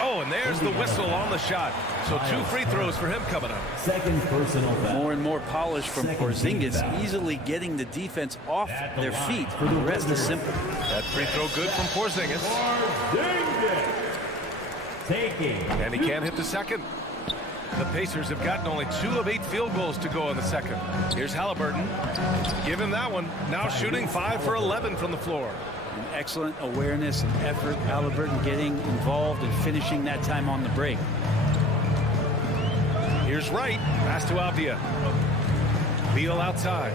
Oh, and there's the whistle on the shot. So 2 free throws for him coming up. Second personal foul. More and more polish from Porzingis, easily getting the defense off their feet. The rest is simple. That free throw good from Porzingis. And he can't hit the second. The Pacers have gotten only 2 of 8 field goals to go in the second. Here's Halliburton. Give him that one. Now shooting 5 for 11 from the floor. An excellent awareness and effort. Halliburton getting involved and finishing that time on the break. Here's Wright. Pass to Avdia. Beal outside.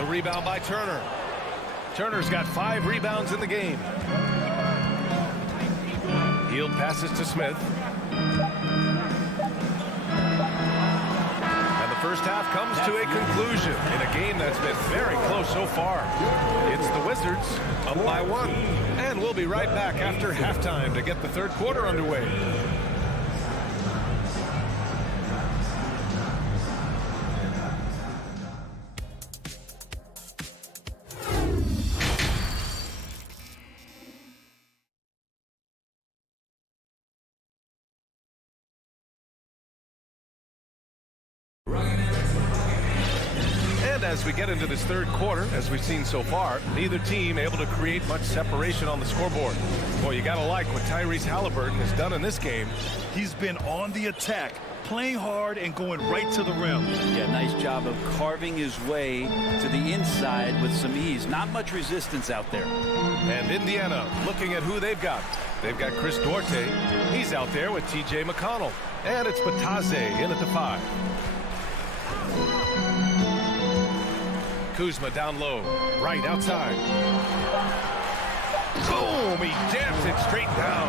The rebound by Turner. Turner's got 5 rebounds in the game. Hield passes to Smith. And the first half comes to a conclusion in a game that's been very close so far. It's the Wizards up by 1. And we'll be right back after halftime to get the third quarter underway. As we get into this third quarter, as we've seen so far, neither team able to create much separation on the scoreboard. Well, you got to like what Tyrese Halliburton has done in this game. He's been on the attack, playing hard and going right to the rim. Yeah, nice job of carving his way to the inside with some ease. Not much resistance out there. And Indiana looking at who they've got. They've got Chris Duarte. He's out there with TJ McConnell. And it's Bataze in at the 5. Kuzma down low. Right outside. Boom! He jams it straight down.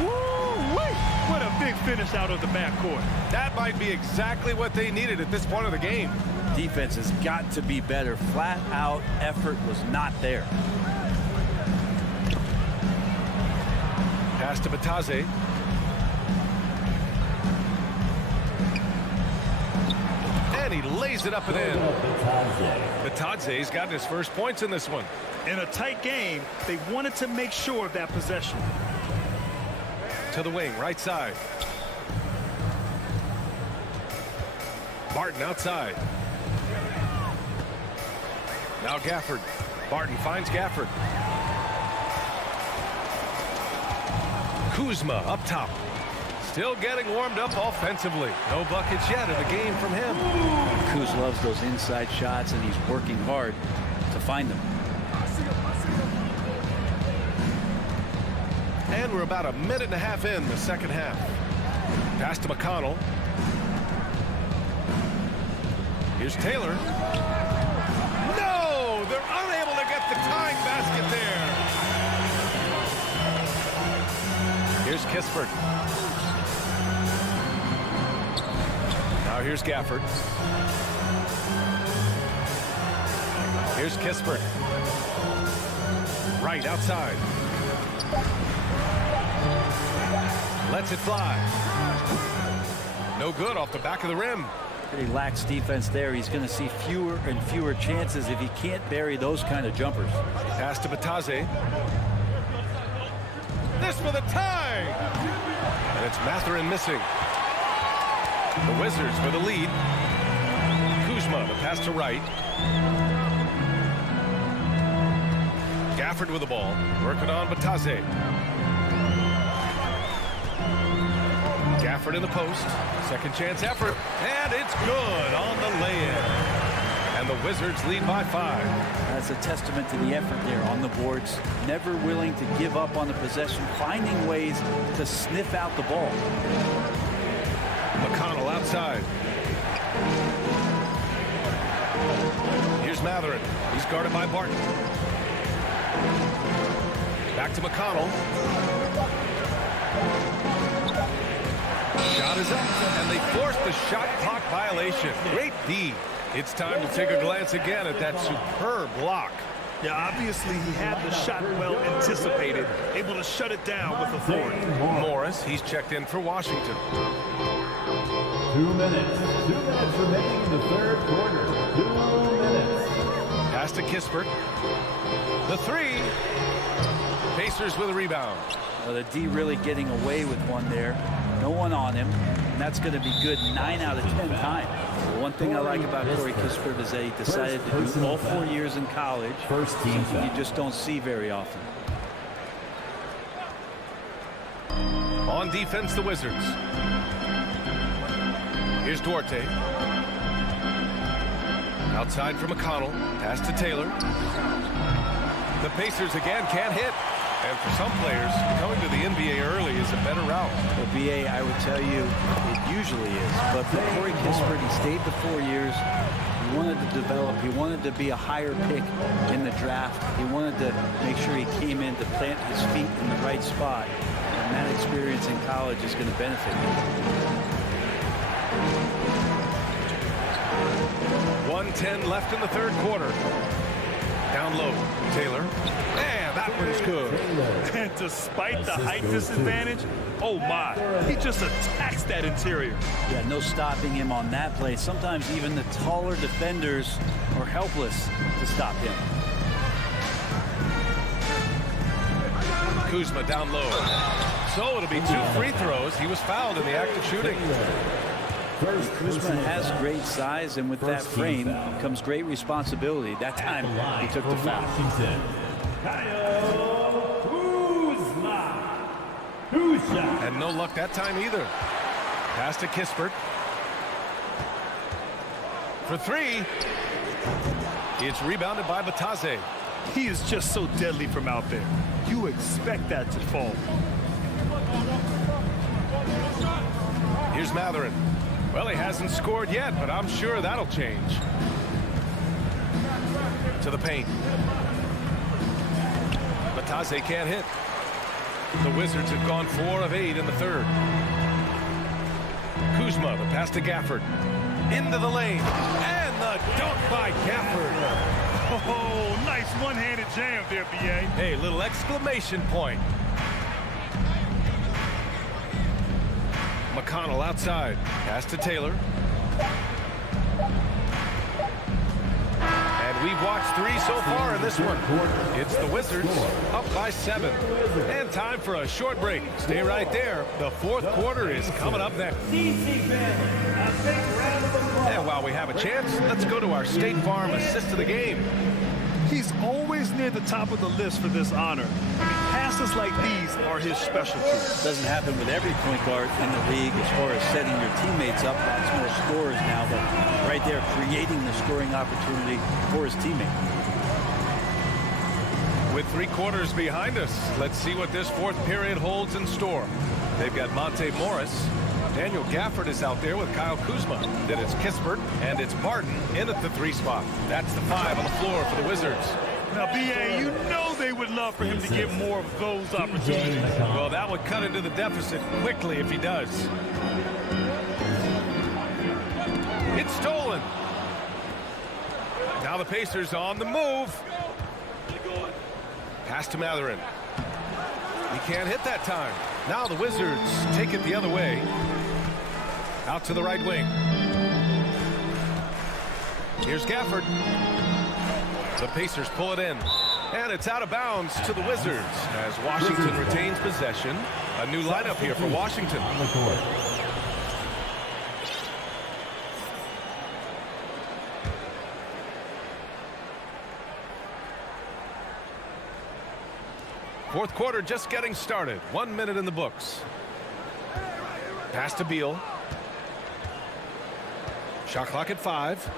Woo-wee! What a big finish out of the backcourt. That might be exactly what they needed at this point of the game. Defense has got to be better. Flat out effort was not there. Pass to Batadze. And he lays it up and in. Batadze's gotten his first points in this one. In a tight game, they wanted to make sure of that possession. To the wing, right side. Barton outside. Now Gafford. Barton finds Gafford. Kuzma up top. Still getting warmed up offensively. No buckets yet in the game from him. Kuz loves those inside shots, and he's working hard to find them. And we're about a minute and a half in the second half. Pass to McConnell. Here's Taylor. No! They're unable to get the tying basket there. Here's Kispert. Now here's Gafford. Here's Kispert. Right outside. Lets it fly. No good off the back of the rim. Pretty lax defense there. He's going to see fewer and fewer chances if he can't bury those kind of jumpers. Pass to Batadze. This for the tie. And it's Mathurin missing. The Wizards for the lead. Kuzma, the pass to right. Gafford with the ball. Working on Batadze. Gafford in the post. Second chance effort. And it's good on the lay-in. And the Wizards lead by 5. That's a testament to the effort there on the boards. Never willing to give up on the possession. Finding ways to sniff out the ball. McConnell outside. Here's Mathurin. He's guarded by Barton. Back to McConnell. Shot is up, and they force the shot clock violation. Great D. It's time to take a glance again at that superb block. Yeah, obviously he had the shot well anticipated, able to shut it down with authority. Morris, he's checked in for Washington. 2 minutes. 2 minutes remaining in the third quarter. 2 minutes. Pass to Kispert. The three. Pacers with a rebound. The D really getting away with one there. No one on him, and that's going to be good 9 out of 10 times. The one thing I like about Corey Kispert is that he decided to do all 4 years in college. First team something you just don't see very often. On defense, the Wizards. Here's Duarte. Outside for McConnell. Pass to Taylor. The Pacers again can't hit. And for some players, coming to the NBA early is a better route. Well, BA, I would tell you, it usually is. But for Corey Kispert, he stayed the 4 years. He wanted to develop. He wanted to be a higher pick in the draft. He wanted to make sure he came in to plant his feet in the right spot. And that experience in college is going to benefit him. 1:10 left in the third quarter. Down low, Taylor. And that one's good. And despite the height disadvantage, oh my, he just attacks that interior. Yeah, no stopping him on that play. Sometimes even the taller defenders are helpless to stop him. Kuzma down low. So it'll be 2 free throws. He was fouled in the act of shooting. Kuzma has great size, and with that frame comes great responsibility. That time he took the foul. And no luck that time either. Pass to Kispert. For 3. It's rebounded by Batadze. He is just so deadly from out there. You expect that to fall. Here's Mathurin. Well, he hasn't scored yet, but I'm sure that'll change. To the paint. Matase can't hit. The Wizards have gone 4 of 8 in the third. Kuzma, the pass to Gafford. Into the lane. And the dunk by Gafford. Oh, nice one-handed jam there, B.A. Hey, little exclamation point. McConnell outside. Pass to Taylor. And we've watched 3 so far in this one. It's the Wizards up by 7. And time for a short break. Stay right there. The fourth quarter is coming up next. And while we have a chance, let's go to our State Farm assist of the game. He's always near the top of the list for this honor. Passes like these are his specialty. Doesn't happen with every point guard in the league as far as setting your teammates up. Lots more scorers now, but right there creating the scoring opportunity for his teammate. With 3 quarters behind us, let's see what this fourth period holds in store. They've got Monte Morris. Daniel Gafford is out there with Kyle Kuzma. Then it's Kispert, and it's Martin in at the 3 spot. That's the 5 on the floor for the Wizards. Now, B.A., you know they would love for him to get more of those opportunities. Well, that would cut into the deficit quickly if he does. It's stolen. Now the Pacers on the move. Pass to Matherin. He can't hit that time. Now the Wizards take it the other way. Out to the right wing. Here's Gafford. The Pacers pull it in. And it's out of bounds to the Wizards as Washington retains possession. A new lineup here for Washington. On the court. Fourth quarter just getting started. 1 minute in the books. Pass to Beal. Shot clock at 5.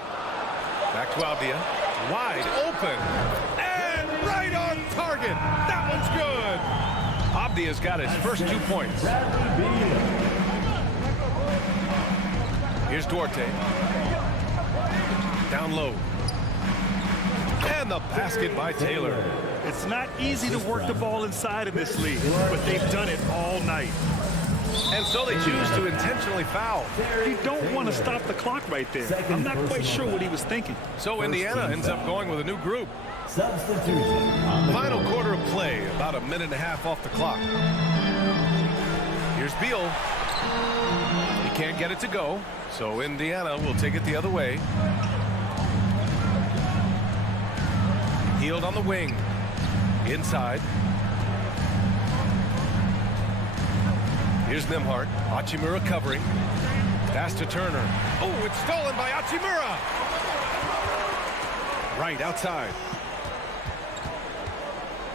Back to Avdia. Wide open. And right on target. That one's good. Avdia's got his first 2 points. Here's Duarte. Down low. And the basket by Taylor. It's not easy to work the ball inside in this league, but they've done it all night. And so they choose to intentionally foul. You don't want to stop the clock right there. I'm not quite sure what he was thinking. So Indiana ends up going with a new group. Substitution. Final quarter of play, about a minute and a half off the clock. Here's Beal. He can't get it to go, so Indiana will take it the other way. Healed on the wing. Inside. Here's Nembhard. Hachimura covering. Pass to Turner. Oh, it's stolen by Hachimura. Right outside.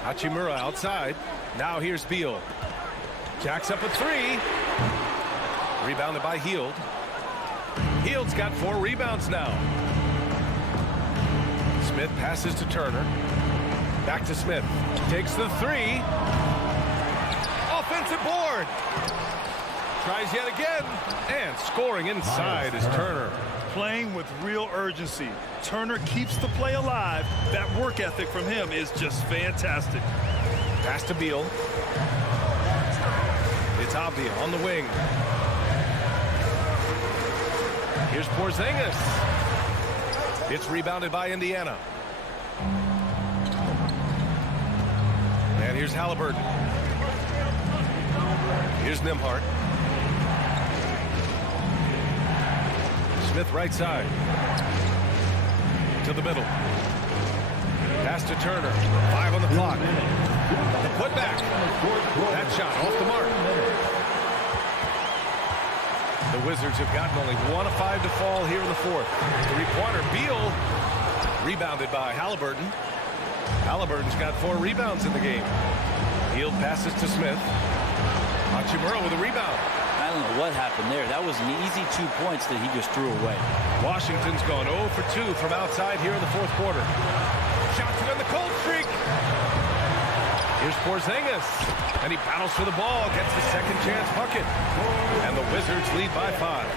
Hachimura outside. Now here's Beal. Jacks up a 3. Rebounded by Hield. Hield's got 4 rebounds now. Smith passes to Turner. Back to Smith. Takes the 3. Offensive board. Tries yet again. And scoring inside is Turner. Playing with real urgency. Turner keeps the play alive. That work ethic from him is just fantastic. Pass to Beal. It's Avdia on the wing. Here's Porzingis. It's rebounded by Indiana. And here's Halliburton. Here's Nembhard. Smith right side. To the middle. Pass to Turner. 5 on the clock. The putback. That shot off the mark. The Wizards have gotten only 1 of 5 to fall here in the fourth. 3-pointer. Beal. Rebounded by Halliburton. Halliburton's got 4 rebounds in the game. Hield passes to Smith. Hachimura with a rebound. I don't know what happened there. That was an easy 2 points that he just threw away. Washington's gone 0 for 2 from outside here in the fourth quarter. Shots it on the cold streak. Here's Porzingis. And he battles for the ball, gets the second chance bucket. And the Wizards lead by 5.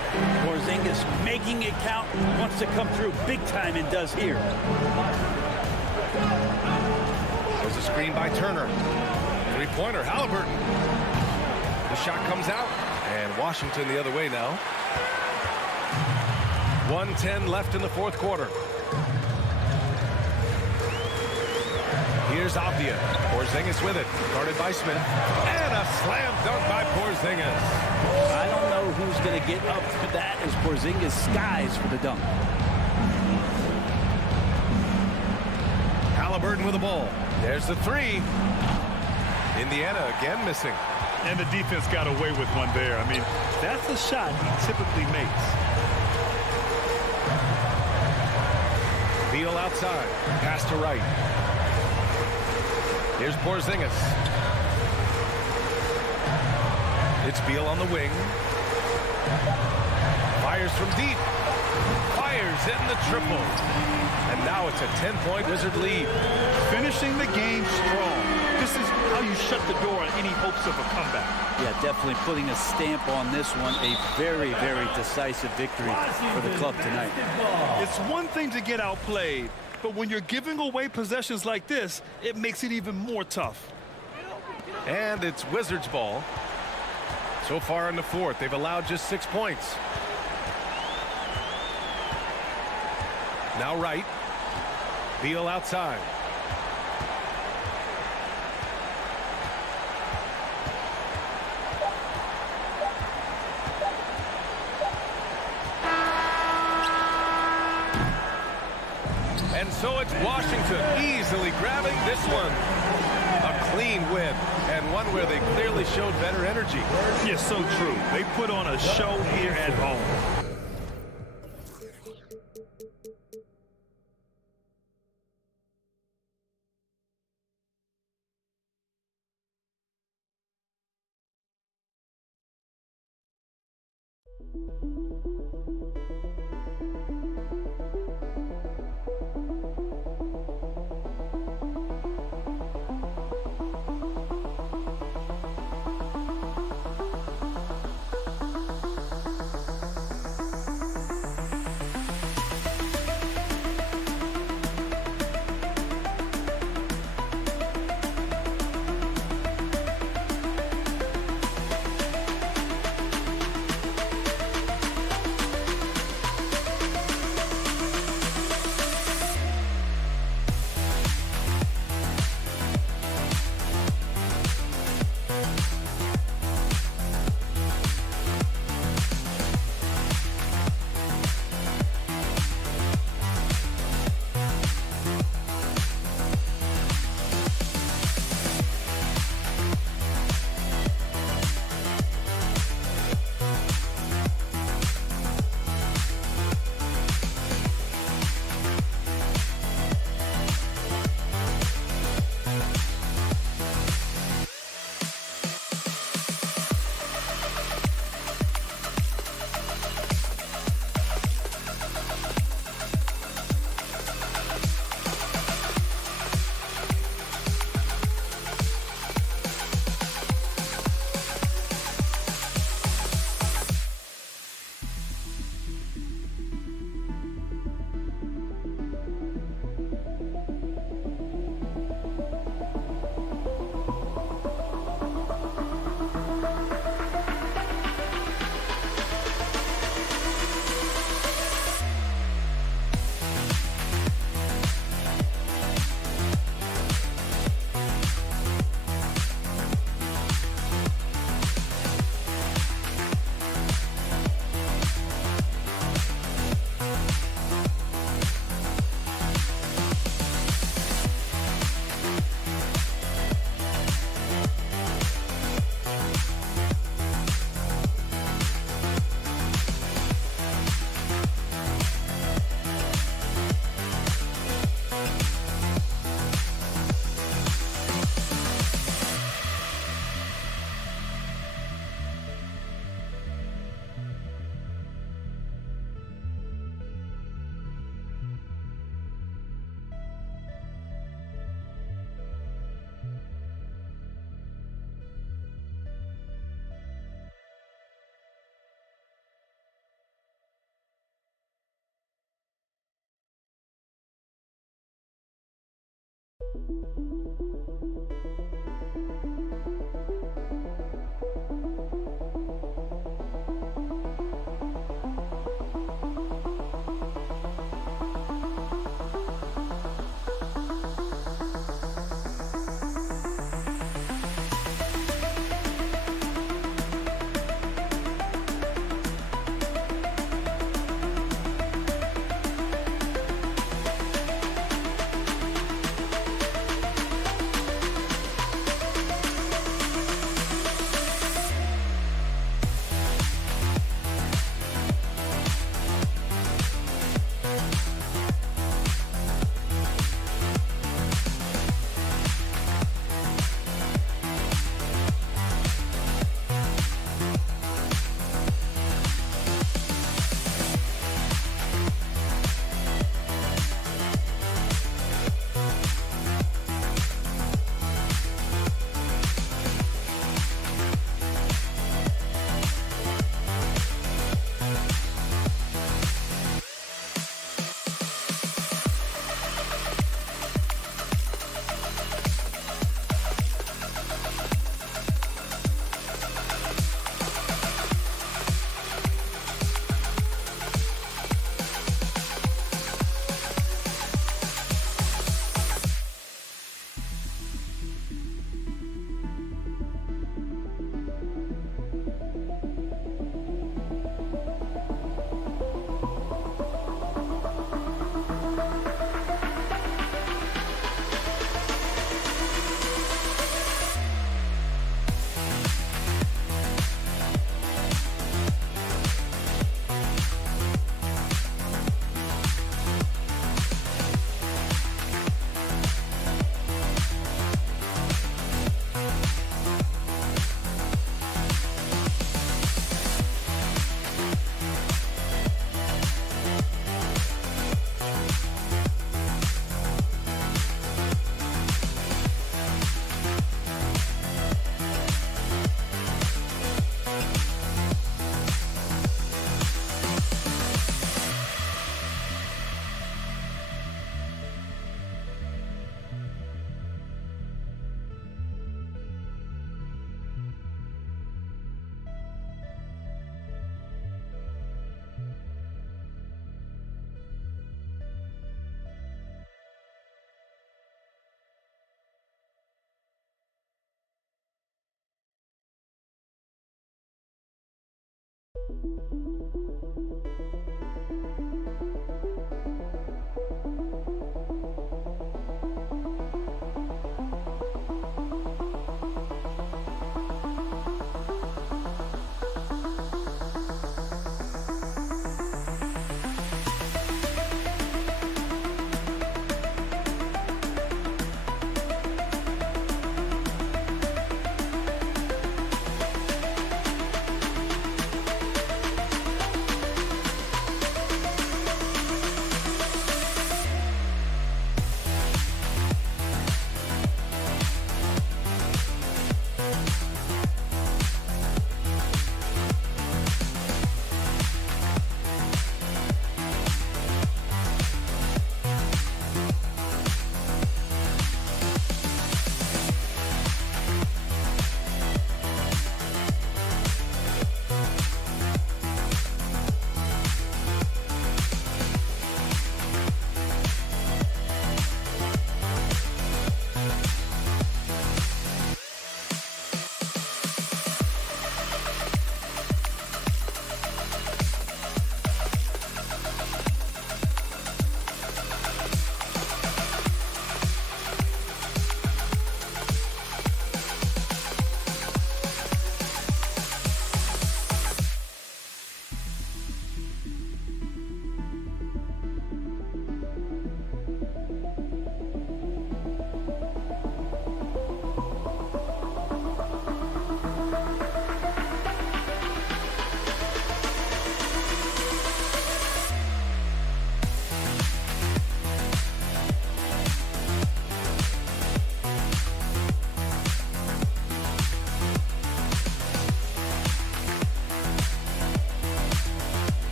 Porzingis making it count, wants to come through big time and does here. There's a screen by Turner. Three-pointer, Halliburton. The shot comes out, and Washington the other way now. 1:10 left in the fourth quarter. Here's Avdia. Porzingis with it. Guarded by Smith. And a slam dunk by Porzingis. I don't know who's going to get up for that as Porzingis skies for the dunk. Halliburton with the ball. There's the three. Indiana again missing. And the defense got away with one there. I mean, that's a shot he typically makes. Beal outside. Pass to Wright. Here's Porzingis. It's Beal on the wing. Fires from deep. Fires in the triple. And now it's a 10-point Wizard lead. Finishing the game strong. This is how you shut the door on any hopes of a comeback. Yeah, definitely putting a stamp on this one. A very, very decisive victory for the club tonight. It's one thing to get outplayed, but when you're giving away possessions like this, it makes it even more tough. And it's Wizards ball. So far in the fourth, they've allowed just 6 points. Now Wright. Beal outside. And so it's Washington easily grabbing this one. A clean win, and one where they clearly showed better energy. Yes, so true. They put on a show here at home.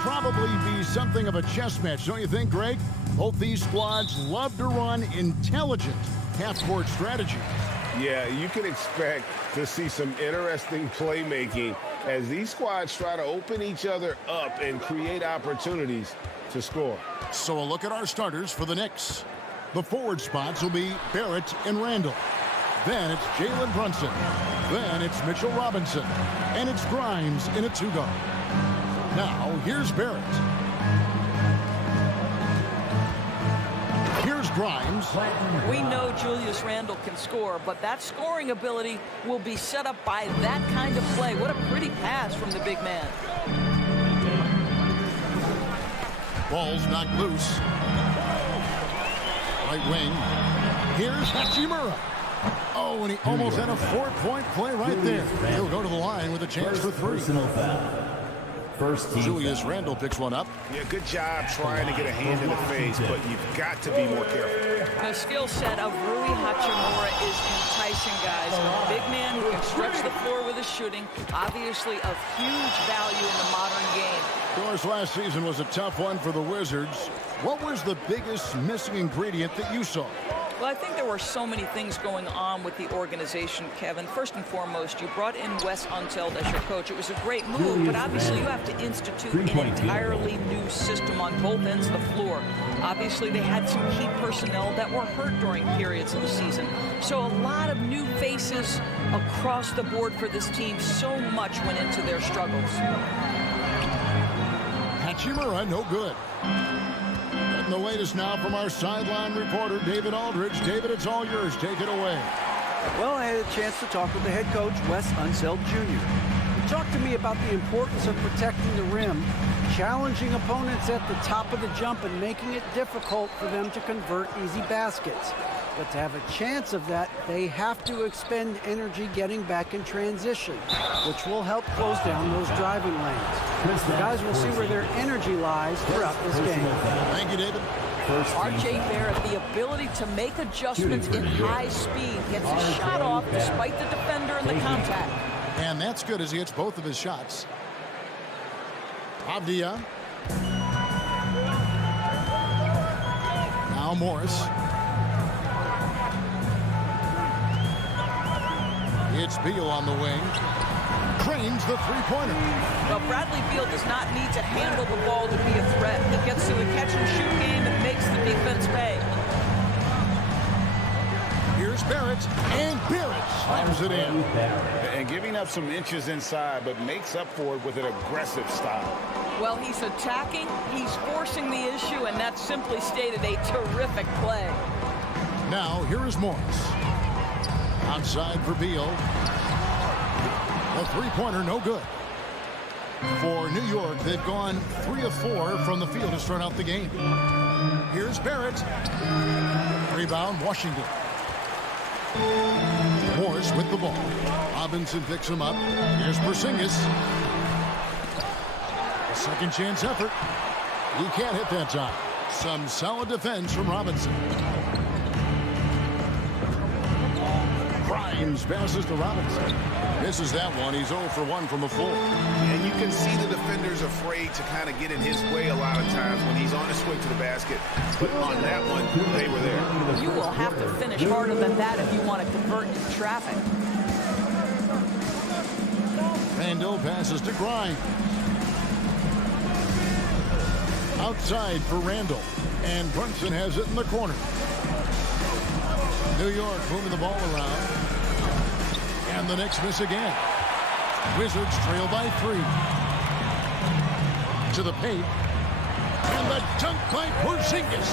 probably be something of a chess match, don't you think, Greg? Both these squads love to run intelligent half-court strategy. Yeah, you can expect to see some interesting playmaking as these squads try to open each other up and create opportunities to score. So a look at our starters for the Knicks. The forward spots will be Barrett and Randall. Then it's Jalen Brunson. Then it's Mitchell Robinson. And it's Grimes in a two-guard. Now, here's Barrett. Here's Grimes. We know Julius Randle can score, but that scoring ability will be set up by that kind of play. What a pretty pass from the big man. Ball's knocked loose. Right wing. Here's Hachimura. Oh, and he almost had a 4-point play right there. He'll go to the line with a chance for three. First team Julius Randle picks one up. Yeah, good job trying to get a hand in the face, but you've got to be more careful. The skill set of Rui Hachimura is enticing, guys. A big man who can stretch the floor with his shooting. Obviously of huge value in the modern game. Of course, last season was a tough one for the Wizards. What was the biggest missing ingredient that you saw? Well, I think there were so many things going on with the organization, Kevin. First and foremost, you brought in Wes Unseld as your coach. It was a great move, but obviously you have to institute an entirely new system on both ends of the floor. Obviously, they had some key personnel that were hurt during periods of the season. So a lot of new faces across the board for this team. So much went into their struggles. Hachimura, no good. Getting the latest now from our sideline reporter, David Aldridge. David, it's all yours. Take it away. Well, I had a chance to talk with the head coach, Wes Unseld Jr. He talked to me about the importance of protecting the rim, challenging opponents at the top of the jump, and making it difficult for them to convert easy baskets. But to have a chance of that, they have to expend energy getting back in transition, which will help close down those driving lanes. The guys will see where their energy lies throughout this game. Thank you, David. R.J. Barrett, the ability to make adjustments in high speed, gets his shot off despite the defender and the contact. And that's good as he hits both of his shots. Avdia. Now Morris. It's Beal on the wing. Cranes the three-pointer. Well, Bradley Beal does not need to handle the ball to be a threat. He gets to the catch-and-shoot game and makes the defense pay. Here's Barrett, and Barrett slams it in. And giving up some inches inside, but makes up for it with an aggressive style. Well, he's attacking, he's forcing the issue, and that's simply stated a terrific play. Now, here is Morris. Outside for Beal. A three-pointer, no good. For New York, they've gone 3 of 4 from the field to start out the game. Here's Barrett. Rebound, Washington. Morris with the ball. Robinson picks him up. Here's Porzingis. A second chance effort. He can't hit that time. Some solid defense from Robinson. Grimes passes to Robinson. Misses that one. He's 0 for 1 from the floor. And you can see the defenders afraid to kind of get in his way a lot of times when he's on his way to the basket. But on that one, they were there. You will have to finish harder than that if you want to convert into traffic. Randle passes to Grimes. Outside for Randle. And Brunson has it in the corner. New York moving the ball around. And the Knicks miss again. Wizards trail by 3. To the paint. And the dunk by Porzingis.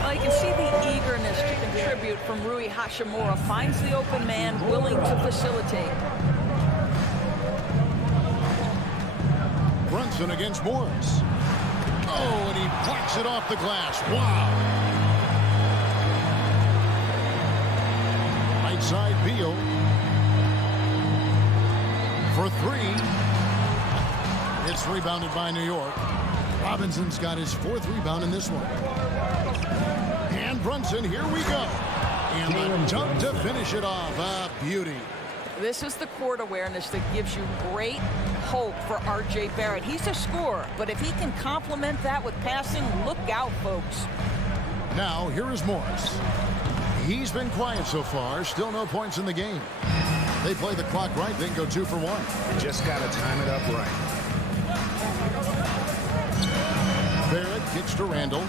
Well, you can see the eagerness to contribute from Rui Hachimura. Finds the open man, willing to facilitate. Brunson against Morris. Oh, and he blocks it off the glass. Wow. Right side, Beal. For 3. It's rebounded by New York. Robinson's got his 4th rebound in this one. And Brunson, here we go. And the dunk to finish it off. A beauty. This is the court awareness that gives you great hope for R.J. Barrett. He's a scorer, but if he can complement that with passing, look out, folks. Now, here is Morris. He's been quiet so far. Still no points in the game. They play the clock right, then go 2 for 1. Just got to time it up right. Barrett kicks to Randall.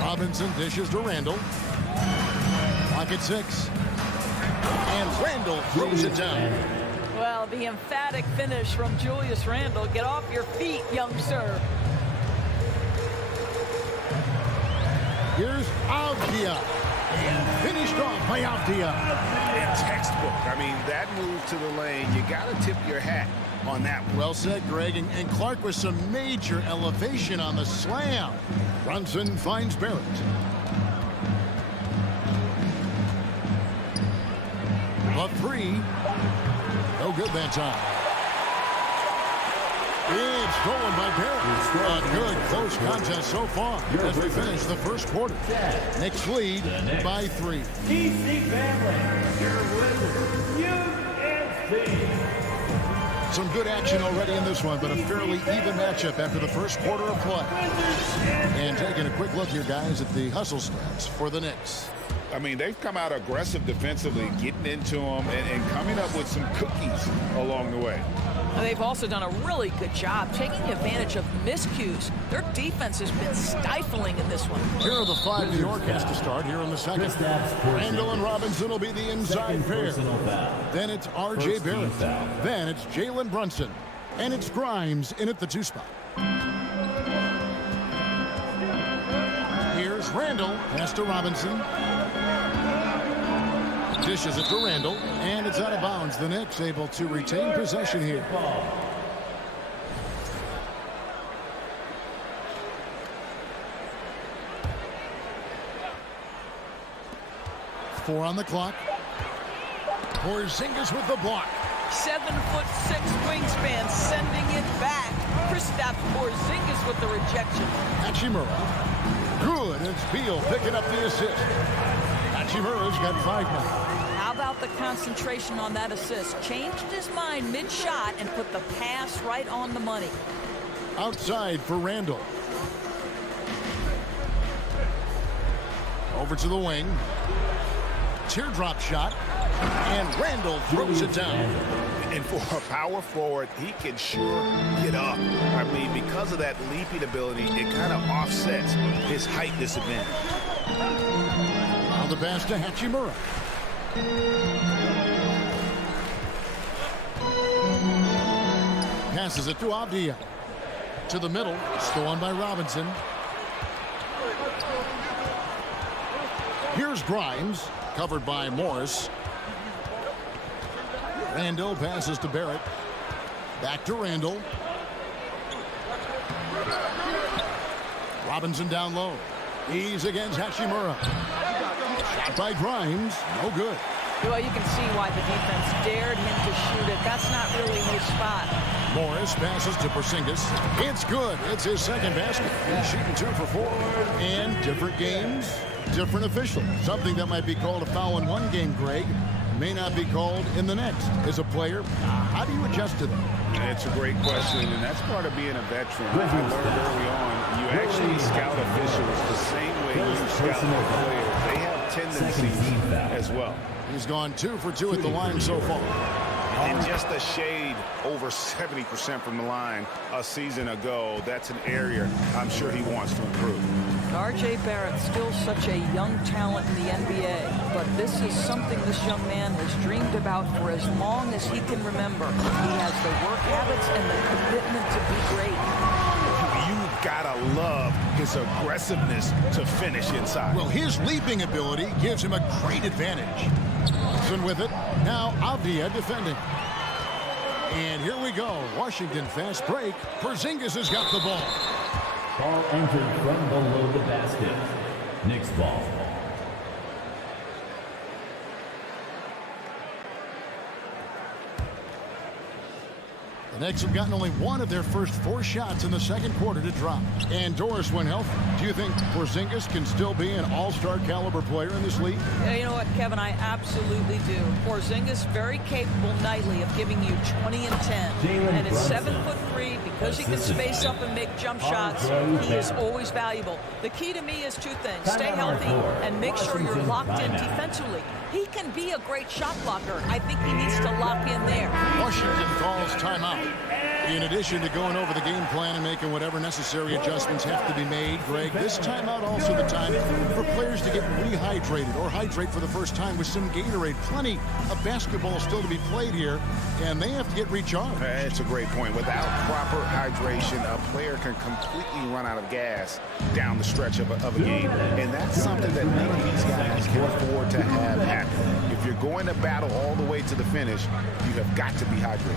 Robinson dishes to Randall. Clock at 6. And Randall throws it down. Well, the emphatic finish from Julius Randle. Get off your feet, young sir. Here's Avdia. And finished off by Avdia. In textbook. I mean, that move to the lane, you got to tip your hat on that one. Well said, Greg. And Clark with some major elevation on the slam. Brunson finds Barrett. A 3. No good that time. It's stolen by Barrett. A good close contest so far as we finish the first quarter. Knicks lead by 3. EPC family, your Wizards, USC. Some good action already in this one, but a fairly even matchup after the first quarter of play. And taking a quick look here, guys, at the hustle stats for the Knicks. I mean, they've come out aggressive defensively, getting into them and coming up with some cookies along the way. They've also done a really good job taking advantage of miscues. Their defense has been stifling in this one. Here are the 5 New York has to start here in the second. Randall and Robinson will be the inside pair. Then it's R.J. Barrett. Then it's Jalen Brunson. And it's Grimes in at the 2 spot. Here's Randall. Pass to Robinson. Dishes it to Randall, and it's out of bounds. The Knicks able to retain possession here. Four on the clock. Porzingis with the block. 7'6" wingspan, sending it back. Kristaps Porzingis with the rejection. Hachimura. Good. It's Beal picking up the assist. Hachimura's got 5 now. How about the concentration on that assist? Changed his mind mid-shot and put the pass right on the money. Outside for Randall. Over to the wing. Teardrop shot. And Randall throws it down. And for a power forward, he can sure get up. I mean, because of that leaping ability, it kind of offsets his height disadvantage. Now the pass to Hachimura. Passes it to Avdia. To the middle. Stolen by Robinson. Here's Grimes. Covered by Morris. Randall passes to Barrett. Back to Randall. Robinson down low. He's against Hachimura. Shot by Grimes. No good. Well, you can see why the defense dared him to shoot it. That's not really his spot. Morris passes to Porzingis. It's good. It's his second basket. He's shooting 2 for 4. And different games, different officials. Something that might be called a foul in one game, Greg, may not be called in the next. As a player, how do you adjust to that? It's a great question, and that's part of being a veteran. I learned early on, you actually scout officials the same way you scout the players. They have tendencies as well. He's gone 2 for 2 at the line so far. And just a shade over 70% from the line a season ago. That's an area I'm sure he wants to improve. R.J. Barrett, still such a young talent in the NBA, but this is something this young man has dreamed about for as long as he can remember. He has the work habits and the commitment to be great. You've got to love his aggressiveness to finish inside. Well, his leaping ability gives him a great advantage. Wilson with it. Now Avdia defending. And here we go. Washington fast break. Porzingis has got the ball. Ball entered from below the basket. Knicks ball. The Knicks have gotten only one of their first 4 shots in the second quarter to drop. And Doris, when healthy, do you think Porzingis can still be an all-star caliber player in this league? Yeah, you know what, Kevin, I absolutely do. Porzingis very capable nightly of giving you 20 and 10. And at 7'3", because he can space up and make jump shots, he is always valuable. The key to me is 2 things. Stay healthy and make sure you're locked in defensively. He can be a great shot blocker. I think he needs to lock in there. Washington calls timeout. In addition to going over the game plan and making whatever necessary adjustments have to be made, Greg, this timeout also the time for players to get rehydrated or hydrate for the first time with some Gatorade. Plenty of basketball still to be played here, and they have to get recharged. That's a great point. Without proper hydration, a player can completely run out of gas down the stretch of a game, and that's something that none of these guys can afford to have happen. If you're going to battle all the way to the finish, you have got to be hydrated.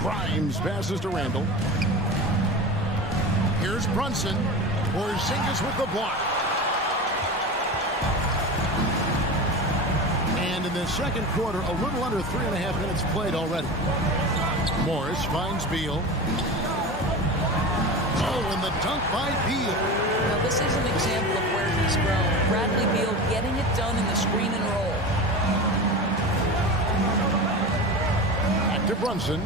Grimes passes to Randall. Here's Brunson. Porzingis with the block. And in the second quarter, a little under 3.5 minutes played already. Morris finds Beal. Oh, and the dunk by Beal. Now, this is an example of where he's grown. Bradley Beal getting it done in the screen and roll. Back to Brunson.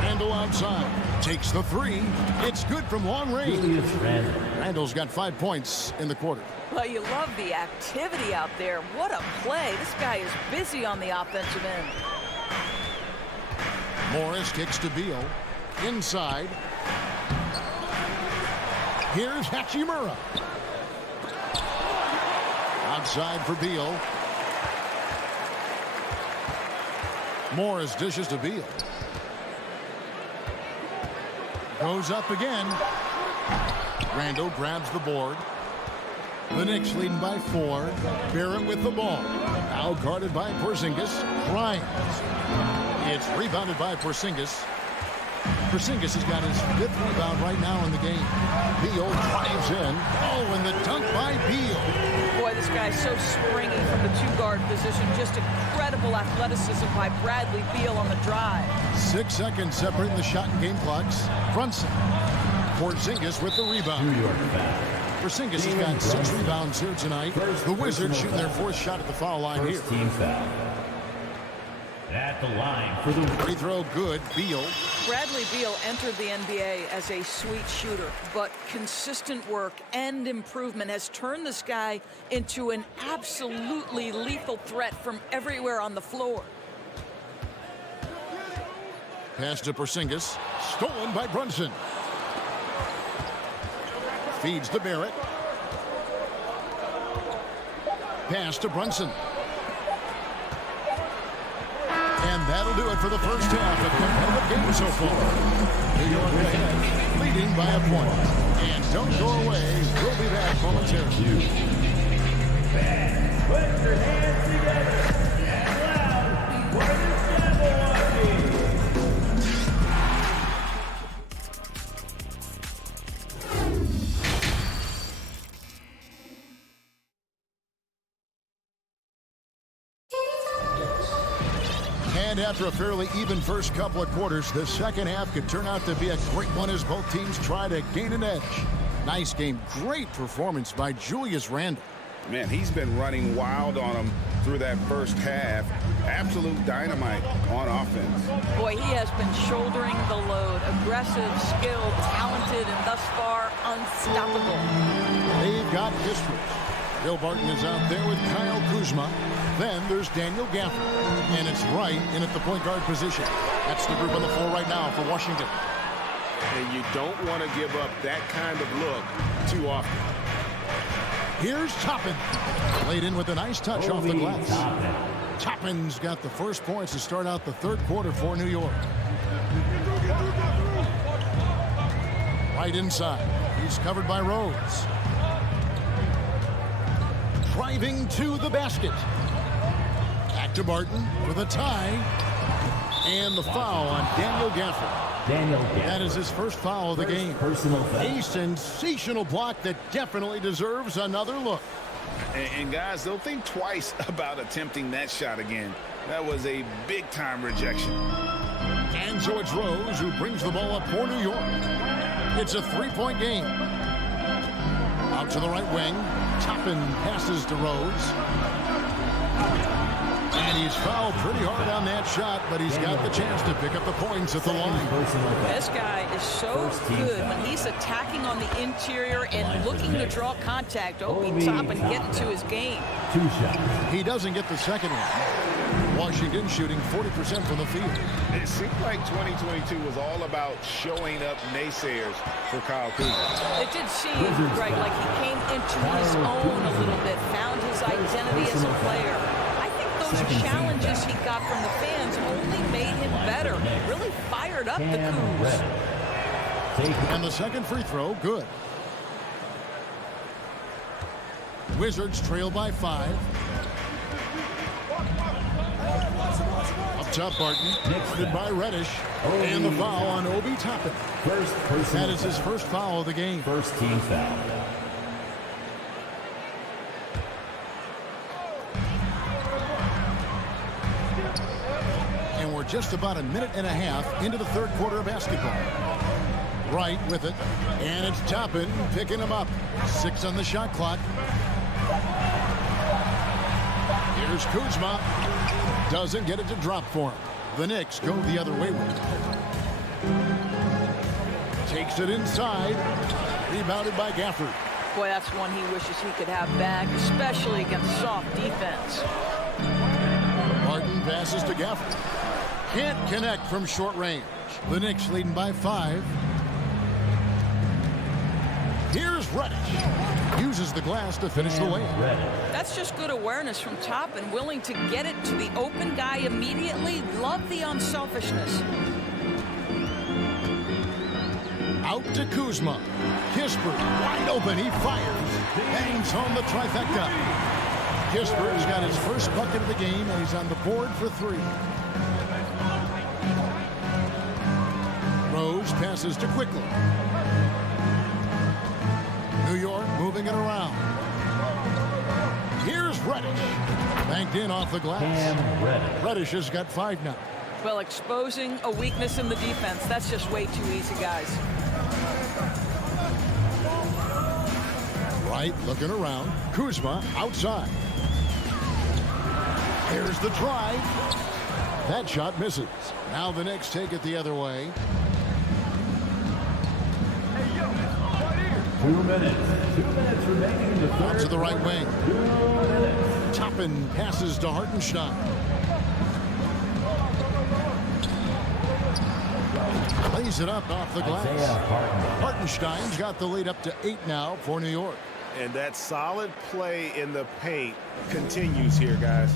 Randall outside. Takes the 3. It's good from long range. Randall's got 5 points in the quarter. Well, you love the activity out there. What a play. This guy is busy on the offensive end. Morris kicks to Beal. Inside. Here's Hachimura. Outside for Beal. Morris dishes to Beal. Goes up again. Randall grabs the board. The Knicks leading by 4. Barrett with the ball. Now guarded by Porzingis. Grimes. It's rebounded by Porzingis. Porzingis has got his 5th rebound right now in the game. Beal drives in. Oh, and the dunk by Beal. Boy, this guy's so springy from the 2-guard position. Just incredible athleticism by Bradley Beal on the drive. 6 seconds separating the shot and game clocks. Brunson. Porzingis with the rebound. Porzingis has got 6 rebounds here tonight. The Wizards shooting their 4th shot at the foul line here. At the line for the free throw, good. Beal. Bradley Beal entered the NBA as a sweet shooter, but consistent work and improvement has turned this guy into an absolutely lethal threat from everywhere on the floor. Pass to Porzingis. Stolen by Brunson. Feeds to Barrett. Pass to Brunson. And that'll do it for the first half of the competitive game so far. New York ahead, leading by a point. And don't go away. We'll be back momentarily. Put your hands together and loud for the Milwaukee. And after a fairly even first couple of quarters, the second half could turn out to be a great one as both teams try to gain an edge. Nice game. Great performance by Julius Randle. Man, he's been running wild on him through that first half. Absolute dynamite on offense. Boy, he has been shouldering the load. Aggressive, skilled, talented, and thus far unstoppable. They've got history. Bill Barton is out there with Kyle Kuzma. Then there's Daniel Gafford. And it's Wright in at the point guard position. That's the group on the floor right now for Washington. And you don't want to give up that kind of look too often. Here's Toppin. Played in with a nice touch off the glass. Toppin's got the first points to start out the third quarter for New York. Right inside. He's covered by Rhodes. Driving to the basket. Back to Barton for the tie. And the foul on Daniel Gafford. That is his first foul of the game. A sensational block that definitely deserves another look. And guys, they'll think twice about attempting that shot again. That was a big-time rejection. And so it's Rose who brings the ball up for New York. It's a three-point game. Out to the right wing. Toppin passes to Rose. And he's fouled pretty hard on that shot, but he's got the chance to pick up the points at the line. This guy is so good when he's attacking on the interior and looking to draw contact. Obi Toppin getting to his game. He doesn't get the second one. Washington shooting 40% from the field. It seemed like 2022 was all about showing up naysayers for Kyle Kuzma. It did seem, Greg, like he came into his own a little bit, found his identity as a player. I think those challenges he got from the fans only made him better, really fired up the Cougs. And the second free throw, good. Wizards trail by 5. Up top, Barton. Good by Reddish. And the foul on Obi Toppin. That is his first foul of the game. First team foul. And we're just about a minute and a half into the third quarter of basketball. Right with it. And it's Toppin picking him up. 6 on the shot clock. Here's Kuzma. Doesn't get it to drop for him. The Knicks go the other way with it. Takes it inside. Rebounded by Gafford. Boy, that's one he wishes he could have back, especially against soft defense. Martin passes to Gafford. Can't connect from short range. The Knicks leading by 5. Here's Reddish. Uses the glass to finish the layup. That's just good awareness from Toppin, willing to get it to the open guy immediately. Love the unselfishness. Out to Kuzma. Kispert wide open. He fires. Bangs home the trifecta. Kispert's got his first bucket of the game, and he's on the board for 3. Rose passes to Quickly. New York moving it around. Here's Reddish. Banked in off the glass. Reddish has got 5 now. Well, exposing a weakness in the defense, that's just way too easy, guys. Right, looking around. Kuzma outside. Here's the drive. That shot misses. Now the Knicks take it the other way. 2 minutes. 2 minutes remaining in the third. Out to the right wing. Toppin passes to Hartenstein. Lays it up off the glass. Hartenstein's got the lead up to 8 now for New York. And that solid play in the paint continues here, guys.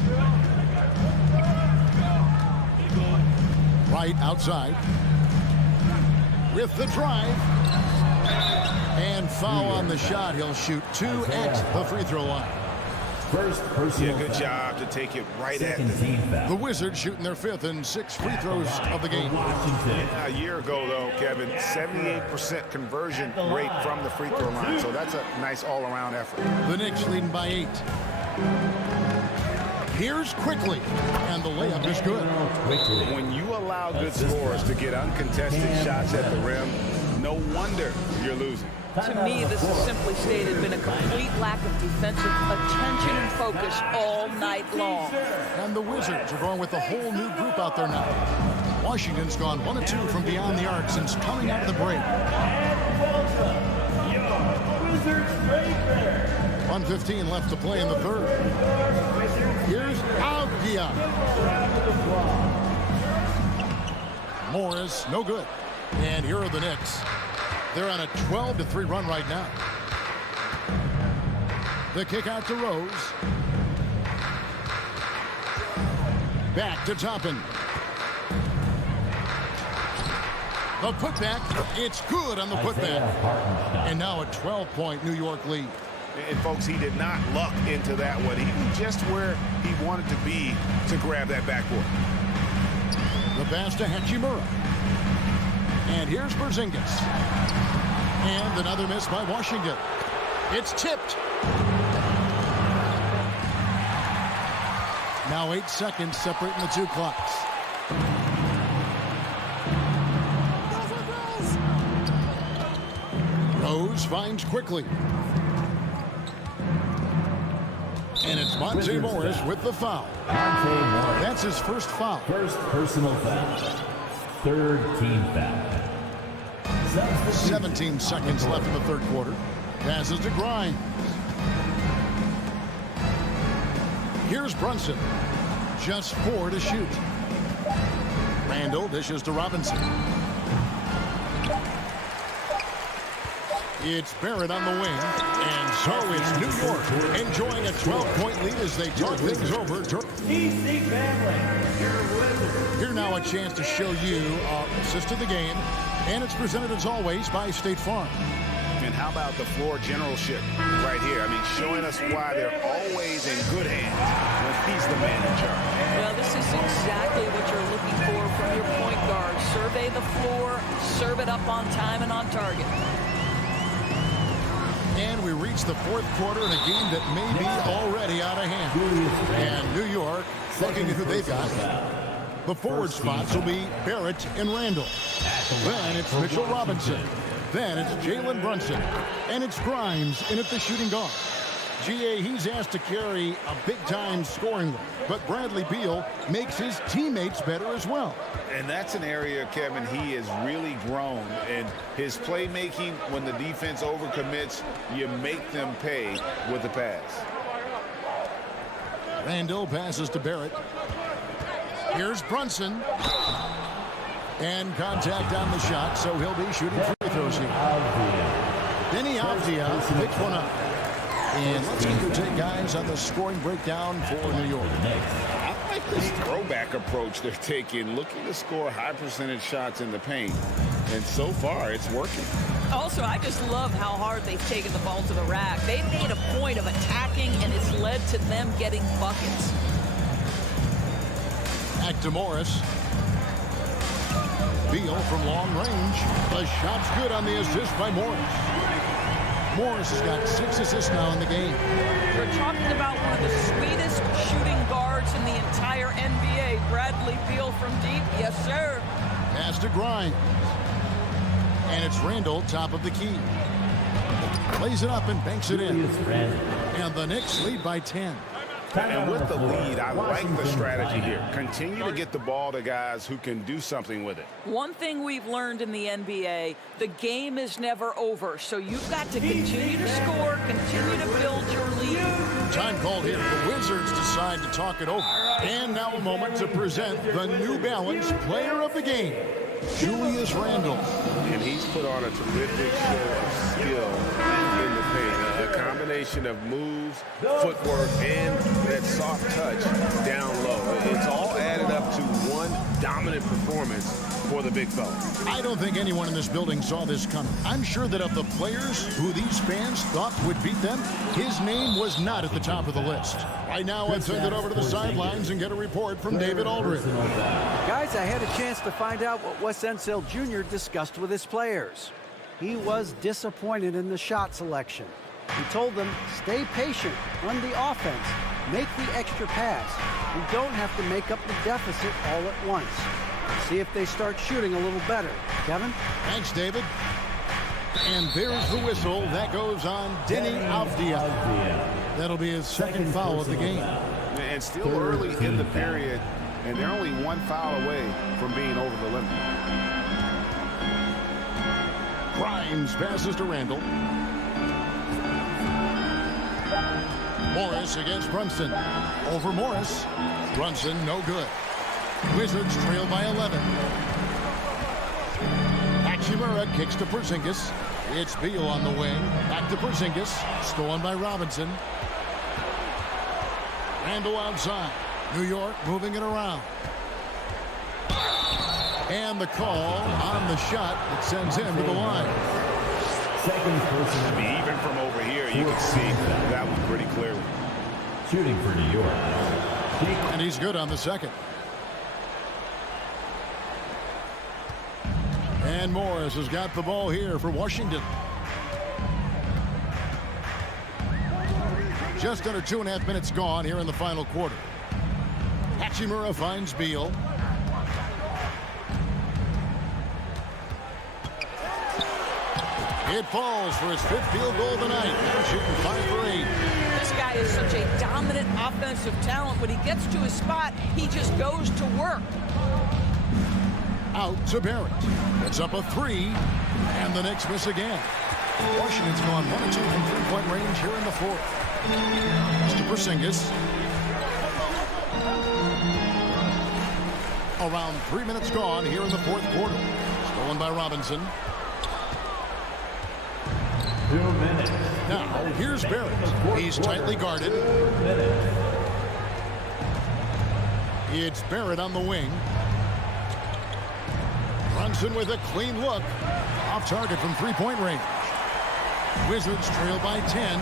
Right outside. With the drive. And foul on the shot. He'll shoot 2 at the free throw line. Yeah, good job to take it right at them. The Wizards shooting their 5th and 6th free throws of the game. Yeah, a year ago, though, Kevin, 78% conversion rate from the free throw line. So that's a nice all-around effort. The Knicks leading by 8. Here's Quickly, and the layup is good. When you allow good scorers to get uncontested shots at the rim, no wonder you're losing. To me, this has simply stated been a complete lack of defensive attention and focus all night long. And the Wizards are going with a whole new group out there now. Washington's gone 1 of 2 from beyond the arc since coming out of the break. 1:15 left to play in the third. Here's Augia. Morris, no good. And here are the Knicks. They're on a 12-3 run right now. The kick out to Rose. Back to Toppin. The putback. It's good on the putback. And now a 12-point New York lead. And, folks, he did not luck into that one. He knew just where he wanted to be to grab that backboard. The pass to Hachimura. And here's Porzingis. And another miss by Washington. It's tipped. Now 8 seconds separating the two clocks. Rose finds quickly. And it's Monte Morris with the foul. That's his first foul. First personal foul. Third team foul. 17 seconds left in the third quarter. Passes to Grimes. Here's Brunson. Just 4 to shoot. Randall dishes to Robinson. It's Barrett on the wing. And so it's New York enjoying a 12-point lead as they talk things over. EPC family. Here now a chance to show you our assist of the game. And it's presented as always by State Farm. And how about the floor generalship right here? I mean, showing us why they're always in good hands when he's the man in charge. Well, this is exactly what you're looking for from your point guard. Survey the floor, serve it up on time and on target. And we reach the fourth quarter in a game that may be already out of hand. And New York, looking at who they've got. The forward spots will be Barrett and Randall. Then it's Mitchell Robinson. Then it's Jalen Brunson. And it's Grimes in at the shooting guard. GA, he's asked to carry a big-time scoring load. But Bradley Beal makes his teammates better as well. And that's an area, Kevin, he has really grown. And his playmaking, when the defense overcommits, you make them pay with the pass. Randall passes to Barrett. Here's Brunson. And contact on the shot, so he'll be shooting free throws here. Denny Avdia picks one up. And let's get your take, guys, on the scoring breakdown for New York. I like this throwback approach they're taking, looking to score high percentage shots in the paint. And so far, it's working. Also, I just love how hard they've taken the ball to the rack. They've made a point of attacking, and it's led to them getting buckets. Back to Morris. Beal from long range. The shot's good on the assist by Morris. Morris has got 6 assists now in the game. We're talking about one of the sweetest shooting guards in the entire NBA. Bradley Beal from deep. Yes, sir. Pass to Grimes. And it's Randall, top of the key. Plays it up and banks it in. And the Knicks lead by 10. And with the lead, I like the strategy here. Continue to get the ball to guys who can do something with it. One thing we've learned in the NBA, the game is never over. So you've got to continue to score, continue to build your lead. Time called here. The Wizards decide to talk it over. And now a moment to present the New Balance Player of the Game, Julius Randle. And he's put on a terrific show of skill in the paint. A combination of moves, footwork, and that soft touch down low. It's all added up to one dominant performance for the big fella. I don't think anyone in this building saw this coming. I'm sure that of the players who these fans thought would beat them, his name was not at the top of the list. Right now, I'll send it over to the sidelines and get a report from David Aldridge. Guys, I had a chance to find out what Wes Unseld Jr. discussed with his players. He was disappointed in the shot selection. He told them, stay patient, run the offense, make the extra pass. We don't have to make up the deficit all at once. See if they start shooting a little better. Kevin? Thanks, David. And there's the whistle. That goes on Denny Avdia. That'll be his second foul of the game. And still early in the period, and they're only one foul away from being over the limit. Grimes passes to Randall. Morris against Brunson. Over Morris. Brunson, no good. Wizards trail by 11. Hachimura kicks to Porzingis. It's Beal on the wing. Back to Porzingis. Stolen by Robinson. Randall outside. New York moving it around. And the call on the shot that sends him to the line. Second person. I mean, even from over here, you can see that one pretty clearly. Shooting for New York. And he's good on the second. And Morris has got the ball here for Washington. Just under 2.5 minutes gone here in the final quarter. Hachimura finds Beal. It falls for his 5th field goal tonight. Now shooting 5 for 8. This guy is such a dominant offensive talent. When he gets to his spot, he just goes to work. Out to Barrett. It's up a 3, and the Knicks miss again. Washington's gone 1 2 from 3-point range here in the 4th. To Porzingis. Around 3 minutes gone here in the 4th quarter. Stolen by Robinson. 2 minutes. Now, here's Barrett. He's tightly guarded. 2 minutes. It's Barrett on the wing. Brunson with a clean look. Off target from 3-point range. Wizards trail by 10.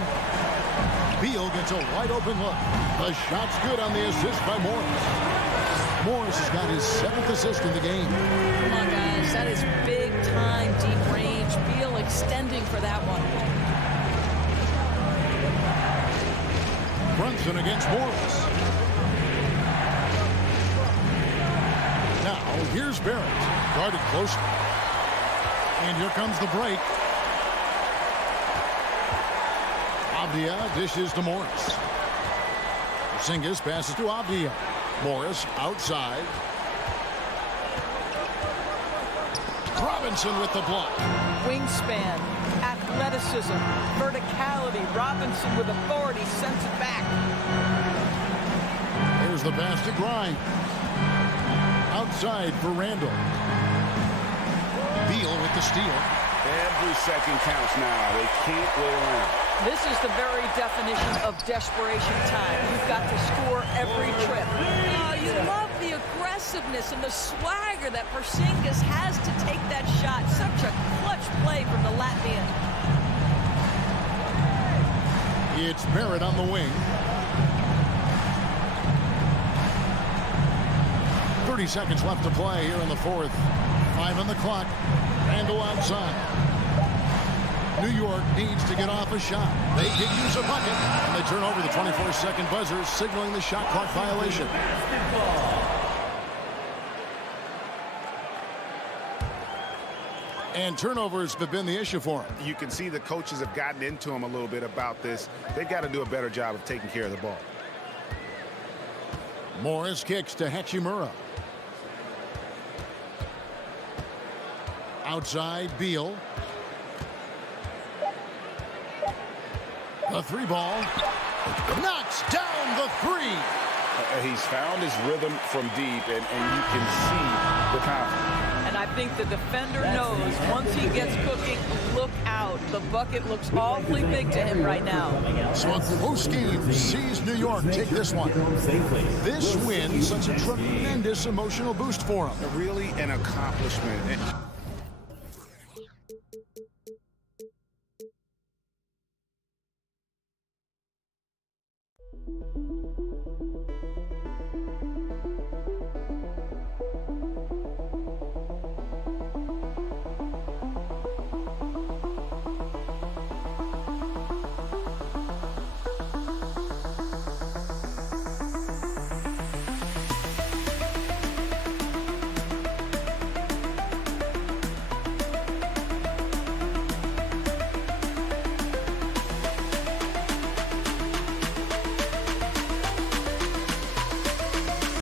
Beal gets a wide open look. The shot's good on the assist by Morris. Morris has got his 7th assist in the game. Come on, guys. That is big time, deep range. Beal extending for that one. Brunson against Morris. Now, here's Barrett. Guarded closely. And here comes the break. Avdia dishes to Morris. Porzingis passes to Avdia. Morris outside. Robinson with the block. Wingspan, athleticism, verticality. Robinson with authority sends it back. There's the pass to Grimes. Outside for Randall. Beal with the steal. Every second counts now. They can't wait around. This is the very definition of desperation time. You've got to score every trip. Oh, you love the aggressiveness and the swagger that Porzingis has to take that shot. Such a clutch play from the Latvian. It's Barrett on the wing. 30 seconds left to play here in the 4th. 5 on the clock. Randall outside. New York needs to get off a shot. They did use a bucket, and they turn over the 24-second buzzer, signaling the shot clock violation. And turnovers have been the issue for him. You can see the coaches have gotten into him a little bit about this. They've got to do a better job of taking care of the ball. Morris kicks to Hachimura. Outside, Beal. The 3 ball. Knocks down the 3. He's found his rhythm from deep, and you can see the confidence. And I think the defender knows once he gets cooking, look out. The bucket looks awfully big to him right now. So a close game sees New York take this one. This win such a tremendous emotional boost for him. Really an accomplishment.